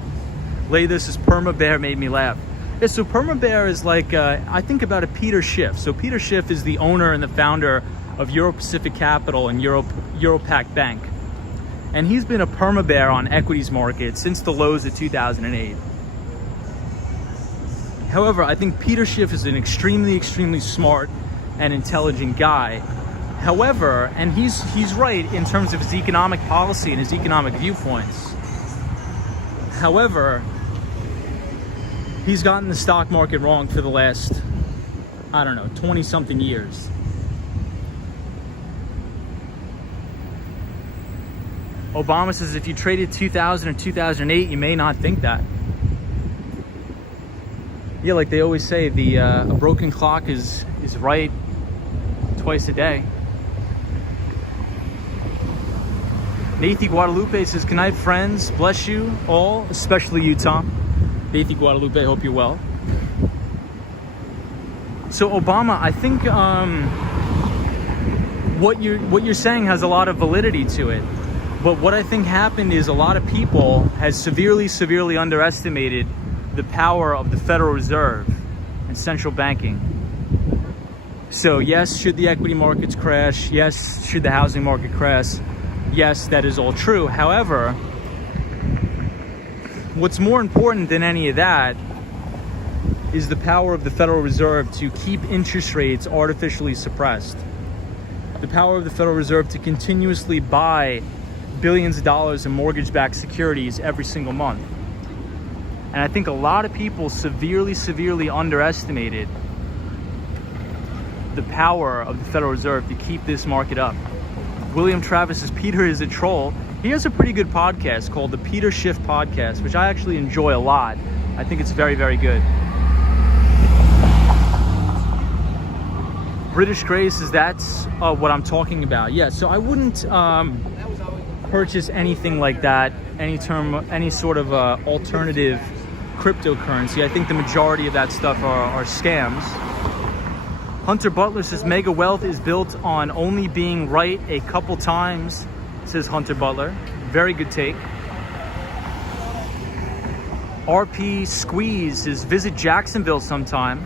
This is Perma Bear made me laugh. Yeah, so Perma Bear is like, I think about a Peter Schiff. So Peter Schiff is the owner and the founder of Euro Pacific Capital and Europac Bank. And he's been a Perma Bear on equities market since the lows of 2008. However, I think Peter Schiff is an extremely smart and intelligent guy. However, and he's right in terms of his economic policy and his economic viewpoints. However, he's gotten the stock market wrong for the last, I don't know, 20-something years. Obama says if you traded 2000 or 2008, you may not think that. Yeah, like they always say, a broken clock is right twice a day. Nathy Guadalupe says, good night, friends. Bless you all, especially you, Tom. Nathy Guadalupe, hope you're well. So Obama, I think what you're saying has a lot of validity to it. But what I think happened is a lot of people has severely underestimated the power of the Federal Reserve and central banking. So yes, should the equity markets crash? Yes, should the housing market crash? Yes, that is all true. However, what's more important than any of that is the power of the Federal Reserve to keep interest rates artificially suppressed. The power of the Federal Reserve to continuously buy billions of dollars in mortgage-backed securities every single month. And I think a lot of people severely underestimated the power of the Federal Reserve to keep this market up. William Travis says, Peter is a troll. He has a pretty good podcast called the Peter Schiff Podcast, which I actually enjoy a lot. I think it's very good. British Grace says, that's what I'm talking about. Yeah, so I wouldn't purchase anything like that, any sort of alternative cryptocurrency. I think the majority of that stuff are scams. Hunter Butler says mega wealth is built on only being right a couple times, says Hunter Butler. Very good take. RP Squeeze says visit Jacksonville sometime.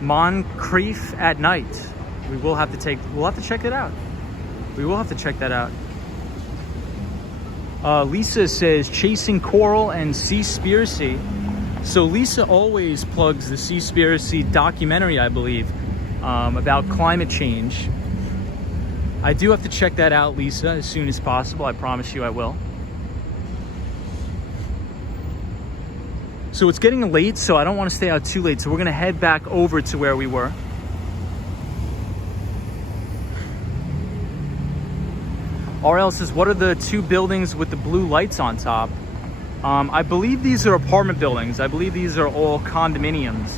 Moncrief at night. We'll have to check it out. We will have to check that out. Lisa says chasing coral and Seaspiracy. So Lisa always plugs the Seaspiracy documentary, I believe, about climate change. I do have to check that out, Lisa, as soon as possible. I promise you I will. So it's getting late, so I don't want to stay out too late. So we're going to head back over to where we were. RL says, what are the two buildings with the blue lights on top? I believe these are apartment buildings. I believe these are all condominiums.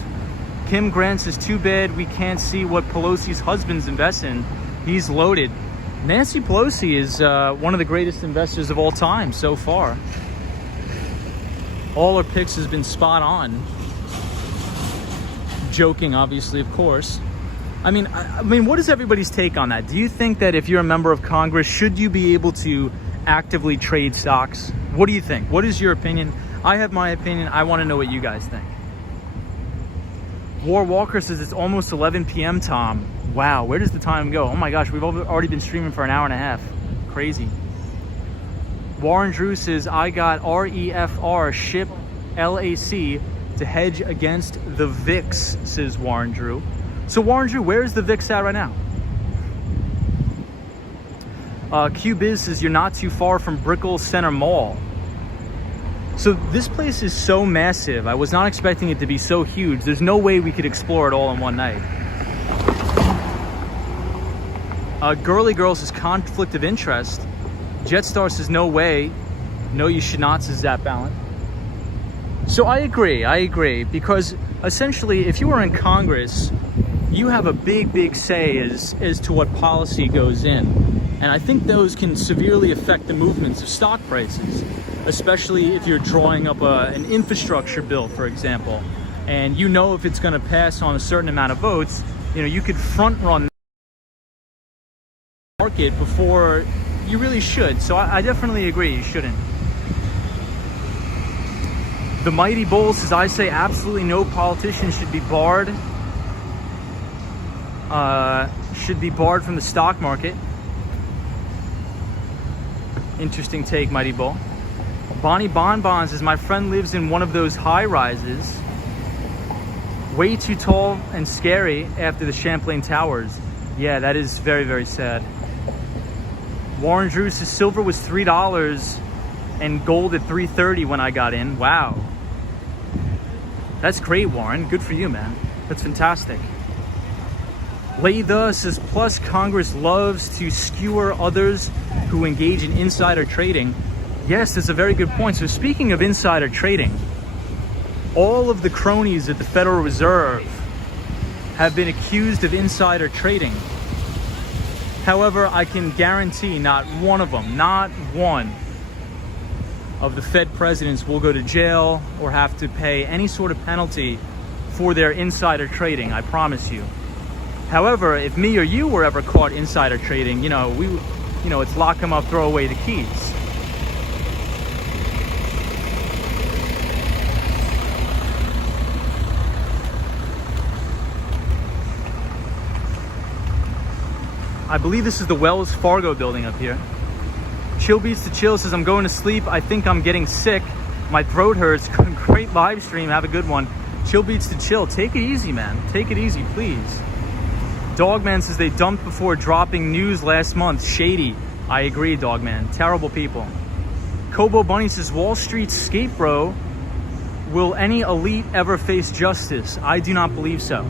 Kim Grant says, too bad we can't see what Pelosi's husband's invest in. He's loaded. Nancy Pelosi is one of the greatest investors of all time so far. All her picks has been spot on. Joking, obviously, of course. I mean, what is everybody's take on that? Do you think that if you're a member of Congress, should you be able to actively trade stocks? What do you think? What is your opinion? I have my opinion. I want to know what you guys think. War Walker says it's almost 11 p.m. Tom. Wow, where does the time go? Oh my gosh, we've already been streaming for an hour and a half. Crazy. Warren Drew says, I got REFR ship LAC to hedge against the VIX, says Warren Drew. So Warren Drew, where is the VIX at right now? QBiz says, you're not too far from Brickell Center Mall. So this place is so massive. I was not expecting it to be so huge. There's no way we could explore it all in one night. Girly Girl says, conflict of interest. Jetstar says, no way. No, you should not, says Zap Ballant. So I agree, because essentially, if you are in Congress, you have a big say as to what policy goes in. And I think those can severely affect the movements of stock prices, especially if you're drawing up an infrastructure bill, for example, and you know if it's going to pass on a certain amount of votes, you know, you could front run the market before you really should. So I definitely agree, you shouldn't. The Mighty Bull says, I say absolutely no politician should be barred. From the stock market. Interesting take, Mighty Bull. Bonnie Bonbon says, my friend lives in one of those high rises. Way too tall and scary after the Champlain Towers. Yeah, that is very sad. Warren Drew says, silver was $3 and gold at $3.30 when I got in. Wow. That's great, Warren. Good for you, man. That's fantastic. Laytha says, plus Congress loves to skewer others who engage in insider trading. Yes, that's a very good point. So speaking of insider trading, all of the cronies at the Federal Reserve have been accused of insider trading. However, I can guarantee not one of them, not one of the Fed presidents will go to jail or have to pay any sort of penalty for their insider trading, I promise you. However, if me or you were ever caught insider trading, it's lock them up, throw away the keys. I believe this is the Wells Fargo building up here. Chill Beats to Chill says, I'm going to sleep. I think I'm getting sick. My throat hurts. Great live stream. Have a good one. Chill Beats to Chill. Take it easy, man. Take it easy, please. Dogman says, they dumped before dropping news last month. Shady. I agree, Dogman. Terrible people. Kobo Bunny says, Wall Street skate bro. Will any elite ever face justice? I do not believe so.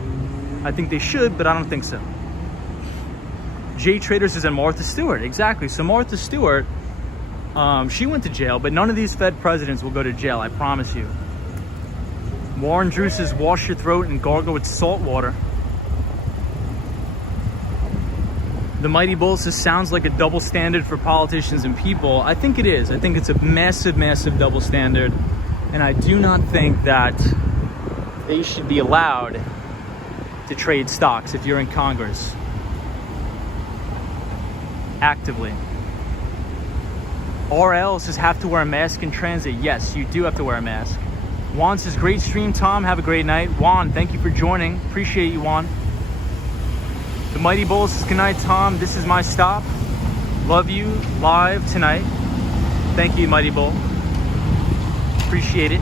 I think they should, but I don't think so. Jay Trader says, and Martha Stewart. Exactly. So Martha Stewart, she went to jail, but none of these Fed presidents will go to jail, I promise you. Warren Drew says, wash your throat and gargle with salt water. The Mighty Bull says, sounds like a double standard for politicians and people. I think it is. I think it's a massive double standard. And I do not think that they should be allowed to trade stocks if you're in Congress. Actively. RL says, have to wear a mask in transit. Yes, you do have to wear a mask. Juan says, great stream, Tom. Have a great night. Juan, thank you for joining. Appreciate you, Juan. The Mighty Bull says, good night, Tom. This is my stop. Love you live tonight. Thank you, Mighty Bull. Appreciate it.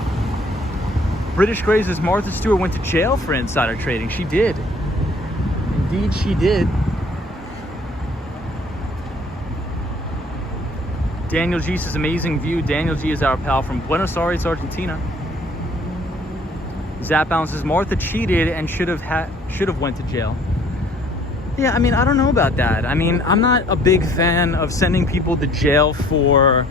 British Gray says, Martha Stewart went to jail for insider trading. She did. Indeed, she did. Daniel G says, amazing view. Daniel G is our pal from Buenos Aires, Argentina. Zap Balance says, Martha cheated and should have went to jail. Yeah, I mean, I don't know about that. I mean, I'm not a big fan of sending people to jail for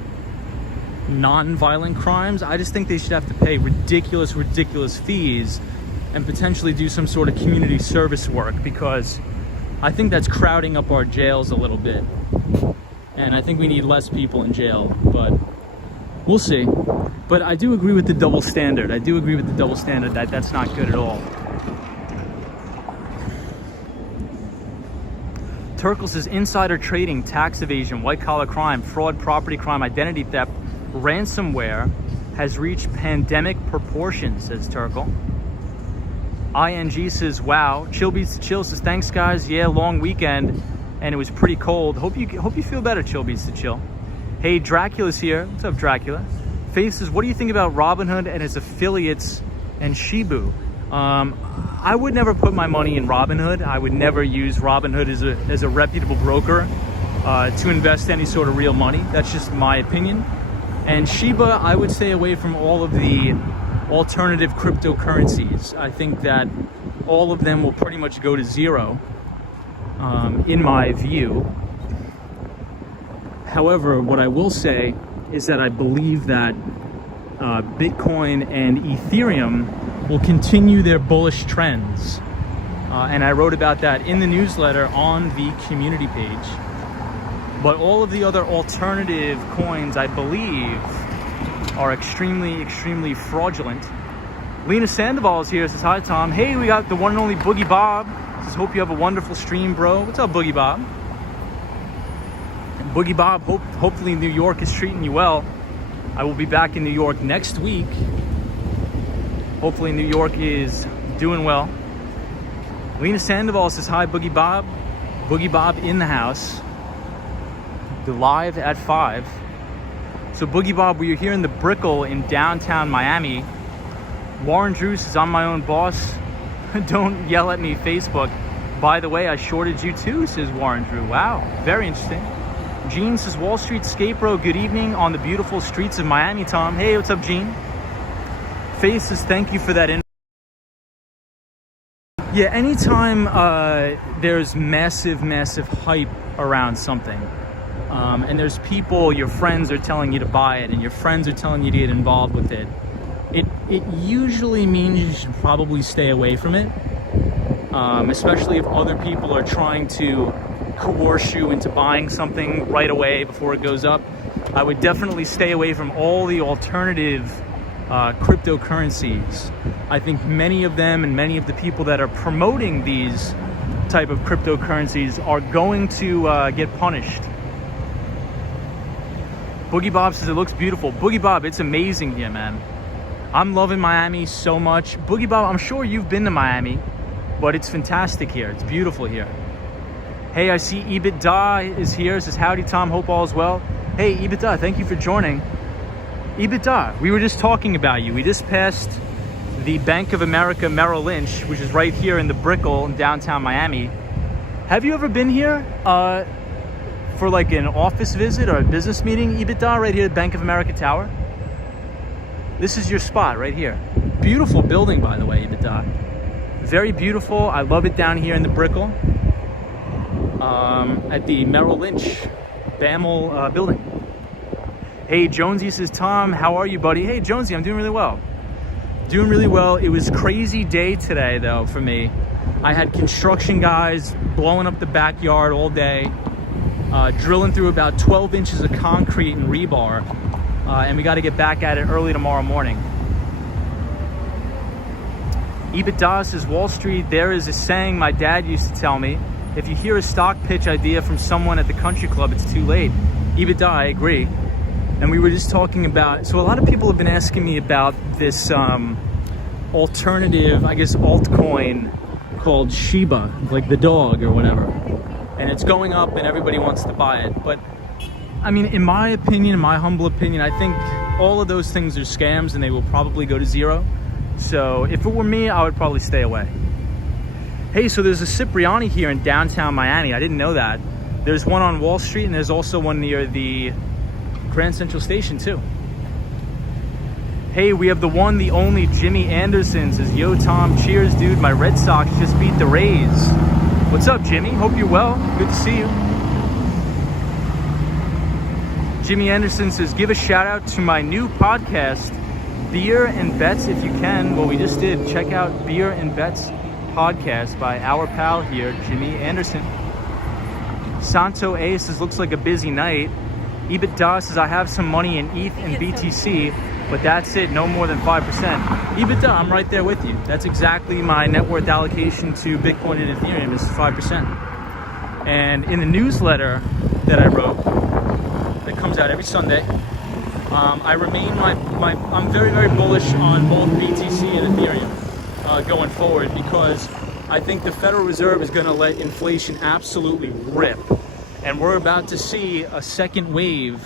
non-violent crimes. I just think they should have to pay ridiculous fees and potentially do some sort of community service work, because I think that's crowding up our jails a little bit. And I think we need less people in jail, but we'll see. But I do agree with the double standard. That's not good at all. Turkle says insider trading, tax evasion, white-collar crime, fraud, property crime, identity theft, ransomware has reached pandemic proportions, says Turkle. ING says, wow. Chill Beats to Chill says, thanks guys. Yeah, long weekend and it was pretty cold. Hope you feel better, Chill Beats to Chill. Hey, Dracula's here. What's up, Dracula? Faith says, what do you think about Robinhood and its affiliates and Shibu? I would never put my money in Robinhood. I would never use Robinhood as a reputable broker to invest any sort of real money. That's just my opinion. And Shiba, I would stay away from all of the alternative cryptocurrencies. I think that all of them will pretty much go to zero, in my view. However, what I will say is that I believe that Bitcoin and Ethereum will continue their bullish trends. And I wrote about that in the newsletter on the community page. But all of the other alternative coins, I believe, are extremely, extremely fraudulent. Lena Sandoval is here, says, hi, Tom. Hey, we got the one and only Boogie Bob. Says, hope you have a wonderful stream, bro. What's up, Boogie Bob? And Boogie Bob, hopefully New York is treating you well. I will be back in New York next week. Hopefully New York is doing well. Lena Sandoval says, hi, Boogie Bob. Boogie Bob in the house. Live at 5. So Boogie Bob, we are here in the Brickell in downtown Miami. Warren Drew says, I'm my own boss. Don't yell at me, Facebook. By the way, I shorted you too, says Warren Drew. Wow, very interesting. Gene says, Wall Street Skate Bro, good evening on the beautiful streets of Miami, Tom. Hey, what's up, Gene? Faith says, thank you for that info. Yeah, anytime there's massive hype around something, and there's people, your friends are telling you to buy it, and your friends are telling you to get involved with it, it usually means you should probably stay away from it, especially if other people are trying to coerce you into buying something right away before it goes up. I would definitely stay away from all the alternative cryptocurrencies. I think many of them and many of the people that are promoting these type of cryptocurrencies are going to get punished. Boogie Bob says, it looks beautiful. Boogie Bob, it's amazing here, man. I'm loving Miami so much. Boogie Bob, I'm sure you've been to Miami, but it's fantastic here. It's beautiful here. Hey, I see EBITDA is here. Says, howdy, Tom. Hope all is well. Hey, EBITDA, thank you for joining. EBITDA, we were just talking about you. We just passed the Bank of America Merrill Lynch, which is right here in the Brickell in downtown Miami. Have you ever been here for like an office visit or a business meeting? EBITDA, right here at Bank of America Tower. This is your spot right here. Beautiful building, by the way, EBITDA. Very beautiful. I love it down here in the Brickell at the Merrill Lynch BAML building. Hey, Jonesy says, Tom, how are you, buddy? Hey, Jonesy, I'm doing really well. Doing really well. It was a crazy day today, though, for me. I had construction guys blowing up the backyard all day, drilling through about 12 inches of concrete and rebar, and we got to get back at it early tomorrow morning. EBITDA says, Wall Street, there is a saying my dad used to tell me, if you hear a stock pitch idea from someone at the country club, it's too late. EBITDA, I agree. And we were just talking about, so a lot of people have been asking me about this alternative, I guess, altcoin called Shiba, like the dog or whatever. And it's going up and everybody wants to buy it. But I mean, in my opinion, in my humble opinion, I think all of those things are scams and they will probably go to zero. So if it were me, I would probably stay away. Hey, so there's a Cipriani here in downtown Miami. I didn't know that. There's one on Wall Street and there's also one near the Grand Central Station too. Hey, we have the one, the only Jimmy Anderson says, yo, Tom, cheers, dude. My Red Sox just beat the Rays. What's up, Jimmy? Hope you're well. Good to see you. Jimmy Anderson says, give a shout out to my new podcast, Beer and Bets, if you can. Well, we just did. Check out Beer and Bets podcast by our pal here, Jimmy Anderson. Santo A says, looks like a busy night. EBITDA says, I have some money in ETH and BTC, but that's it, no more than 5%. EBITDA, I'm right there with you. That's exactly my net worth allocation to Bitcoin and Ethereum is 5%. And in the newsletter that I wrote, that comes out every Sunday, I remain I'm very, very bullish on both BTC and Ethereum going forward, because I think the Federal Reserve is going to let inflation absolutely rip. And we're about to see a second wave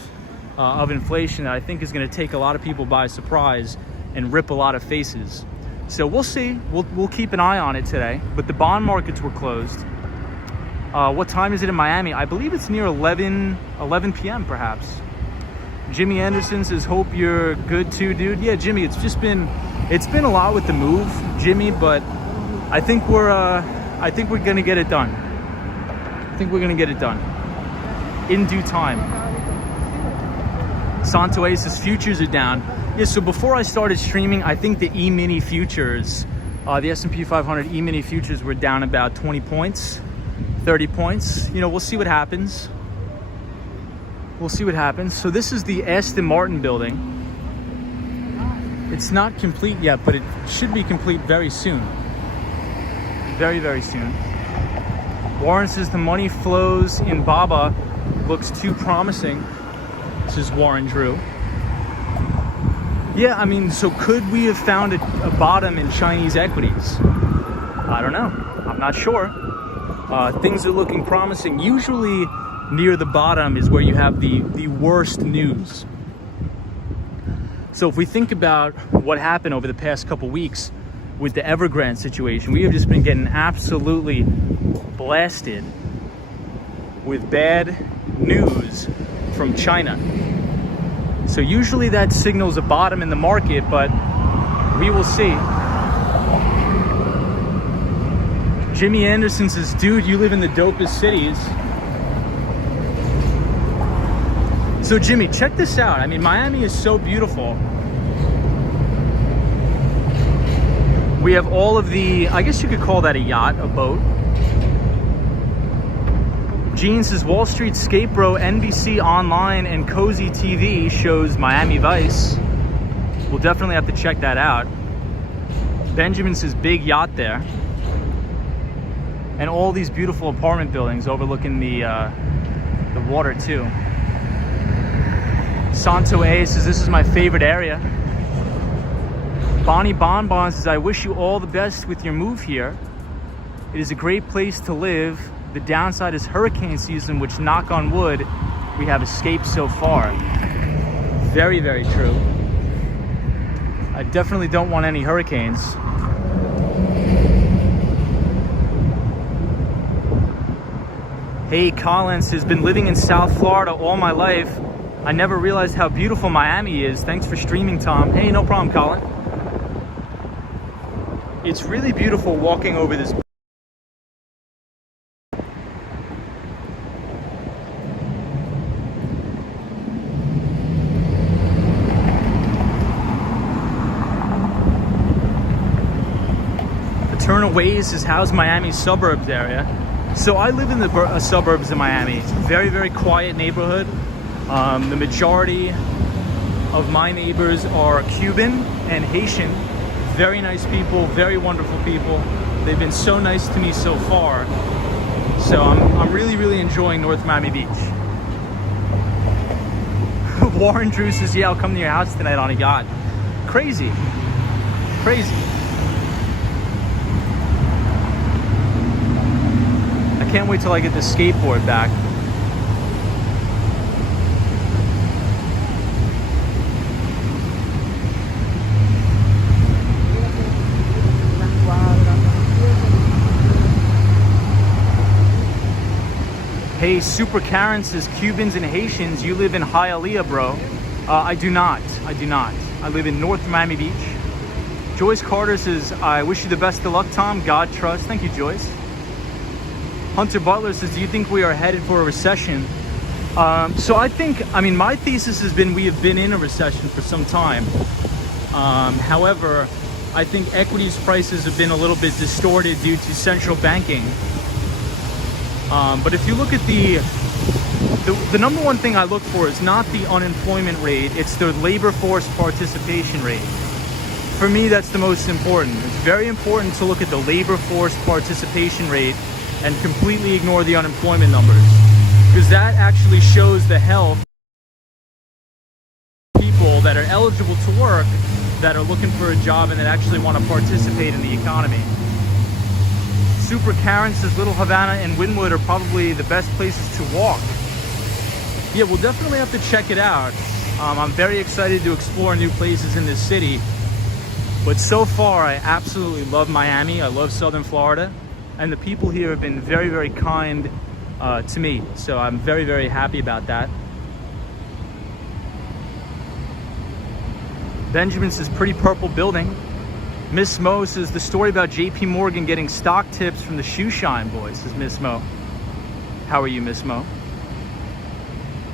of inflation that I think is going to take a lot of people by surprise and rip a lot of faces. So we'll see. We'll keep an eye on it today. But the bond markets were closed. What time is it in Miami? I believe it's near 11 p.m. perhaps. Jimmy Anderson says, hope you're good too, dude. Yeah, Jimmy, it's been a lot with the move, Jimmy, but I think we're gonna get it done. I think we're gonna get it done in due time. Santo Ace's futures are down. Yeah, so before I started streaming, I think the E-mini futures, the S&P 500 E-mini futures were down about 20 points, 30 points. You know, we'll see what happens. We'll see what happens. So this is the Aston Martin building. It's not complete yet, but it should be complete very soon. Very, very soon. Warren says the money flows in BABA looks too promising. This is Warren Drew. Yeah, I mean, so could we have found a bottom in Chinese equities? I don't know. I'm not sure. Things are looking promising. Usually near the bottom is where you have the worst news. So if we think about what happened over the past couple weeks with the Evergrande situation, we have just been getting absolutely blasted with bad news from China. So usually that signals a bottom in the market, but we will see. Jimmy Anderson says, dude, you live in the dopest cities. So Jimmy, check this out. I mean, Miami is so beautiful. We have all of the, I guess you could call that a yacht, a boat. Gene says, Wall Street Skate Bro, NBC Online, and Cozy TV shows Miami Vice. We'll definitely have to check that out. Benjamin says, big yacht there. And all these beautiful apartment buildings overlooking the water too. Santo A says, this is my favorite area. Bonnie Bonbon says, I wish you all the best with your move here. It is a great place to live. The downside is hurricane season, which, knock on wood, we have escaped so far. Very, very true. I definitely don't want any hurricanes. Hey, Collins has been living in South Florida all my life. I never realized how beautiful Miami is. Thanks for streaming, Tom. Hey, no problem, Colin. It's really beautiful walking over this. Eternal Ways is how's Miami's suburbs area. So I live in the suburbs of Miami. It's a very, very quiet neighborhood. The majority of my neighbors are Cuban and Haitian. Very nice people, very wonderful people. They've been so nice to me so far. So I'm really, really enjoying North Miami Beach. Warren Drew says, yeah, I'll come to your house tonight on a yacht. Crazy. Crazy. I can't wait till I get the skateboard back. Hey, Super Karen says, Cubans and Haitians, you live in Hialeah, bro. I do not. I do not. I live in North Miami Beach. Joyce Carter says, I wish you the best of luck, Tom. God trust. Thank you, Joyce. Hunter Butler says, do you think we are headed for a recession? So I think, I mean, my thesis has been we have been in a recession for some time. However, I think equities prices have been a little bit distorted due to central banking. But if you look at the number one thing I look for is not the unemployment rate, it's the labor force participation rate. For me, that's the most important. It's very important to look at the labor force participation rate and completely ignore the unemployment numbers, because that actually shows the health of people that are eligible to work, that are looking for a job, and that actually want to participate in the economy. Super Karen says Little Havana and Wynwood are probably the best places to walk. Yeah, we'll definitely have to check it out. I'm very excited to explore new places in this city. But so far, I absolutely love Miami. I love Southern Florida. And the people here have been very, very kind to me. So I'm very, very happy about that. Benjamin says, pretty purple building. Miss Mo says, the story about JP Morgan getting stock tips from the shoe shine boys, says Miss Mo. How are you, Miss Mo?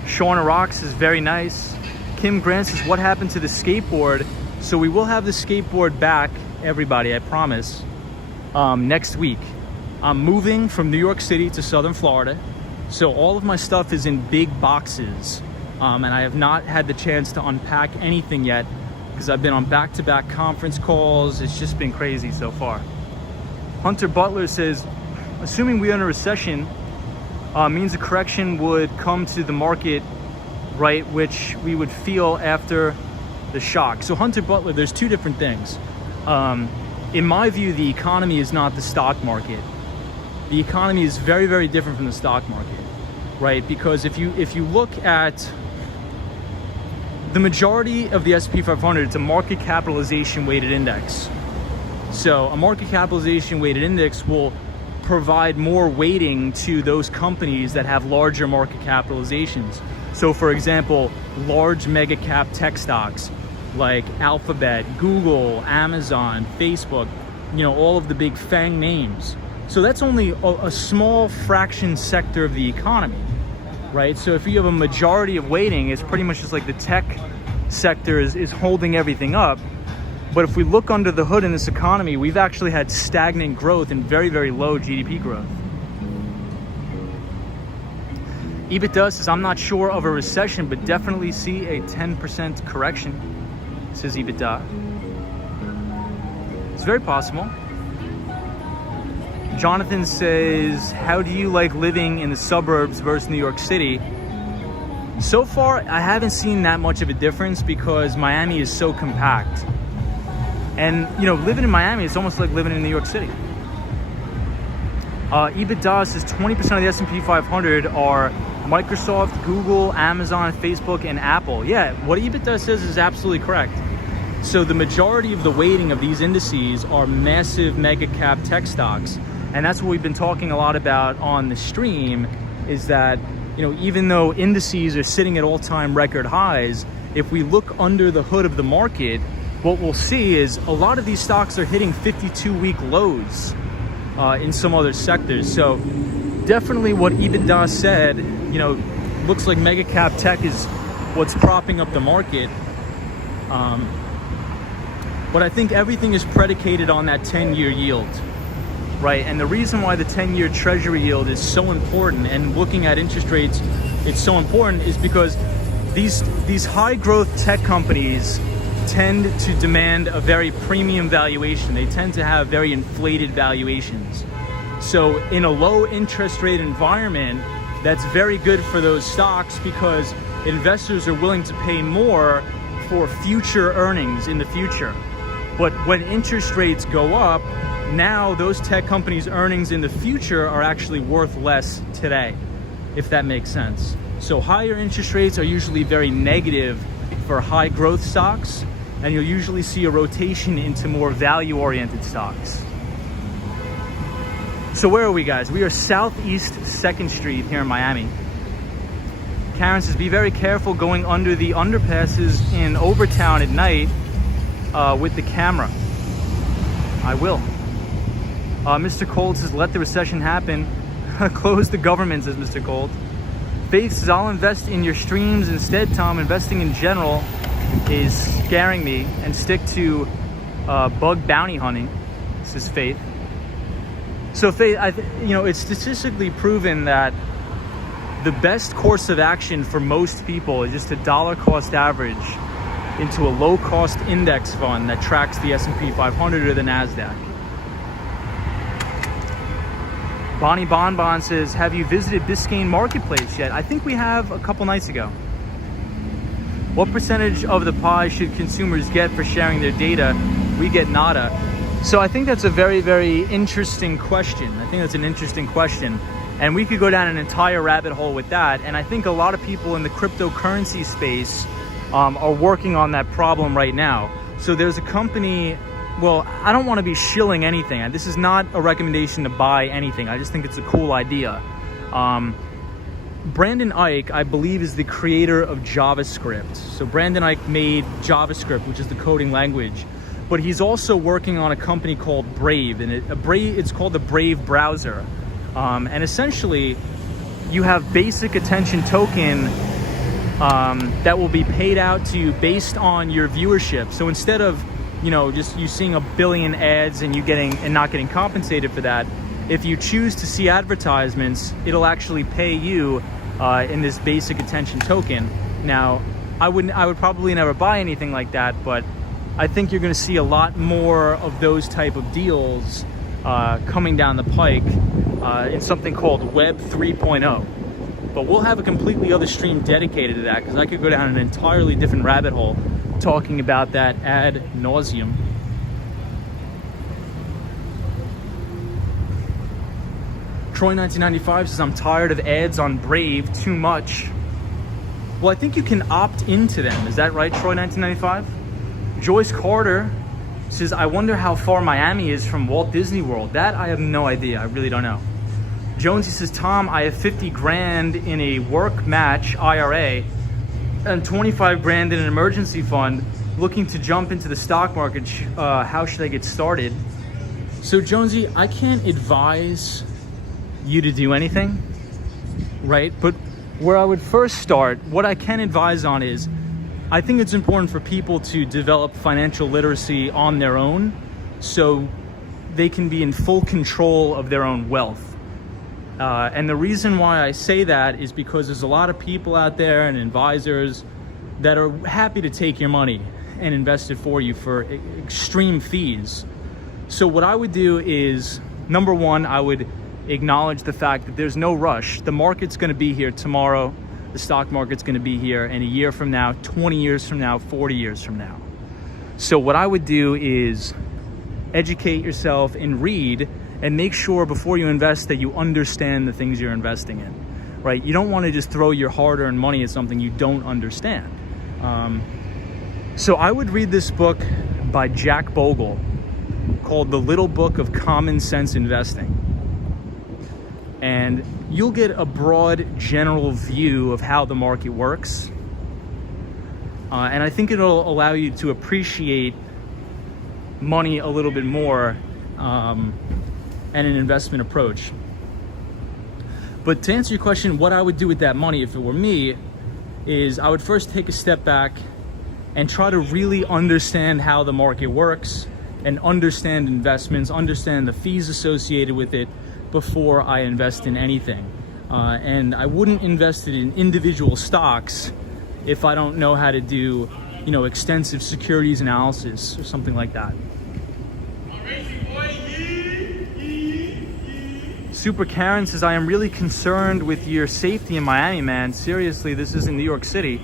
Shauna Rocks is very nice. Kim Grant says, what happened to the skateboard? So we will have the skateboard back, everybody, I promise, next week. I'm moving from New York City to Southern Florida. So all of my stuff is in big boxes. And I have not had the chance to unpack anything yet, because I've been on back-to-back conference calls. It's just been crazy so far. Hunter Butler says, assuming we are in a recession, means a correction would come to the market, right, which we would feel after the shock. So Hunter Butler, there's two different things. In my view, the economy is not the stock market. The economy is very, very different from the stock market, right? Because if you look at the majority of the S&P 500, it's a market capitalization weighted index. So a market capitalization weighted index will provide more weighting to those companies that have larger market capitalizations. So for example, large mega cap tech stocks like Alphabet, Google, Amazon, Facebook, all of the big FANG names. So that's only a small fraction sector of the economy, right? So if you have a majority of weighting, it's pretty much just like the tech sector is holding everything up. But if we look under the hood in this economy, we've actually had stagnant growth and very, very low GDP growth. EBITDA says, I'm not sure of a recession, but definitely see a 10% correction, says EBITDA. It's very possible. Jonathan says, how do you like living in the suburbs versus New York City? So far, I haven't seen that much of a difference because Miami is so compact. And, living in Miami, it's almost like living in New York City. EBITDA says 20% of the S&P 500 are Microsoft, Google, Amazon, Facebook, and Apple. Yeah, what EBITDA says is absolutely correct. So the majority of the weighting of these indices are massive mega cap tech stocks. And that's what we've been talking a lot about on the stream, is that, even though indices are sitting at all-time record highs, if we look under the hood of the market, what we'll see is a lot of these stocks are hitting 52-week lows in some other sectors. So definitely what EBITDA said, looks like mega cap tech is what's propping up the market. But I think everything is predicated on that 10-year yield, right? And the reason why the 10-year treasury yield is so important, and looking at interest rates, it's so important, is because these high growth tech companies tend to demand a very premium valuation. They tend to have very inflated valuations. So in a low interest rate environment, that's very good for those stocks because investors are willing to pay more for future earnings in the future. But when interest rates go up, now those tech companies' earnings in the future are actually worth less today, if that makes sense. So higher interest rates are usually very negative for high growth stocks, and you'll usually see a rotation into more value-oriented stocks. So where are we, guys? We are Southeast 2nd Street here in Miami. Karen says, be very careful going under the underpasses in Overtown at night with the camera. I will. Mr. Cold says, let the recession happen. Close the government, says Mr. Cold. Faith says, I'll invest in your streams instead, Tom. Investing in general is scaring me, and stick to bug bounty hunting, says Faith. So Faith, it's statistically proven that the best course of action for most people is just a dollar cost average into a low cost index fund that tracks the S&P 500 or the NASDAQ. Bonnie Bonbon says, have you visited Biscayne Marketplace yet? I think we have a couple nights ago. What percentage of the pie should consumers get for sharing their data? We get nada. So I think that's a very, very interesting question. I think that's an interesting question. And we could go down an entire rabbit hole with that. And I think a lot of people in the cryptocurrency space are working on that problem right now. So there's a company, well, I don't want to be shilling anything. This is not a recommendation to buy anything. I just think it's a cool idea. Brandon Ike, I believe, is the creator of JavaScript. So Brandon Ike made JavaScript, which is the coding language. But he's also working on a company called Brave, and it's called the Brave browser. And essentially, you have basic attention token that will be paid out to you based on your viewership. So instead of, just you seeing a billion ads and not getting compensated for that, if you choose to see advertisements, it'll actually pay you in this basic attention token. Now, I would probably never buy anything like that, but I think you're going to see a lot more of those type of deals coming down the pike in something called Web 3.0. But we'll have a completely other stream dedicated to that, because I could go down an entirely different rabbit hole talking about that ad nauseum. Troy 1995 says, I'm tired of ads on Brave too much. Well, I think you can opt into them. Is that right, Troy 1995? Joyce Carter says, I wonder how far Miami is from Walt Disney World. That I have no idea. I really don't know. Jonesy says, Tom, I have 50 grand in a work match IRA and 25 grand in an emergency fund, looking to jump into the stock market. How should I get started? So Jonesy, I can't advise you to do anything, right? But where I would first start, what I can advise on is, I think it's important for people to develop financial literacy on their own so they can be in full control of their own wealth. And the reason why I say that is because there's a lot of people out there and advisors that are happy to take your money and invest it for you for extreme fees. So what I would do is, number one, I would acknowledge the fact that there's no rush. The market's going to be here tomorrow. The stock market's going to be here in a year from now, 20 years from now, 40 years from now. So what I would do is educate yourself and read, and make sure before you invest that you understand the things you're investing in, right? You don't want to just throw your hard-earned money at something you don't understand. So I would read this book by Jack Bogle called The Little Book of Common Sense Investing. And you'll get a broad general view of how the market works. And I think it'll allow you to appreciate money a little bit more and an investment approach. But to answer your question, what I would do with that money if it were me is I would first take a step back and try to really understand how the market works and understand investments, understand the fees associated with it before I invest in anything. And I wouldn't invest it in individual stocks if I don't know how to do, extensive securities analysis or something like that. Super Karen says, I am really concerned with your safety in Miami, man. Seriously, this is in New York City.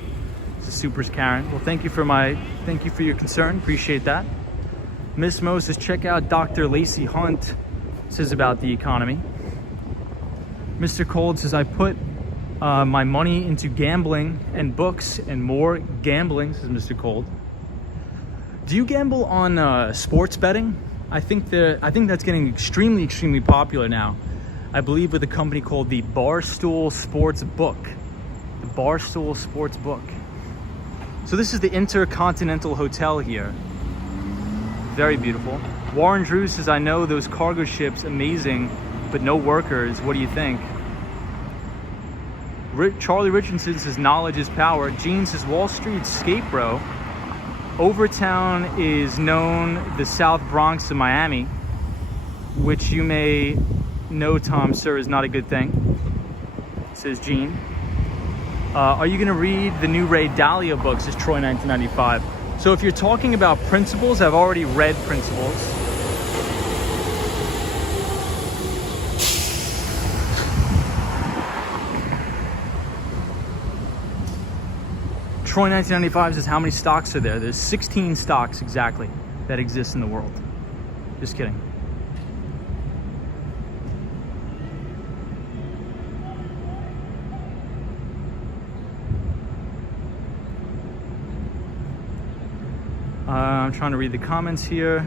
This is Super Karen. Well, thank you for your concern. Appreciate that. Miss Mo says, check out Dr. Lacey Hunt says about the economy. Mr. Cold says, I put my money into gambling and books and more gambling, says Mr. Cold. Do you gamble on sports betting? I think that's getting extremely, extremely popular now. I believe with a company called the Barstool Sports Book. The Barstool Sports Book. So this is the Intercontinental Hotel here. Very beautiful. Warren Drew says, I know those cargo ships, amazing, but no workers. What do you think? Charlie Richardson says, knowledge is power. Gene says, Wall Street skate bro. Overtown is known the South Bronx of Miami, which you may know, Tom, sir, is not a good thing, says Gene. Are you going to read the new Ray Dalio book, says Troy 1995. So if you're talking about principles, I've already read Principles. Troy 1995 says, how many stocks are there? There's 16 stocks exactly that exist in the world. Just kidding. I'm trying to read the comments here.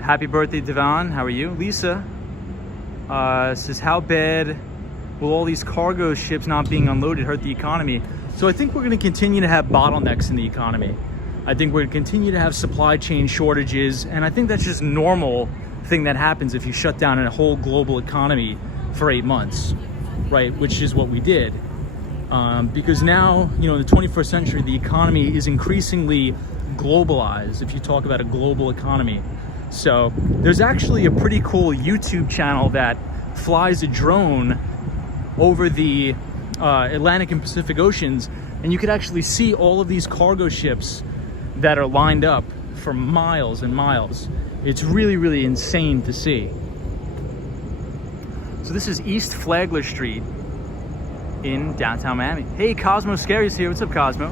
Happy birthday, Devon. How are you? Lisa says, how bad will all these cargo ships not being unloaded hurt the economy? So I think we're going to continue to have bottlenecks in the economy. I think we're going to continue to have supply chain shortages. And I think that's just normal thing that happens if you shut down a whole global economy for 8 months, right? Which is what we did. Because now, in the 21st century, the economy is increasingly globalized, if you talk about a global economy. So there's actually a pretty cool YouTube channel that flies a drone over the Atlantic and Pacific Oceans, and you could actually see all of these cargo ships that are lined up for miles and miles. It's really, really insane to see. So this is East Flagler Street in downtown Miami. Hey, Cosmo Scary's here. What's up, Cosmo?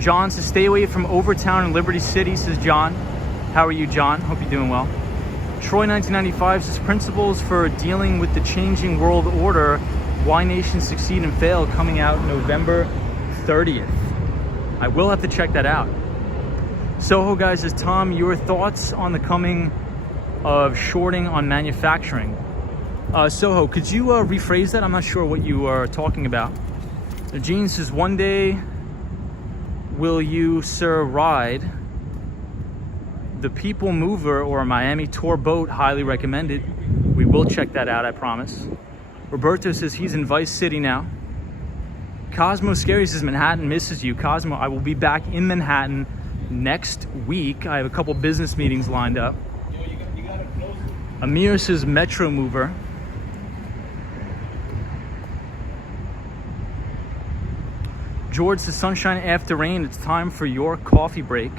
John says, stay away from Overtown and Liberty City, says John. How are you, John? Hope you're doing well. Troy 1995 says, principles for dealing with the changing world order, why nations succeed and fail, coming out November 30th. I will have to check that out. Soho guys says, Tom, your thoughts on the coming of shorting on manufacturing? Soho, could you rephrase that? I'm not sure what you are talking about. Gene says, one day will you, sir, ride the People Mover or a Miami tour boat? Highly recommended. We will check that out, I promise. Roberto says he's in Vice City now. Cosmo Scary says Manhattan misses you. Cosmo, I will be back in Manhattan next week. I have a couple business meetings lined up. Amir says Metro Mover. George says, sunshine after rain, it's time for your coffee break.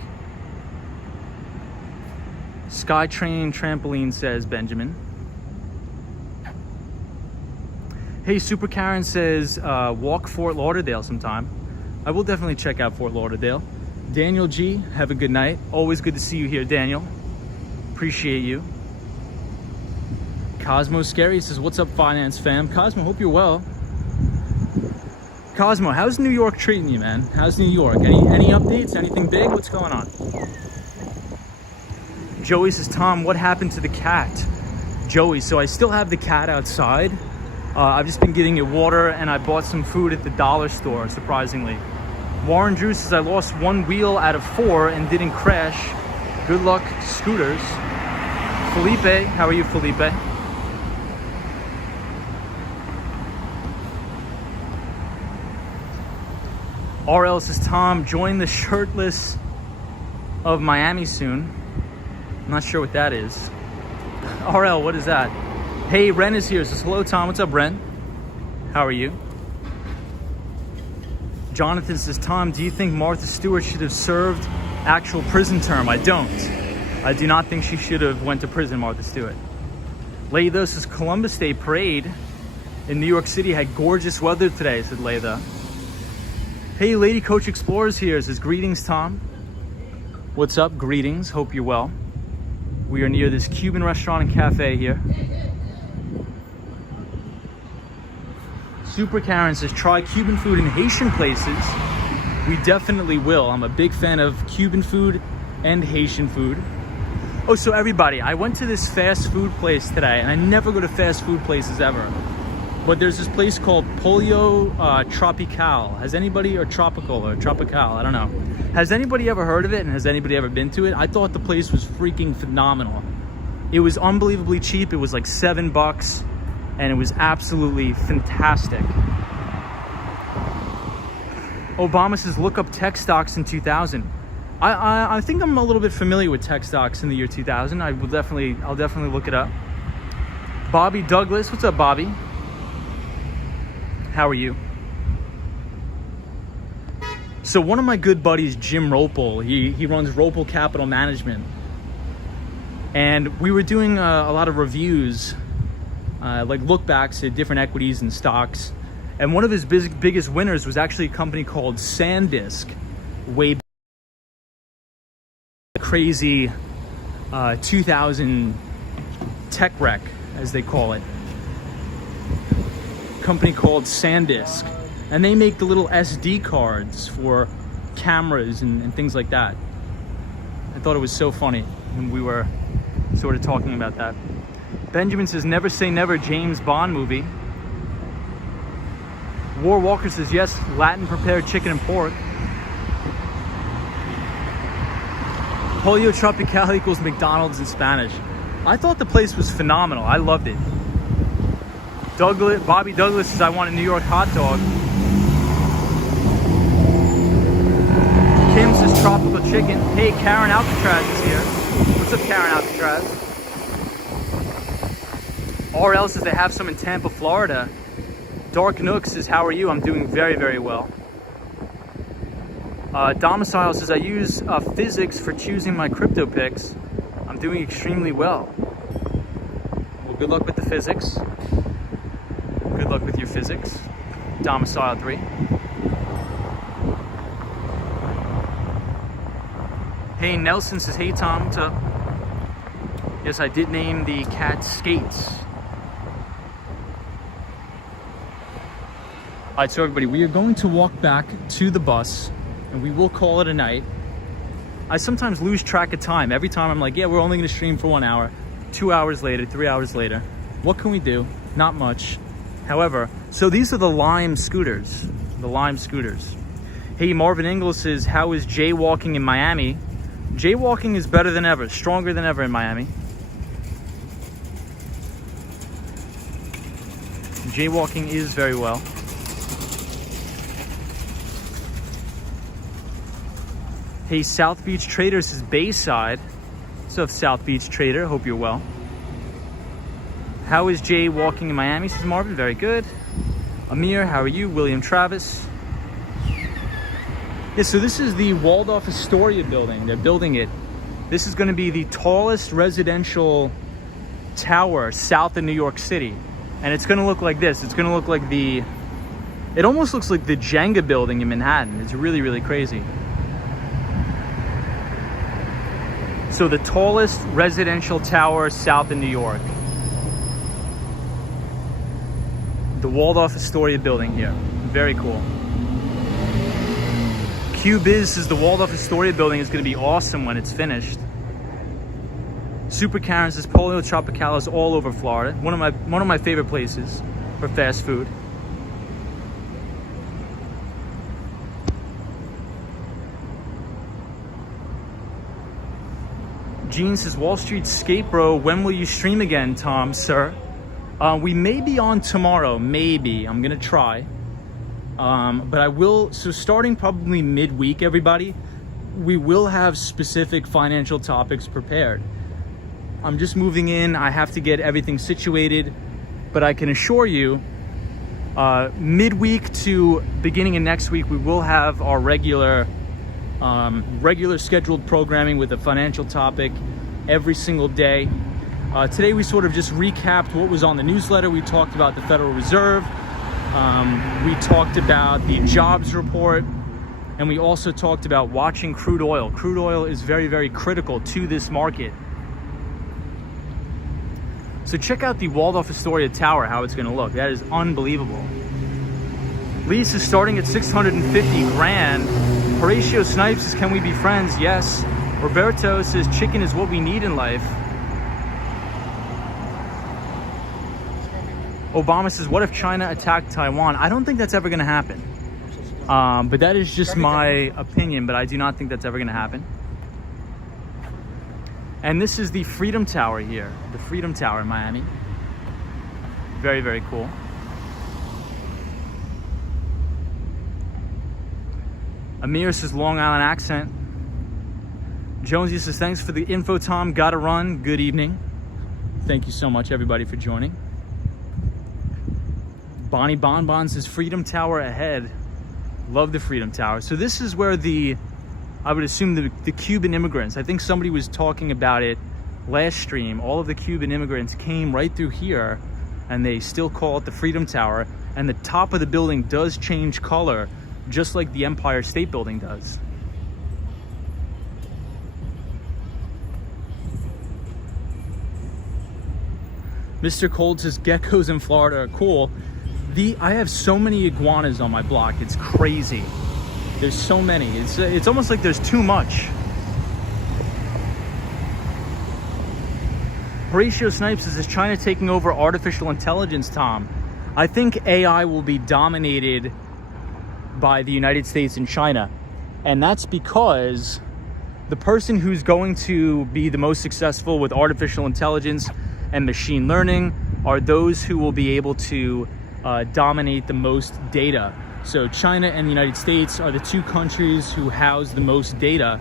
Skytrain Trampoline says Benjamin. Hey, Super Karen says, walk Fort Lauderdale sometime. I will definitely check out Fort Lauderdale. Daniel G, have a good night. Always good to see you here, Daniel. Appreciate you. Cosmo Scary says, what's up, finance fam? Cosmo, hope you're well. Cosmo, how's New York treating you, man? How's New York? Any updates? Anything big? What's going on? Joey says, Tom, what happened to the cat? Joey, so I still have the cat outside. I've just been getting it water, and I bought some food at the dollar store, surprisingly. Warren Drew says, I lost 1 wheel out of 4 and didn't crash. Good luck, scooters. Felipe, how are you, Felipe? RL says, Tom, join the shirtless of Miami soon. I'm not sure what that is. RL, what is that? Hey, Ren is here. Says, hello, Tom. What's up, Ren? How are you? Jonathan says, Tom, do you think Martha Stewart should have served actual prison term? I don't. I do not think she should have went to prison, Martha Stewart. Laytha says, Columbus Day Parade in New York City had gorgeous weather today, said Laytha. Hey, Lady Coach Explorers here. Says, greetings, Tom. What's up? Greetings. Hope you're well. We are near this Cuban restaurant and cafe here. Super Karen says, try Cuban food in Haitian places. We definitely will. I'm a big fan of Cuban food and Haitian food. Oh, so everybody, I went to this fast food place today, and I never go to fast food places ever. But there's this place called Pollo Tropical. Has anybody, or Tropical, or Tropical, I don't know. Has anybody ever heard of it, and has anybody ever been to it? I thought the place was freaking phenomenal. It was unbelievably cheap. It was like $7, and it was absolutely fantastic. Obama says, look up tech stocks in 2000. I think I'm a little bit familiar with tech stocks in the year 2000. I'll definitely look it up. Bobby Douglas, what's up, Bobby? How are you? So one of my good buddies, Jim Ropel, he runs Ropel Capital Management. And we were doing a lot of reviews, like look backs at different equities and stocks. And one of his biggest winners was actually a company called SanDisk, way back. Crazy 2000 tech wreck, as they call it. Company called SanDisk, and they make the little SD cards for cameras and things like that. I thought it was so funny when we were sort of talking about that. Benjamin says, never say never, James Bond movie. War Walker says, yes, Latin prepared chicken and pork. Pollo Tropical equals McDonald's in Spanish. I thought the place was phenomenal. I loved it. Bobby Douglas says, I want a New York hot dog. Kim says, tropical chicken. Hey, Karen Alcatraz is here. What's up, Karen Alcatraz? RL says they have some in Tampa, Florida. Dark Nook says, how are you? I'm doing very, very well. Domicile says, I use physics for choosing my crypto picks. I'm doing extremely well. Well, good luck with the physics. Good luck with your physics. Domicile 3. Hey, Nelson says, hey, Tom, what's up? Yes, I did name the cat Skates. All right, so everybody, we are going to walk back to the bus, and we will call it a night. I sometimes lose track of time. Every time I'm like, yeah, we're only going to stream for 1 hour. 2 hours later, 3 hours later. What can we do? Not much. However, so these are the Lime scooters. The Lime scooters. Hey, Marvin Ingles says, how is jaywalking in Miami? Jaywalking is better than ever, stronger than ever in Miami. Jaywalking is very well. Hey, South Beach Trader says Bayside. So South Beach Trader, hope you're well. How is Jay walking in Miami, says Marvin? Very good. Amir, how are you? William Travis. Yeah, so this is the Waldorf Astoria building. They're building it. This is going to be the tallest residential tower south of New York City. And it's going to look like this. It's going to look like it almost looks like the Jenga building in Manhattan. It's really, really crazy. So the tallest residential tower south of New York. The Waldorf Astoria building here. Very cool. QBiz says the Waldorf Astoria building is going to be awesome when it's finished. Super Karen says Pollo Tropical is all over Florida. One of my favorite places for fast food. Gene says, Wall Street Skate Bro, when will you stream again, Tom, sir? We may be on tomorrow, maybe. I'm gonna try. But I will, so starting probably midweek, everybody, we will have specific financial topics prepared. I'm just moving in, I have to get everything situated, but I can assure you, midweek to beginning of next week, we will have our regular scheduled programming with a financial topic every single day. Today we sort of just recapped what was on the newsletter. We talked about the Federal Reserve. We talked about the jobs report, and we also talked about watching crude oil. Crude oil is very, very critical to this market. So check out the Waldorf Astoria Tower, how it's gonna look. That is unbelievable. Lease is starting at 650 grand. Horatio Snipes says, can we be friends? Yes. Roberto says, chicken is what we need in life. Obama says, what if China attacked Taiwan? I don't think that's ever going to happen. But that is just my opinion, but I do not think that's ever going to happen. And this is the Freedom Tower here. The Freedom Tower in Miami. Very, very cool. Amir says, Long Island accent. Jonesy says, thanks for the info, Tom. Gotta run. Good evening. Thank you so much, everybody, for joining. Bonnie Bonbon says, Freedom Tower ahead. Love the Freedom Tower. So this is where I would assume the Cuban immigrants, I think somebody was talking about it last stream. All of the Cuban immigrants came right through here, and they still call it the Freedom Tower. and the top of the building does change color, just like the Empire State Building does. Mr. Cold says geckos in Florida are cool. I have so many iguanas on my block. It's crazy. There's so many. It's almost like there's too much. Horatio Snipes says, is China taking over artificial intelligence, Tom? I think AI will be dominated by the United States and China. And that's because the person who's going to be the most successful with artificial intelligence and machine learning are those who will be able to dominate the most data. So China and the United States are the two countries who house the most data,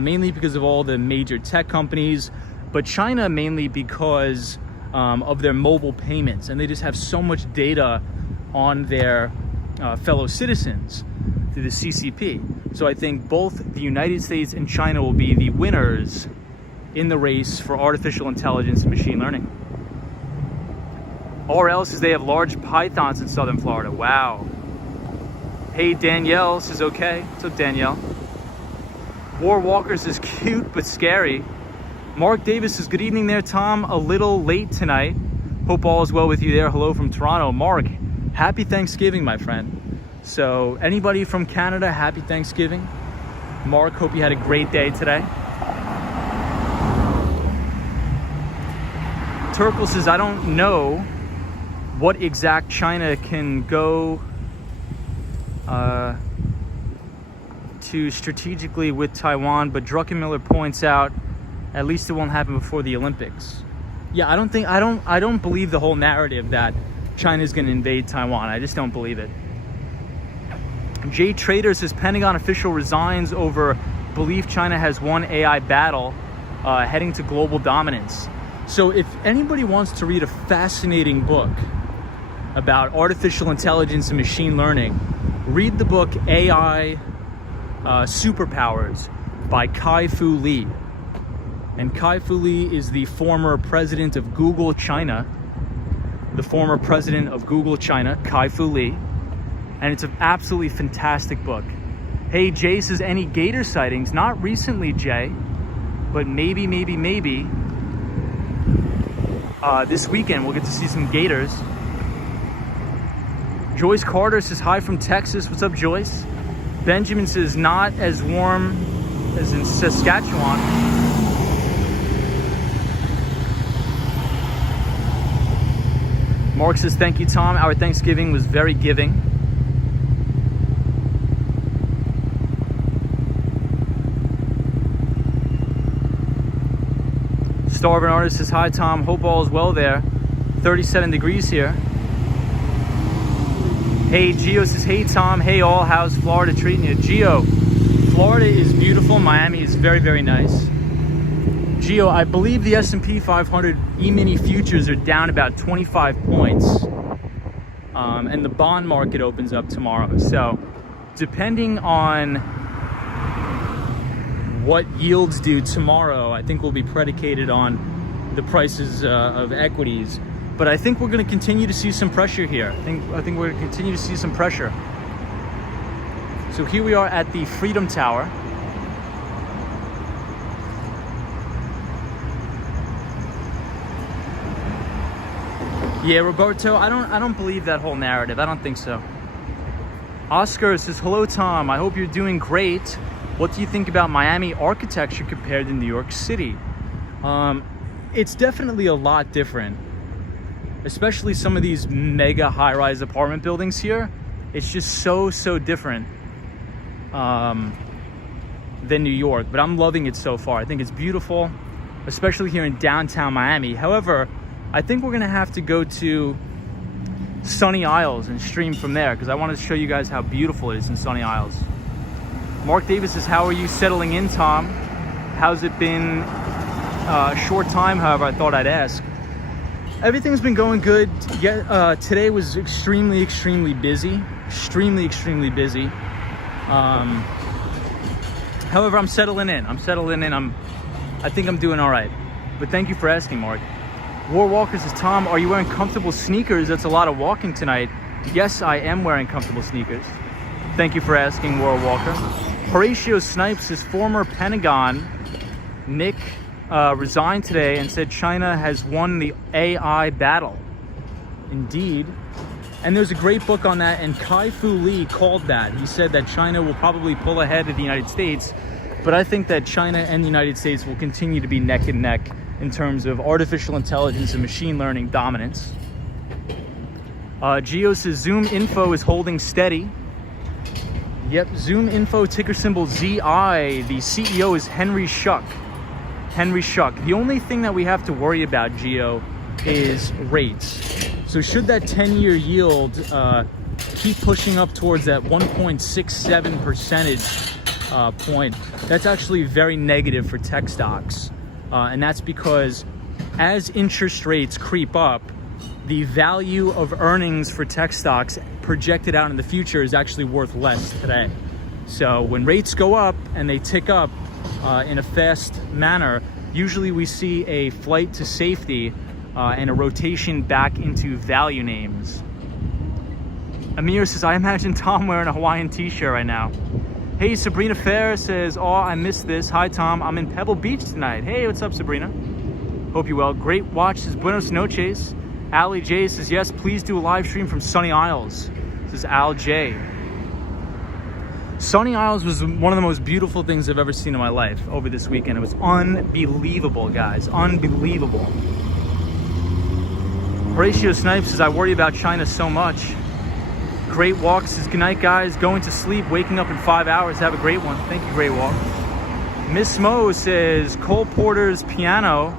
mainly because of all the major tech companies, but China mainly because of their mobile payments, and they just have so much data on their fellow citizens through the CCP. So I think both the United States and China will be the winners in the race for artificial intelligence and machine learning. RL says they have large pythons in southern Florida. Wow. Hey, Danielle says, okay. What's up, Danielle? War Walker says, cute but scary. Mark Davis says, good evening there, Tom. A little late tonight. Hope all is well with you there. Hello from Toronto. Mark, happy Thanksgiving, my friend. So anybody from Canada, happy Thanksgiving. Mark, hope you had a great day today. Turkle says, I don't know what exact China can go to strategically with Taiwan, but Druckenmiller points out at least it won't happen before the Olympics. Yeah, I don't believe the whole narrative that China's going to invade Taiwan. I just don't believe it. Jay Trader says Pentagon official resigns over belief China has won AI battle, heading to global dominance. So if anybody wants to read a fascinating book about artificial intelligence and machine learning, read the book AI Superpowers by Kai-Fu Lee. And Kai-Fu Lee is the former president of Google China. The former president of Google China, Kai-Fu Lee. And it's an absolutely fantastic book. Hey, Jay says, any gator sightings? Not recently, Jay, but maybe this weekend we'll get to see some gators. Joyce Carter says, hi from Texas. What's up, Joyce? Benjamin says, not as warm as in Saskatchewan. Mark says, thank you, Tom. Our Thanksgiving was very giving. Starving Artist says, hi, Tom. Hope all is well there. 37 degrees here. Hey, Gio says, hey, Tom. Hey, all. How's Florida treating you? Gio, Florida is beautiful. Miami is very, very nice. Gio, I believe the S&P 500 E-mini futures are down about 25 points. And the bond market opens up tomorrow. So depending on what yields do tomorrow, I think will be predicated on the prices of equities. But I think we're going to continue to see some pressure here. I think we're going to continue to see some pressure. So here we are at the Freedom Tower. Yeah, Roberto, I don't believe that whole narrative. I don't think so. Oscar says, hello, Tom. I hope you're doing great. What do you think about Miami architecture compared to New York City? It's definitely a lot different, especially some of these mega high-rise apartment buildings here. It's just so different than New York, but I'm loving it so far. I think it's beautiful, especially here in downtown Miami. However, I think we're gonna have to go to Sunny Isles and stream from there because I wanted to show you guys how beautiful it is in Sunny Isles. Mark Davis says, how are you settling in, Tom? How's it been? A short time, however, I thought I'd ask. Everything's been going good. Yeah, today was extremely busy. Extremely busy. However, I'm settling in. I think I'm doing all right. But thank you for asking, Mark. War Walker says, Tom, are you wearing comfortable sneakers? That's a lot of walking tonight. Yes, I am wearing comfortable sneakers. Thank you for asking, World Walker. Horatio Snipes, his former Pentagon, Nick, resigned today and said China has won the AI battle. Indeed. And there's a great book on that, and Kai-Fu Lee called that. He said that China will probably pull ahead of the United States, but I think that China and the United States will continue to be neck and neck in terms of artificial intelligence and machine learning dominance. Geo says Zoom Info is holding steady. Yep, Zoom Info, ticker symbol ZI. The CEO is Henry Schuck. Henry Schuck. The only thing that we have to worry about, Geo, is rates. So should that 10-year yield keep pushing up towards that 1.67 percentage point, that's actually very negative for tech stocks. And that's because as interest rates creep up, the value of earnings for tech stocks projected out in the future is actually worth less today. So when rates go up and they tick up in a fast manner, usually we see a flight to safety and a rotation back into value names. Amir says, I imagine Tom wearing a Hawaiian t-shirt right now. Hey, Sabrina Fair says, oh, I missed this. Hi, Tom. I'm in Pebble Beach tonight. Hey, what's up, Sabrina? Hope you're well. Great watch says, Buenos noches. Ali J says, yes, please do a live stream from Sunny Isles. This is Al J. Sunny Isles was one of the most beautiful things I've ever seen in my life over this weekend. It was unbelievable, guys. Unbelievable. Horatio Snipes says, I worry about China so much. Great Walk says, good night, guys. Going to sleep, waking up in 5 hours. Have a great one. Thank you, Great Walk. Miss Mo says, Cole Porter's piano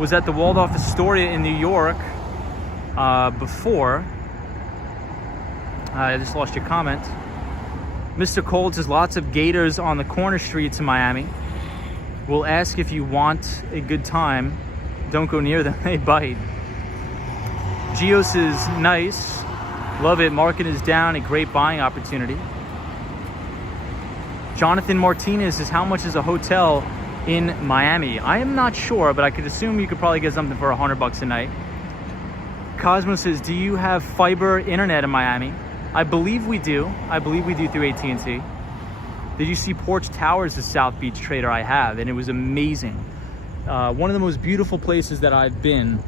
was at the Waldorf Astoria in New York before. I just lost your comment. Mr. Cole says, lots of gators on the corner streets in Miami. We'll ask if you want a good time. Don't go near them, they bite. Geo says, nice. Love it. Market is down. A great buying opportunity. Jonathan Martinez says, how much is a hotel in Miami? I am not sure, but I could assume you could probably get something for $100 a night. Cosmo says, do you have fiber internet in Miami? I believe we do. I believe we do through AT&T. Did you see Porch Towers, the South Beach trader? I have, and it was amazing. One of the most beautiful places that I've been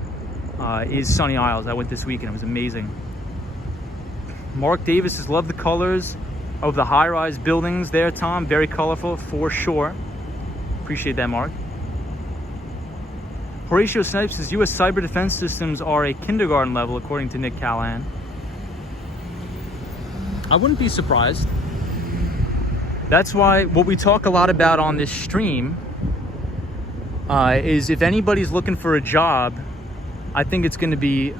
is Sunny Isles. I went this weekend. It was amazing. Mark Davis says, love the colors of the high-rise buildings there, Tom. Very colorful, for sure. Appreciate that, Mark. Horatio Snipes says, U.S. cyber defense systems are a kindergarten level, according to Nick Callahan. I wouldn't be surprised. That's why what we talk a lot about on this stream is if anybody's looking for a job, I think it's going to be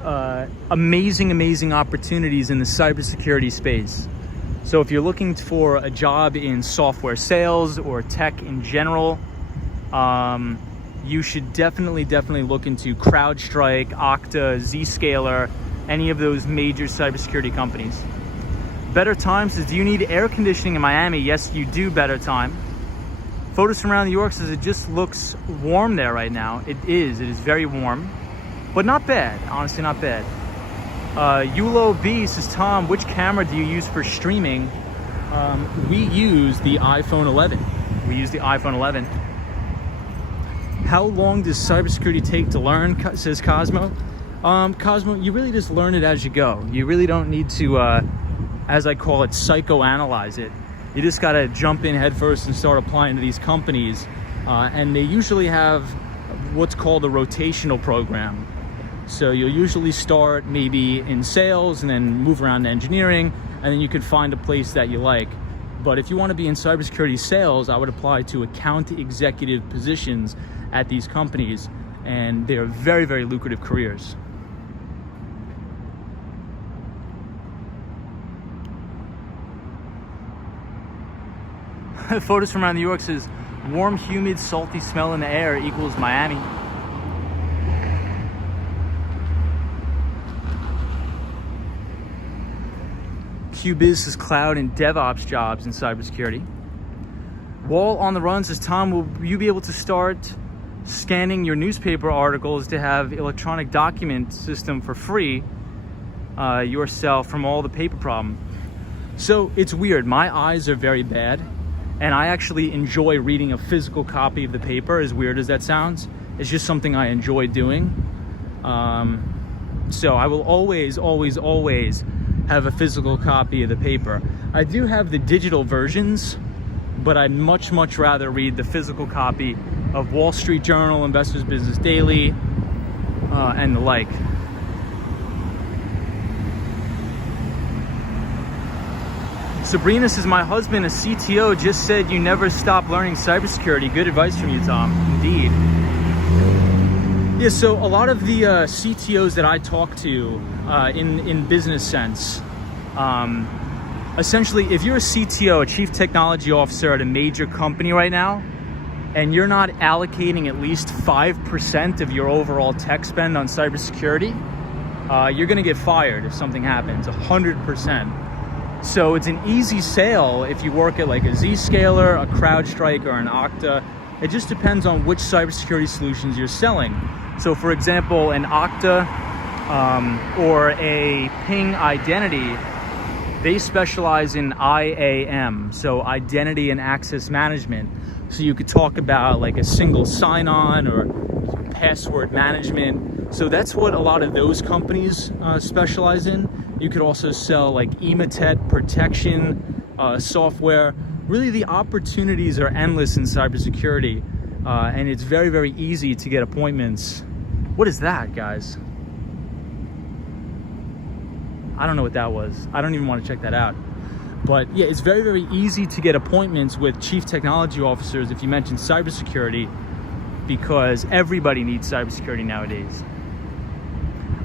amazing opportunities in the cybersecurity space. So if you're looking for a job in software sales or tech in general, you should definitely look into CrowdStrike, Okta, Zscaler, any of those major cybersecurity companies. Better Time says, do you need air conditioning in Miami? Yes, you do, Better Time. Photos from around New York says it just looks warm there right now. It is very warm, but not bad, honestly not bad. Yulo B says, Tom, which camera do you use for streaming? We use the iPhone 11. We use the iPhone 11. How long does cybersecurity take to learn, says Cosmo? Cosmo, you really just learn it as you go. You really don't need to, as I call it, psychoanalyze it. You just gotta jump in headfirst and start applying to these companies. And they usually have what's called a rotational program. So you'll usually start maybe in sales and then move around to engineering, and then you could find a place that you like. But if you want to be in cybersecurity sales, I would apply to account executive positions at these companies, and they're very lucrative careers. Photos from around New York says, warm, humid, salty smell in the air equals Miami. QBiz says cloud and DevOps jobs in cybersecurity. Wall on the Run says, Tom, will you be able to start scanning your newspaper articles to have electronic document system for free? yourself from all the paper problem. So it's weird. My eyes are very bad, and I actually enjoy reading a physical copy of the paper, as weird as that sounds. It's just something I enjoy doing. So I will always have a physical copy of the paper. I do have the digital versions, but I'd much rather read the physical copy of Wall Street Journal, Investors Business Daily, and the like. Sabrina says, my husband, a CTO, just said you never stop learning cybersecurity. Good advice from you, Tom. Indeed. Yeah, so a lot of the CTOs that I talk to in business sense, essentially, if you're a CTO, a Chief Technology Officer at a major company right now, and you're not allocating at least 5% of your overall tech spend on cybersecurity, you're gonna get fired if something happens, 100%. So it's an easy sale if you work at like a Zscaler, a CrowdStrike, or an Okta. It just depends on which cybersecurity solutions you're selling. So for example, an Okta or a Ping Identity, they specialize in IAM, so identity and access management. So you could talk about like a single sign-on or password management. So that's what a lot of those companies specialize in. You could also sell like Emotet protection software. Really, the opportunities are endless in cybersecurity, and it's very easy to get appointments. What is that, guys? I don't know what that was. I don't even want to check that out. But yeah, it's very easy to get appointments with Chief Technology Officers if you mention cybersecurity, because everybody needs cybersecurity nowadays.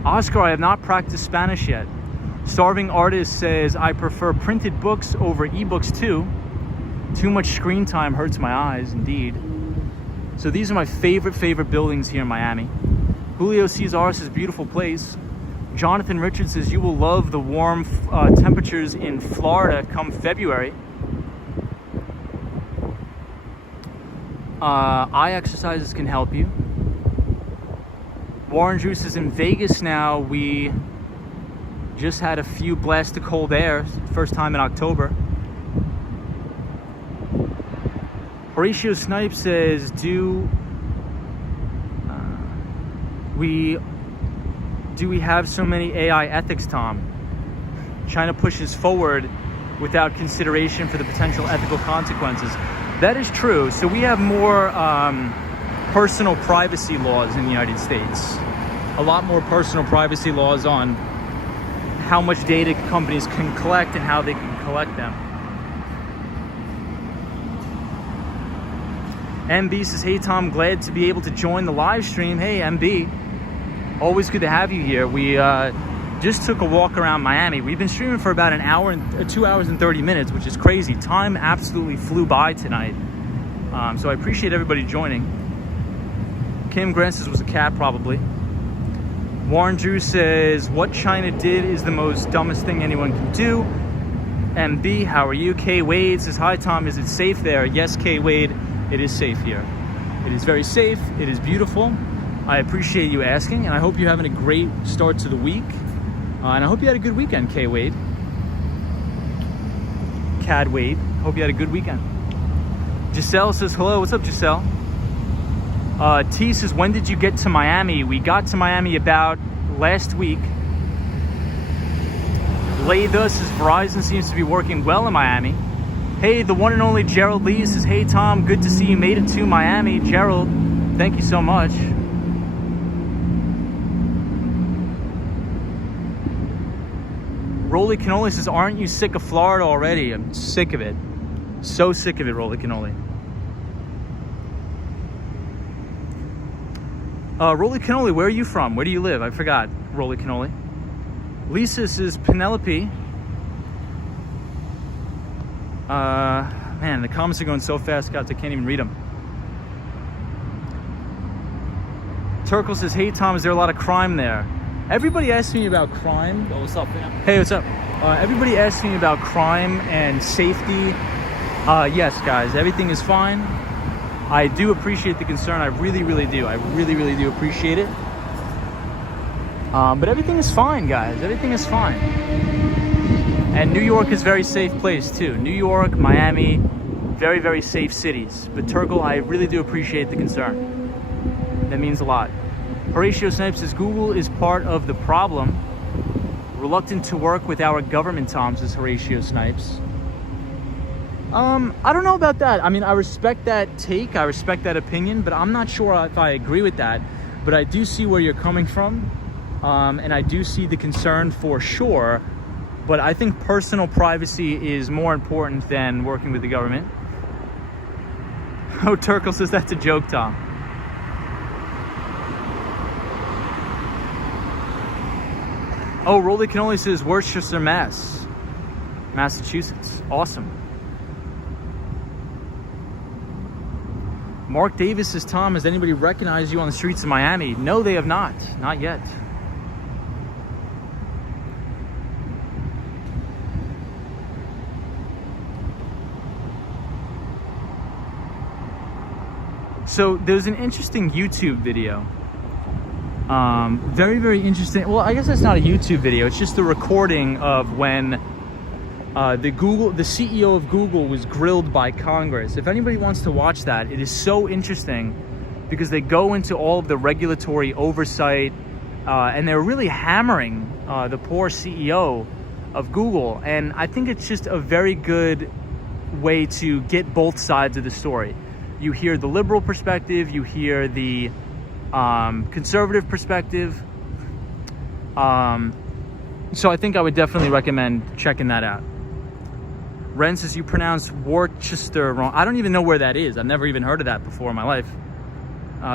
Oscar, I have not practiced Spanish yet. Starving Artist says, I prefer printed books over ebooks too. Too much screen time hurts my eyes, indeed. So these are my favorite buildings here in Miami. Julio Cesar says, beautiful place. Jonathan Richards says, you will love the warm temperatures in Florida come February. Eye exercises can help you. Warren Drew says, in Vegas now, we just had a few blasts of cold air, first time in October. Horatio Snipes says, do we have so many AI ethics, Tom? China pushes forward without consideration for the potential ethical consequences. That is true. So we have more personal privacy laws in the United States. A lot more personal privacy laws on how much data companies can collect and how they can collect them. MB says, hey Tom, glad to be able to join the live stream. Hey MB, always good to have you here. We just took a walk around Miami. We've been streaming for about 2 hours and 30 minutes, which is crazy. Time absolutely flew by tonight. So I appreciate everybody joining. Kim Grant says, was a cat probably. Warren Drew says, what China did is the most dumbest thing anyone can do. MB, how are you? K Wade says, hi Tom, is it safe there? Yes, K Wade, it is safe here. It is very safe, it is beautiful. I appreciate you asking, and I hope you're having a great start to the week. And I hope you had a good weekend, K Wade. Cad Wade, hope you had a good weekend. Giselle says, hello, what's up Giselle? T says, when did you get to Miami? We got to Miami about last week. Layda says, Verizon seems to be working well in Miami. Hey, the one and only Gerald Lee says, hey Tom, good to see you made it to Miami. Gerald, thank you so much. Rolly Cannoli says, aren't you sick of Florida already? I'm sick of it. So sick of it, Rolly Cannoli. Rolly Cannoli, where are you from? Where do you live? I forgot, Rolly Cannoli. Lisa says, Penelope. Man, the comments are going so fast, guys, I can't even read them. Turkle says, hey Tom, is there a lot of crime there? Everybody asks me about crime. Yo, what's up, fam? Hey, what's up? Everybody asks me about crime and safety. Yes, guys, everything is fine. I do appreciate the concern. I really do. I really do appreciate it. But everything is fine, guys. Everything is fine. And New York is a very safe place too. New York, Miami, very, very safe cities. But Turkle, I really do appreciate the concern. That means a lot. Horatio Snipes says, Google is part of the problem. Reluctant to work with our government, Tom, says Horatio Snipes. I don't know about that. I mean, I respect that take. I respect that opinion, but I'm not sure if I agree with that. But I do see where you're coming from. And I do see the concern for sure. But I think personal privacy is more important than working with the government. Oh, Turkle says that's a joke, Tom. Oh, Rolly Cannoli says Worcester, Massachusetts. Awesome. Mark Davis says, Tom, has anybody recognized you on the streets of Miami? No, they have not. Not yet. So there's an interesting YouTube video. Very, very interesting. Well, I guess that's not a YouTube video. It's just the recording of when the CEO of Google was grilled by Congress. If anybody wants to watch that, it is so interesting because they go into all of the regulatory oversight and they're really hammering the poor CEO of Google. And I think it's just a very good way to get both sides of the story. You hear the liberal perspective, you hear the conservative perspective. So I think I would definitely recommend checking that out. Ren says you pronounce Worcester wrong. I don't even know where that is. I've never even heard of that before in my life.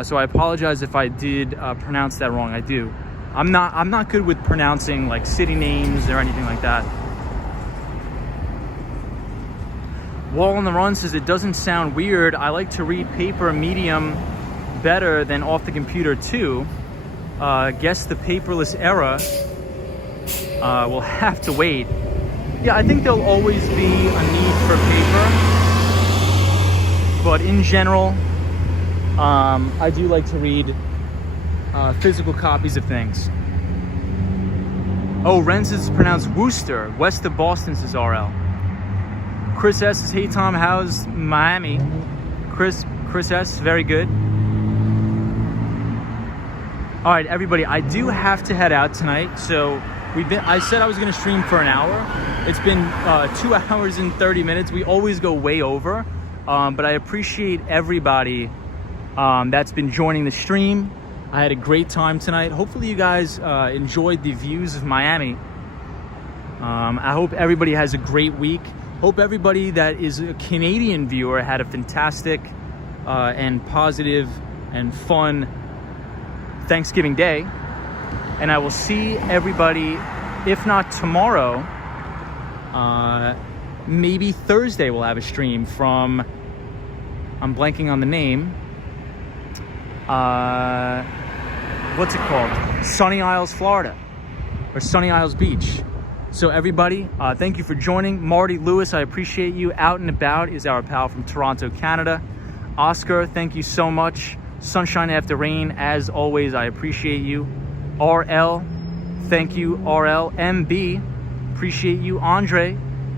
So I apologize if I did pronounce that wrong. I do. I'm not good with pronouncing like city names or anything like that. Wall on the Run says it doesn't sound weird. I like to read paper medium better than off the computer too. Guess the paperless era will have to wait. Yeah, I think there'll always be a need for paper, but in general, I do like to read physical copies of things. Oh, Renz is pronounced Worcester, west of Boston, says RL. Chris S says, hey Tom, how's Miami? Chris S, very good. All right, everybody, I do have to head out tonight. So I said I was gonna stream for an hour. It's been 2 hours and 30 minutes. We always go way over, but I appreciate everybody that's been joining the stream. I had a great time tonight. Hopefully you guys enjoyed the views of Miami. I hope everybody has a great week. Hope everybody that is a Canadian viewer had a fantastic and positive and fun Thanksgiving Day. And I will see everybody, if not tomorrow, maybe Thursday we'll have a stream from, I'm blanking on the name, what's it called? Sunny Isles, Florida, or Sunny Isles Beach. So everybody, thank you for joining. Marty Lewis, I appreciate you. Out and About is our pal from Toronto, Canada. Oscar, thank you so much. Sunshine After Rain, as always, I appreciate you. RL, thank you. RL. MB, appreciate you. Andre,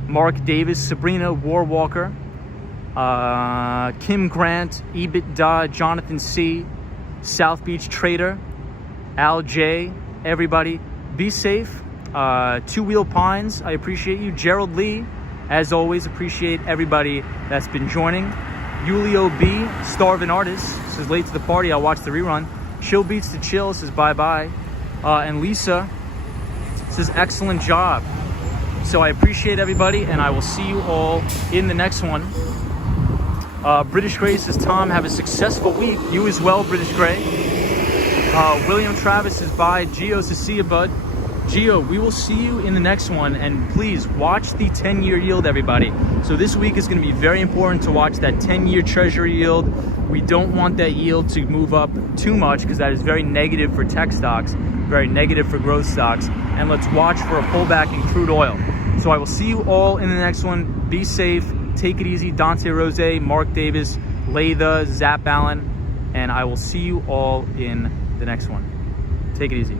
Mark Davis, Sabrina Warwalker, Kim Grant, Ebit Da, Jonathan C, South Beach Trader, Al J, everybody, be safe. Two Wheel Pines, I appreciate you. Gerald Lee, as always, appreciate everybody that's been joining. Julio B, Starvin' Artist, says late to the party, I'll watch the rerun. Chill Beats to Chill says bye-bye. And Lisa says excellent job. So I appreciate everybody, and I will see you all in the next one. British Gray says, Tom, have a successful week. You as well, British Gray. William Travis says bye. Gio says see you, bud. Gio, we will see you in the next one, and please watch the 10-year yield, everybody. So this week is going to be very important to watch that 10-year treasury yield. We don't want that yield to move up too much because that is very negative for tech stocks, very negative for growth stocks. And let's watch for a pullback in crude oil. So I will see you all in the next one. Be safe, take it easy. Dante Rose, Mark Davis, Latha, Zap Allen, and I will see you all in the next one. Take it easy.